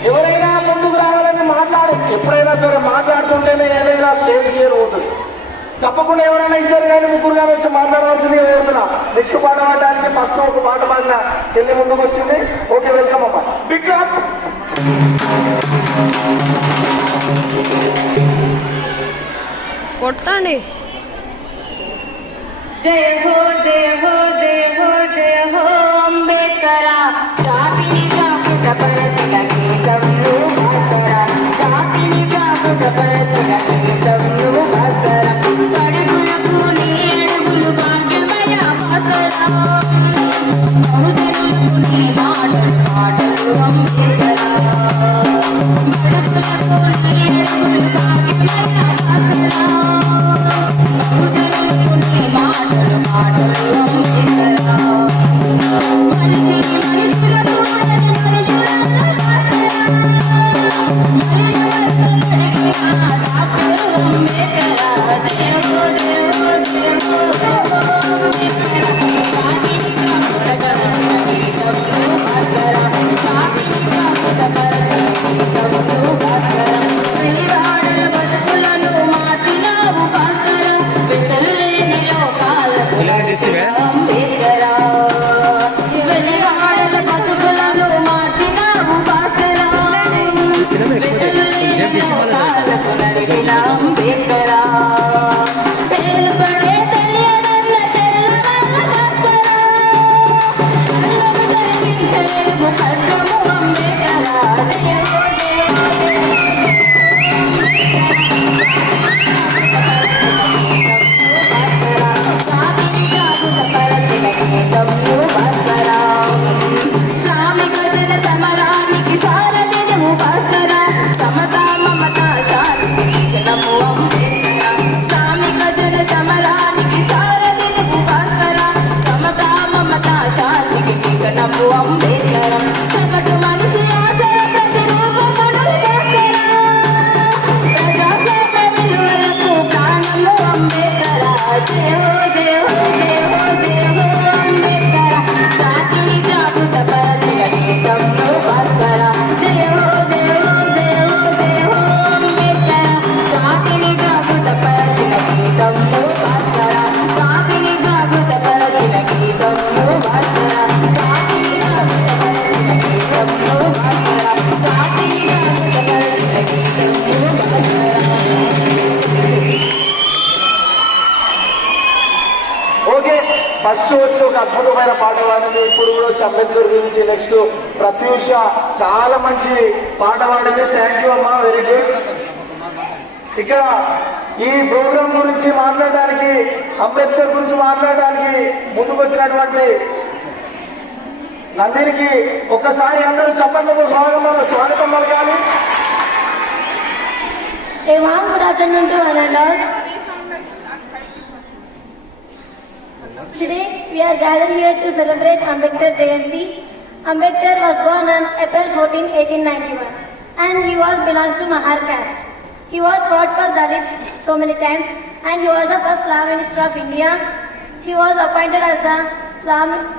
ఎవరైనా ముందుకు రావాలని మాట్లాడు ఎప్పుడైనా సరే మాట్లాడుతుంటేనే ఏదైనా స్టేజ్ క్లియర్ అవుతుంది తప్పకుండా ఎవరైనా ఇద్దరు కానీ ముగ్గురు కానీ వచ్చి మాట్లాడవలసింది చెప్తున్నా నెక్స్ట్ పాట పాడడానికి ఫస్ట్ ఒక పాట పాడిన చెల్లి ముందుకు వచ్చింది ఓకే వెల్కమ్ అమ్మ బిగ్ క్లాప్స్ కొట్టండి. జయ హో జయ హో జయ హో జయ హో అంబేద్కర జాతిని జాగృత పరచగ గీతంను భాస్కర జాతిని జాగృత పరచగ గీతంను భాస్కర అడుగులకు నీ అడుగులు భాగ్యమయ భాస్కర బహుజనులకు నీ మాటలు మాటలు అంబేద్కర అడుగులకు నీ అడుగులు భాగ్యమయ భాస్కర మాటలు మాటలు అంబేద్కర ఫస్ట్ వచ్చి ఒక అద్భుతమైన పాట పాడింది ఇప్పుడు కూడా వచ్చి అంబేద్కర్ గురించి నెక్స్ట్ ప్రత్యూష చాలా మంచి పాట పాడింది థ్యాంక్ యూ అమ్మా వెరీ గుడ్ ఇక్కడ ఈ ప్రోగ్రాం గురించి మాట్లాడడానికి అంబేద్కర్ గురించి మాట్లాడడానికి ముందుకు వచ్చినటువంటి నందినికి ఒక్కసారి అందరూ చప్పట్లతో స్వాగతం పలకాలి. A warm good afternoon to one and all. Today we are gathered here to celebrate Ambedkar Jayanti. Ambedkar was born on April 14, 1891 and he belongs to Mahar caste. He was fought for Dalits so many times and he was the first Law Minister of India. He was appointed as the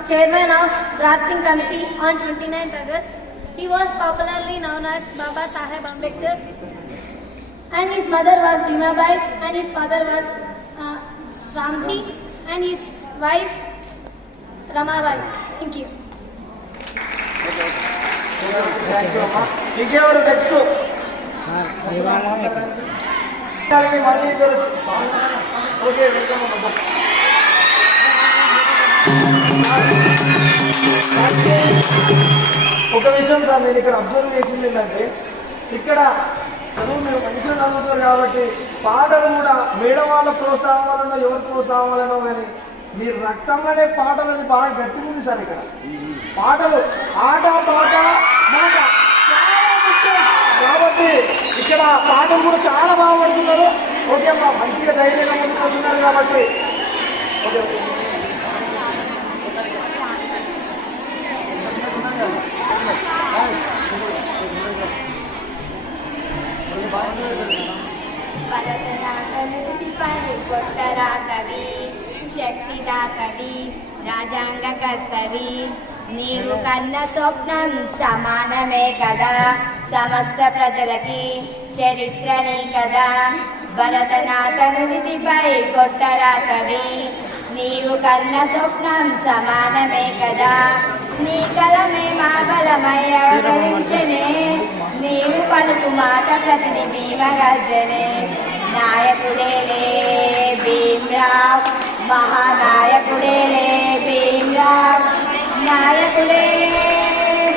Chairman of Drafting Committee on 29th August. He was popularly known as Baba Saheb Ambedkar. And his mother was Bhimabai and his father was Ramji and his wife Ramabai. Thank you. Thank you, Amma. ఇంకెవరు నెక్స్ట్ ఓకే వెల్కమ్ అమ్మా. ఒక విషయం సార్ నేను ఇక్కడ అబ్జర్వ్ చేసింది ఏంటంటే ఇక్కడ చదువుతారు కాబట్టి పాటలు కూడా మేడం వాళ్ళ ప్రోత్సాహం వలనో ఎవరి ప్రోత్సాహం వలనో కానీ మీ రక్తంలోనే పాటలు అది బాగా గట్టిగా ఉంది సార్ ఇక్కడ పాటలు ఆట పాట మాట చాలా ముఖ్యం కాబట్టి ఇక్కడ పాటలు కూడా చాలా బాగా పడుతున్నారు ఓకే అమ్మా మంచిగా ధైర్యంగా ముందుకు వస్తున్నారు కాబట్టి ఓకే ఓకే కొట్టరాతవి శక్తిదాతవి రాజాంగ కర్తవి నీవు కన్న స్వప్నం సమానమే కదా సమస్త ప్రజలకి చరిత్రని కదా భరతనాట్యముపై కొట్టరాతవి నీవు కన్న స్వప్నం సమానమే కదా నీ కలమే మా బలమై అవతరించనే నీవు పలుకు మాట ప్రతిని భీమగర్జనే నాయకుడేలే భీమ్రావ్ మహానాయకుడేలే భీమ్రావ్ నాయకుడేలే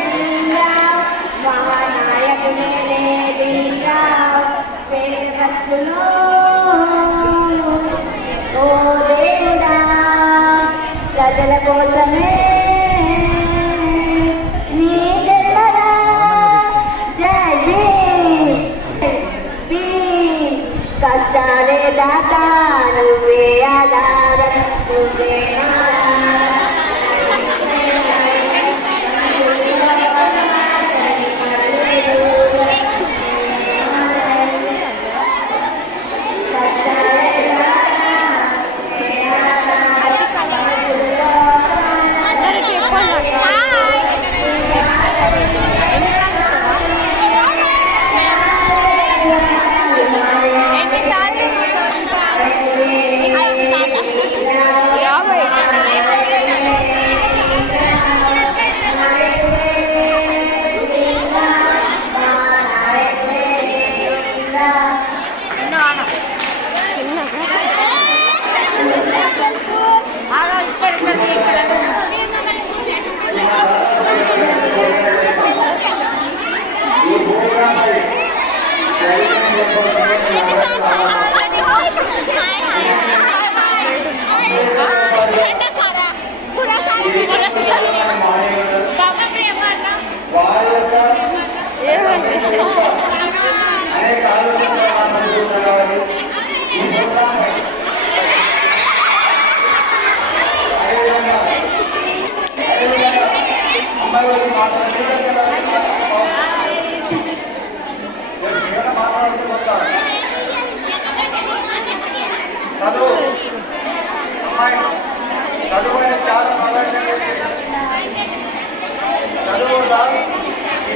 భీమ్రావ్ మహానాయకుడేలే భీమ్రావ్ పేద భక్తులు ఓ దేవుడా ప్రజల కోసమే నీ జన్మరా జై భీమ్ కష్టాలే దాత నువ్వే ఆధారం నువ్వే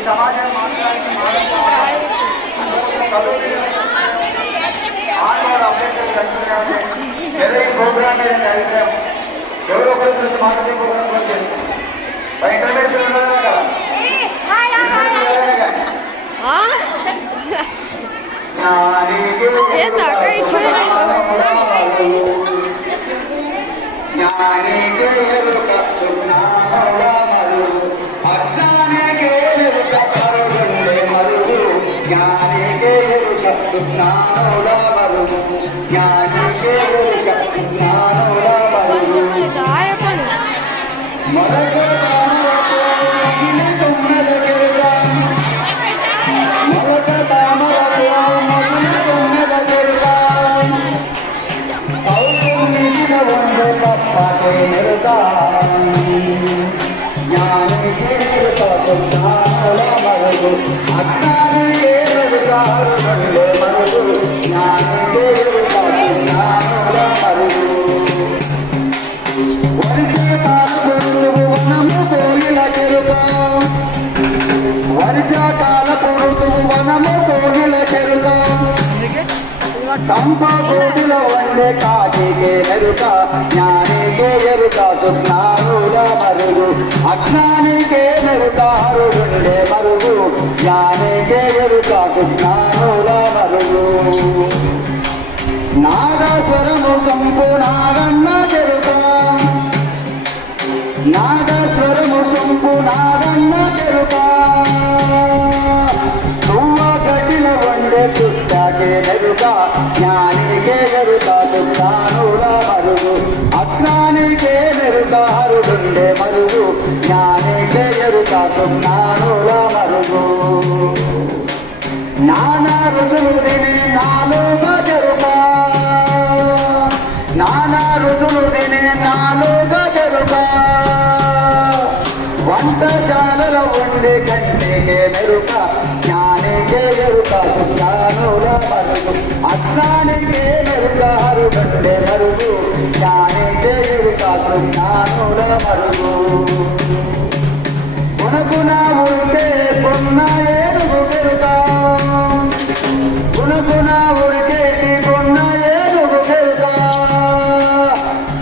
సమాజం మాట్లాడిన ప్రోగ్రామ్ ఎవరో ఒకరు మాట్లాడే ప్రోగ్రామ్ చేస్తాం ఇంటర్మీడియట్ కదా కంపగోటిలో వండే కాకికే ఎరుక జ్ఞానికే ఎరుక సుజ్ఞానుల మరుగు అజ్ఞానికే మెరుక హరుడుండే మరుగు జ్ఞానికే ఎరుక సుజ్ఞానుల మరుగు నాగస్వరము సంపు నాగన్న చెరుక నాగస్వరము సంపు నాగన్న చెరుక నువ్వ గట్టిలో వండే చుట్టాకే జ్ఞానికే ఎరుక జ్ఞానుల మరుగు అజ్ఞానికే ఎరుక హరుడుండే మరుగు జ్ఞానికే ఎరుక జ్ఞానుల మరుగు నానా రుజులు తిని నాలుగా జరుగా నానా రుజులు తిని నాలుగా జరుగా వంటశాలలో ఉండే కంటికే మెరుక జ్ఞానికే ఎరుక జ్ఞానుల మరుగు అజ్ఞానికే మెరుక హరుడుండే మరుగు జ్ఞానికే ఎరుక జ్ఞానుల మరుగు గుణగుణ ఉడితే కొన్న ఏడుగు గెరుక గుణగుణ ఉడికేటి కొన్న ఏడుగు గెరుక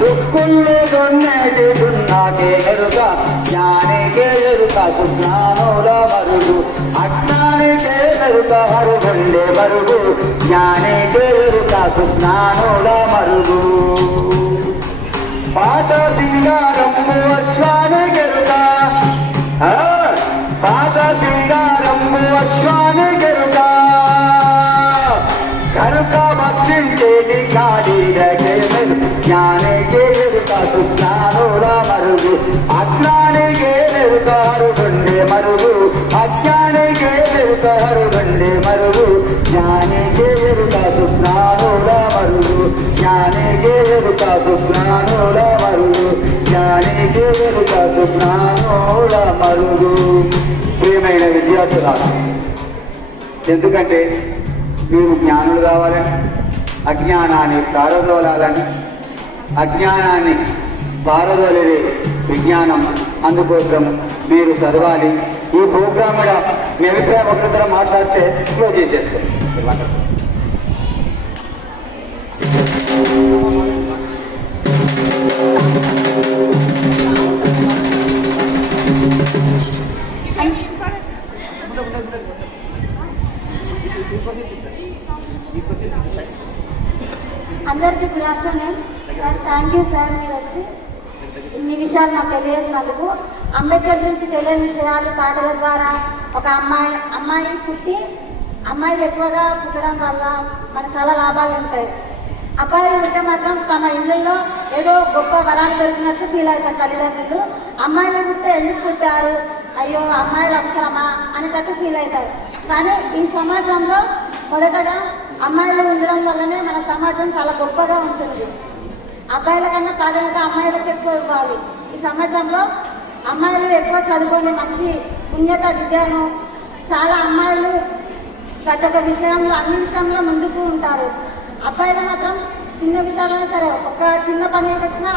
దుక్కుళ్ళు దొన్నేటి దున్నాకే ఎరుక జ్ఞానికే ఎరుక జ్ఞానుల మరుగు అజ్ఞానికే ఎరుక హరుడుండే మరుగు జ్ఞానికే ఎరుక జ్ఞానుల మరుగు పాట సింగారము అశ్వానికెరుక పాట సింగారము అశ్వానికెరుక కనుక భక్షించేది కాడికే జ్ఞానికే ఎరుక జ్ఞానుల మరుగు అజ్ఞానికే ఎరుక హరుడుండే మరుగు అజ్ఞానికే ఎరుక హరుడుండే మరుగు జ్ఞానికే ఎరుక జ్ఞానుల మరుగు జ్ఞానికే ఎరుక జ్ఞానుల మరుగు జ్ఞానికే ఎరుక జ్ఞానుల మరుగు. ప్రియమైన విద్యార్థులారా, ఎందుకంటే మీరు జ్ఞానులు కావాలని, అజ్ఞానాన్ని పారదోలాలని, అజ్ఞానాన్ని పారదోలేదే విజ్ఞానం, అందుకోసం మీరు చదవాలి. ఈ ప్రోగ్రామ్ కూడా మీ అభిప్రాయం ఒకరిద్దరు మాట్లాడితే క్లోజ్ చేసేస్తాం. అందరికీ good afternoon sir. Thank you sir, మీరు వచ్చి ఇన్ని విషయాలు నాకు తెలియజేసినందుకు. అంబేద్కర్ గురించి తెలియని విషయాలు పాటల ద్వారా ఒక అమ్మాయి పుట్టి అమ్మాయిలు ఎక్కువగా పుట్టడం వల్ల మనకు చాలా లాభాలు ఉంటాయి. అబ్బాయిలు పుడితే మాత్రం తమ ఇళ్ళల్లో ఏదో గొప్ప వరాలు దొరికినట్టు ఫీల్ అవుతారు తల్లిదండ్రులు. అమ్మాయిలు పుడితే ఎందుకు పుట్టారు, అయ్యో అమ్మాయిలు అవసరమా అనేటట్టు ఫీల్ అవుతారు. కానీ ఈ సమాజంలో మొదటగా అమ్మాయిలు ఉండడం వల్లనే మన సమాజం చాలా గొప్పగా ఉంటుంది. అబ్బాయిల కన్నా ప్రాధాన్యత అమ్మాయిలకు ఎక్కువ ఇవ్వాలి. ఈ సమాజంలో అమ్మాయిలు ఎక్కువ చదువుకొని మంచి పుణ్యత విద్యను, చాలా అమ్మాయిలు ప్రతి ఒక్క విషయంలో అన్ని విషయంలో ముందుకు ఉంటారు. అబ్బాయిలు మాత్రం చిన్న విషయాలైనా సరే ఒక చిన్న పని వచ్చినా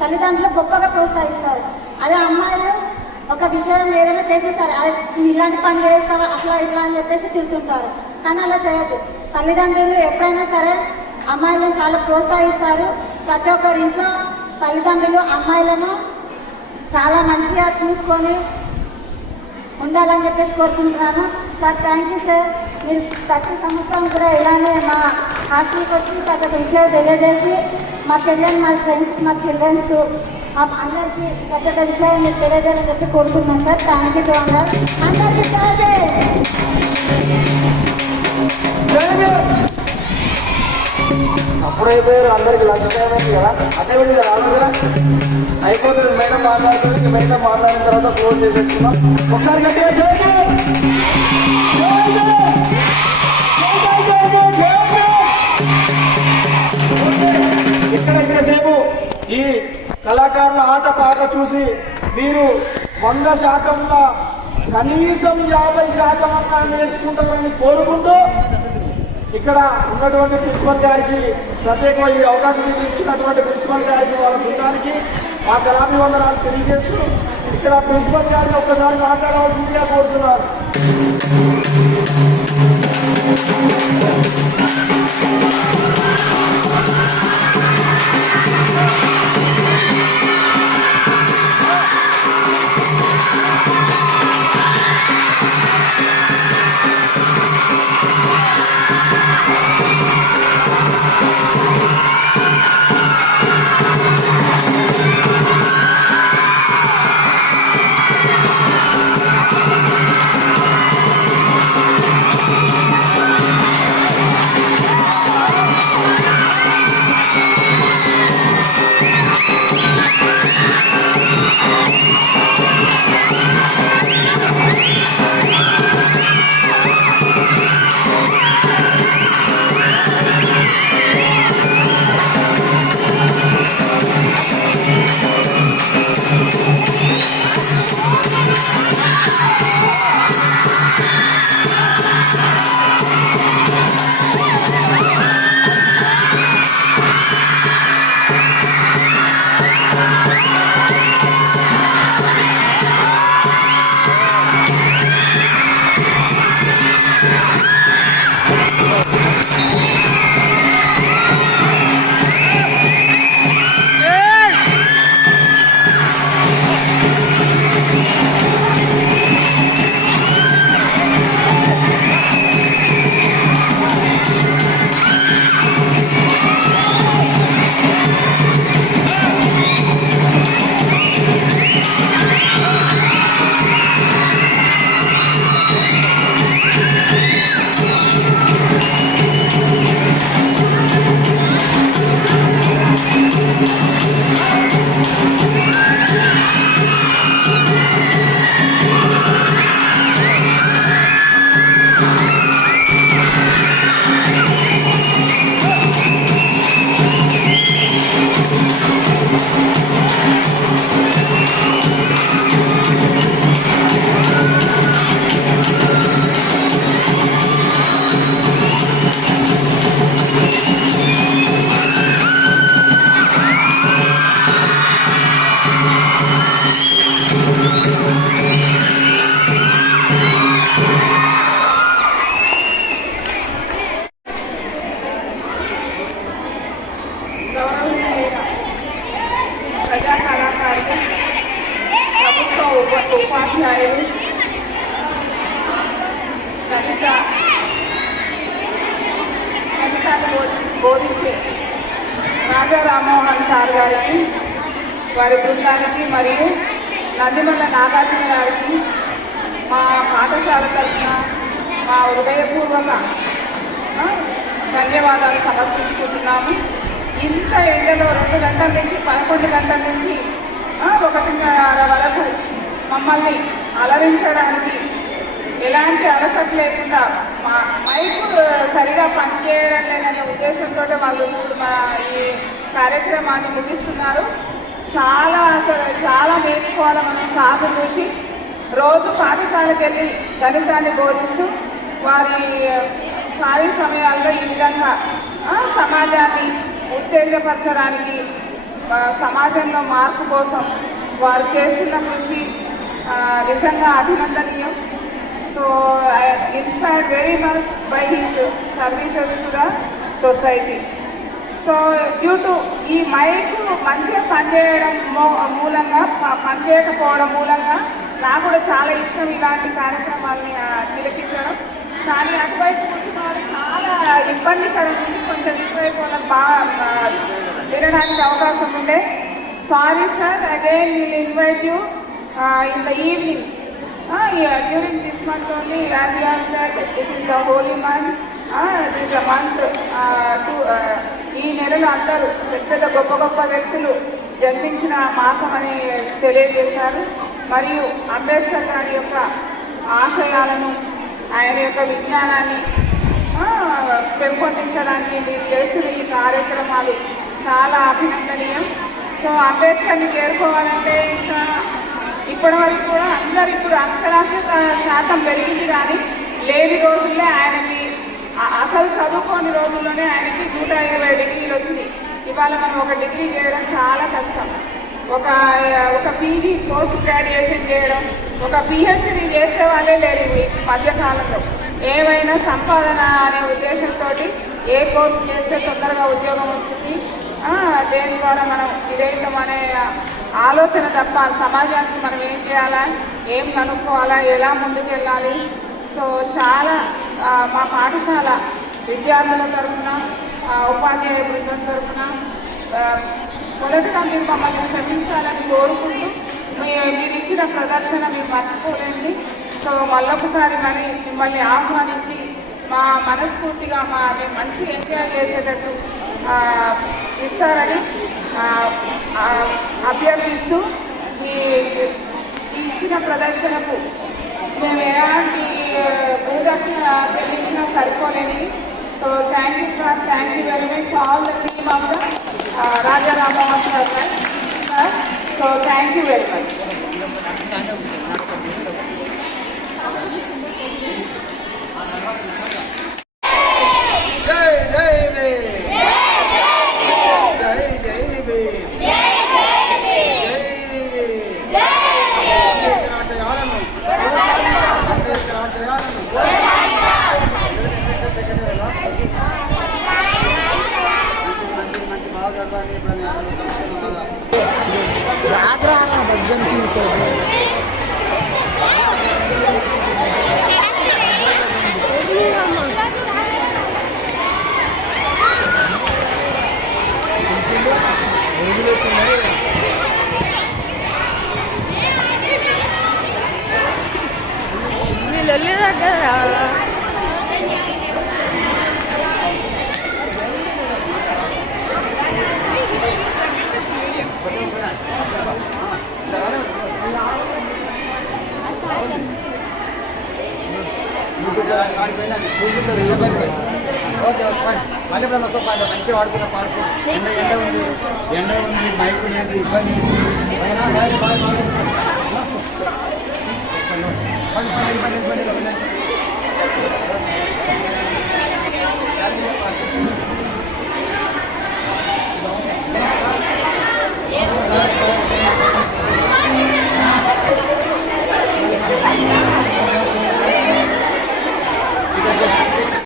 తల్లిదండ్రులు గొప్పగా ప్రోత్సహిస్తారు. అదే అమ్మాయిలు ఒక విషయం ఏదైనా చేసినా సరే ఇలాంటి పని చేస్తావా అట్లా ఇట్లా అని చెప్పేసి తిరుగుతుంటారు. కానీ అలా చేయదు. తల్లిదండ్రులు ఎప్పుడైనా సరే అమ్మాయిలను చాలా ప్రోత్సహిస్తారు. ప్రతి ఒక్కరి ఇంట్లో తల్లిదండ్రులు అమ్మాయిలను చాలా మంచిగా చూసుకొని ఉండాలని చెప్పేసి కోరుకుంటున్నాను. Sir thank you sir. మీరు ప్రతి సంవత్సరం కూడా ఇలానే మా హాస్టల్కి వచ్చి ప్రతి ఒక్క విషయాలు తెలియజేసి మా చెల్లెని, మా ఫ్రెండ్స్, మా చిల్డ్రన్స్ అందరికీ ప్రతి ఒక్క విషయాలు మీరు తెలియజేయాలని చెప్పి కోరుకుంటున్నాను సార్. థ్యాంక్ యూ అందరికీ సార్. అప్పుడైపోయారు, అందరికి లంచ్ టైం అయింది కదా, అదే ఉంది కదా ఆలోచన అయిపోతుంది. మేడం మాట్లాడుతుంది, మేడం మాట్లాడిన తర్వాత క్లోజ్ చేసేసుకున్నాం. ఒకసారి గట్టిగా ఇక్కడ ఇంతసేపు ఈ కళాకారుల ఆట పాట చూసి మీరు 100%లో కనీసం 50% అన్నా నేర్చుకుంటారని కోరుకుంటూ ఇక్కడ ఉన్నటువంటి ప్రిన్సిపల్ గారికి ప్రత్యేకంగా ఈ అవకాశం ఇచ్చినటువంటి ప్రిన్సిపల్ గారికి, వాళ్ళ బృందానికి మా కళాభివందనాలు తెలియజేస్తూ ఇక్కడ ప్రిన్సిపల్ గారిని ఒక్కసారి మాట్లాడవలసిందిగా కోరుతున్నారు. ఉపాధ్యాయులు గణితాన్ని బోధించే రాజా రామ్మోహన్ సార్ గారికి, వారి బృందానికి మరియు నందిమల్ల నాగార్జున గారికి మా పాఠశాల తరఫున మా హృదయపూర్వక ధన్యవాదాలు సమర్పించుకుంటున్నాము. ఇంత ఎండలో 2 గంటల నుంచి 11 గంటల నుంచి 1:30 వరకు మమ్మల్ని అలరించడానికి ఎలాంటి అలసట లేకుండా మా మైకు సరిగా పనిచేయడం లేదనే ఉద్దేశంతో వాళ్ళు మా ఈ కార్యక్రమాన్ని ముగిస్తున్నారు. చాలా నేర్చుకోవాలి మనం సాగు చూసి. రోజు పాఠశాలకు వెళ్ళి గణితాన్ని బోధిస్తూ వారి ఖాళీ సమయాల్లో ఈ విధంగా సమాజాన్ని ఉత్తేజపరచడానికి, సమాజంలో మార్పు కోసం వారు చేస్తున్న కృషి నిజంగా అభినందనీయం. So I inspired very much bye his services to the society. So due to ఈ మైక్ మంచిగా పనిచేయడం పనిచేయకపోవడం మూలంగా నాకు కూడా చాలా ఇష్టం ఇలాంటి కార్యక్రమాలని తిలకించడం. కానీ అటువైపు కూర్చున్న వాళ్ళు చాలా ఇబ్బందికరం ఉంది, కొంచెం ఇటువైపు వాళ్ళకి బాగా వినడానికి అవకాశం ఉండే. Sorry sir, again will invite you in the evening. During this month only, as you have said, this is the holy month. This is a month ఈ నెలలో అందరూ పెద్ద గొప్ప వ్యక్తులు జన్మించిన మాసం అని తెలియజేశారు. మరియు అంబేద్కర్ గారి యొక్క ఆశయాలను, ఆయన యొక్క విజ్ఞానాన్ని పెంపొందించడానికి మీరు చేస్తున్న ఈ కార్యక్రమాలు చాలా అభినందనీయం. సో అంబేద్కర్ని చేరుకోవాలంటే ఇంకా ఇప్పటి వరకు కూడా అందరు ఇప్పుడు అక్షరాస్యత శాతం పెరిగింది, కానీ లేని రోజుల్లో ఆయనకి అసలు చదువుకోని రోజుల్లోనే ఆయనకి 120 డిగ్రీలు వచ్చింది. ఇవాళ మనం ఒక డిగ్రీ చేయడం చాలా కష్టం. ఒక పీజీ పోస్ట్ గ్రాడ్యుయేషన్ చేయడం, ఒక పిహెచ్డీ చేసే వాళ్ళే లేరు ఈ మధ్యకాలంలో. ఏవైనా సంపాదన అనే ఉద్దేశంతో ఏ కోర్సు చేస్తే తొందరగా ఉద్యోగం వస్తుంది, దేని ద్వారా మనం ఇదేంటం అనే ఆలోచన తప్ప సమాజానికి మనం ఏం చేయాలా, ఏం కనుక్కోవాలా, ఎలా ముందుకెళ్ళాలి. సో చాలా మా పాఠశాల విద్యార్థుల తరఫున, ఉపాధ్యాయ బృందం తరఫున మొదటగా మీరు మమ్మల్ని క్షమించాలని కోరుకుంటూ మీరు ఇచ్చిన ప్రదర్శన మేము మర్చిపోలేండి. సో మళ్ళొకసారి మరి మిమ్మల్ని ఆహ్వానించి మా మనస్ఫూర్తిగా మేము మంచి ఎంజాయ్ చేసేటట్టు ఇస్తారని అభ్యర్థిస్తూ ఈ ఇచ్చిన ప్రదర్శనకు మేము ఎలాంటి గురుదక్షిణ చెల్లించినా సరిపోలేనివి. So thank you sir, thank you very much all the team of the Raja Rammohan sir. So thank you very much. వీళ్ళు దగ్గర మళ్ళీ మంచిగా వాడుకున్న పాడుకో. ఎండ ఉంది, మైకు లేదు, ఇబ్బంది.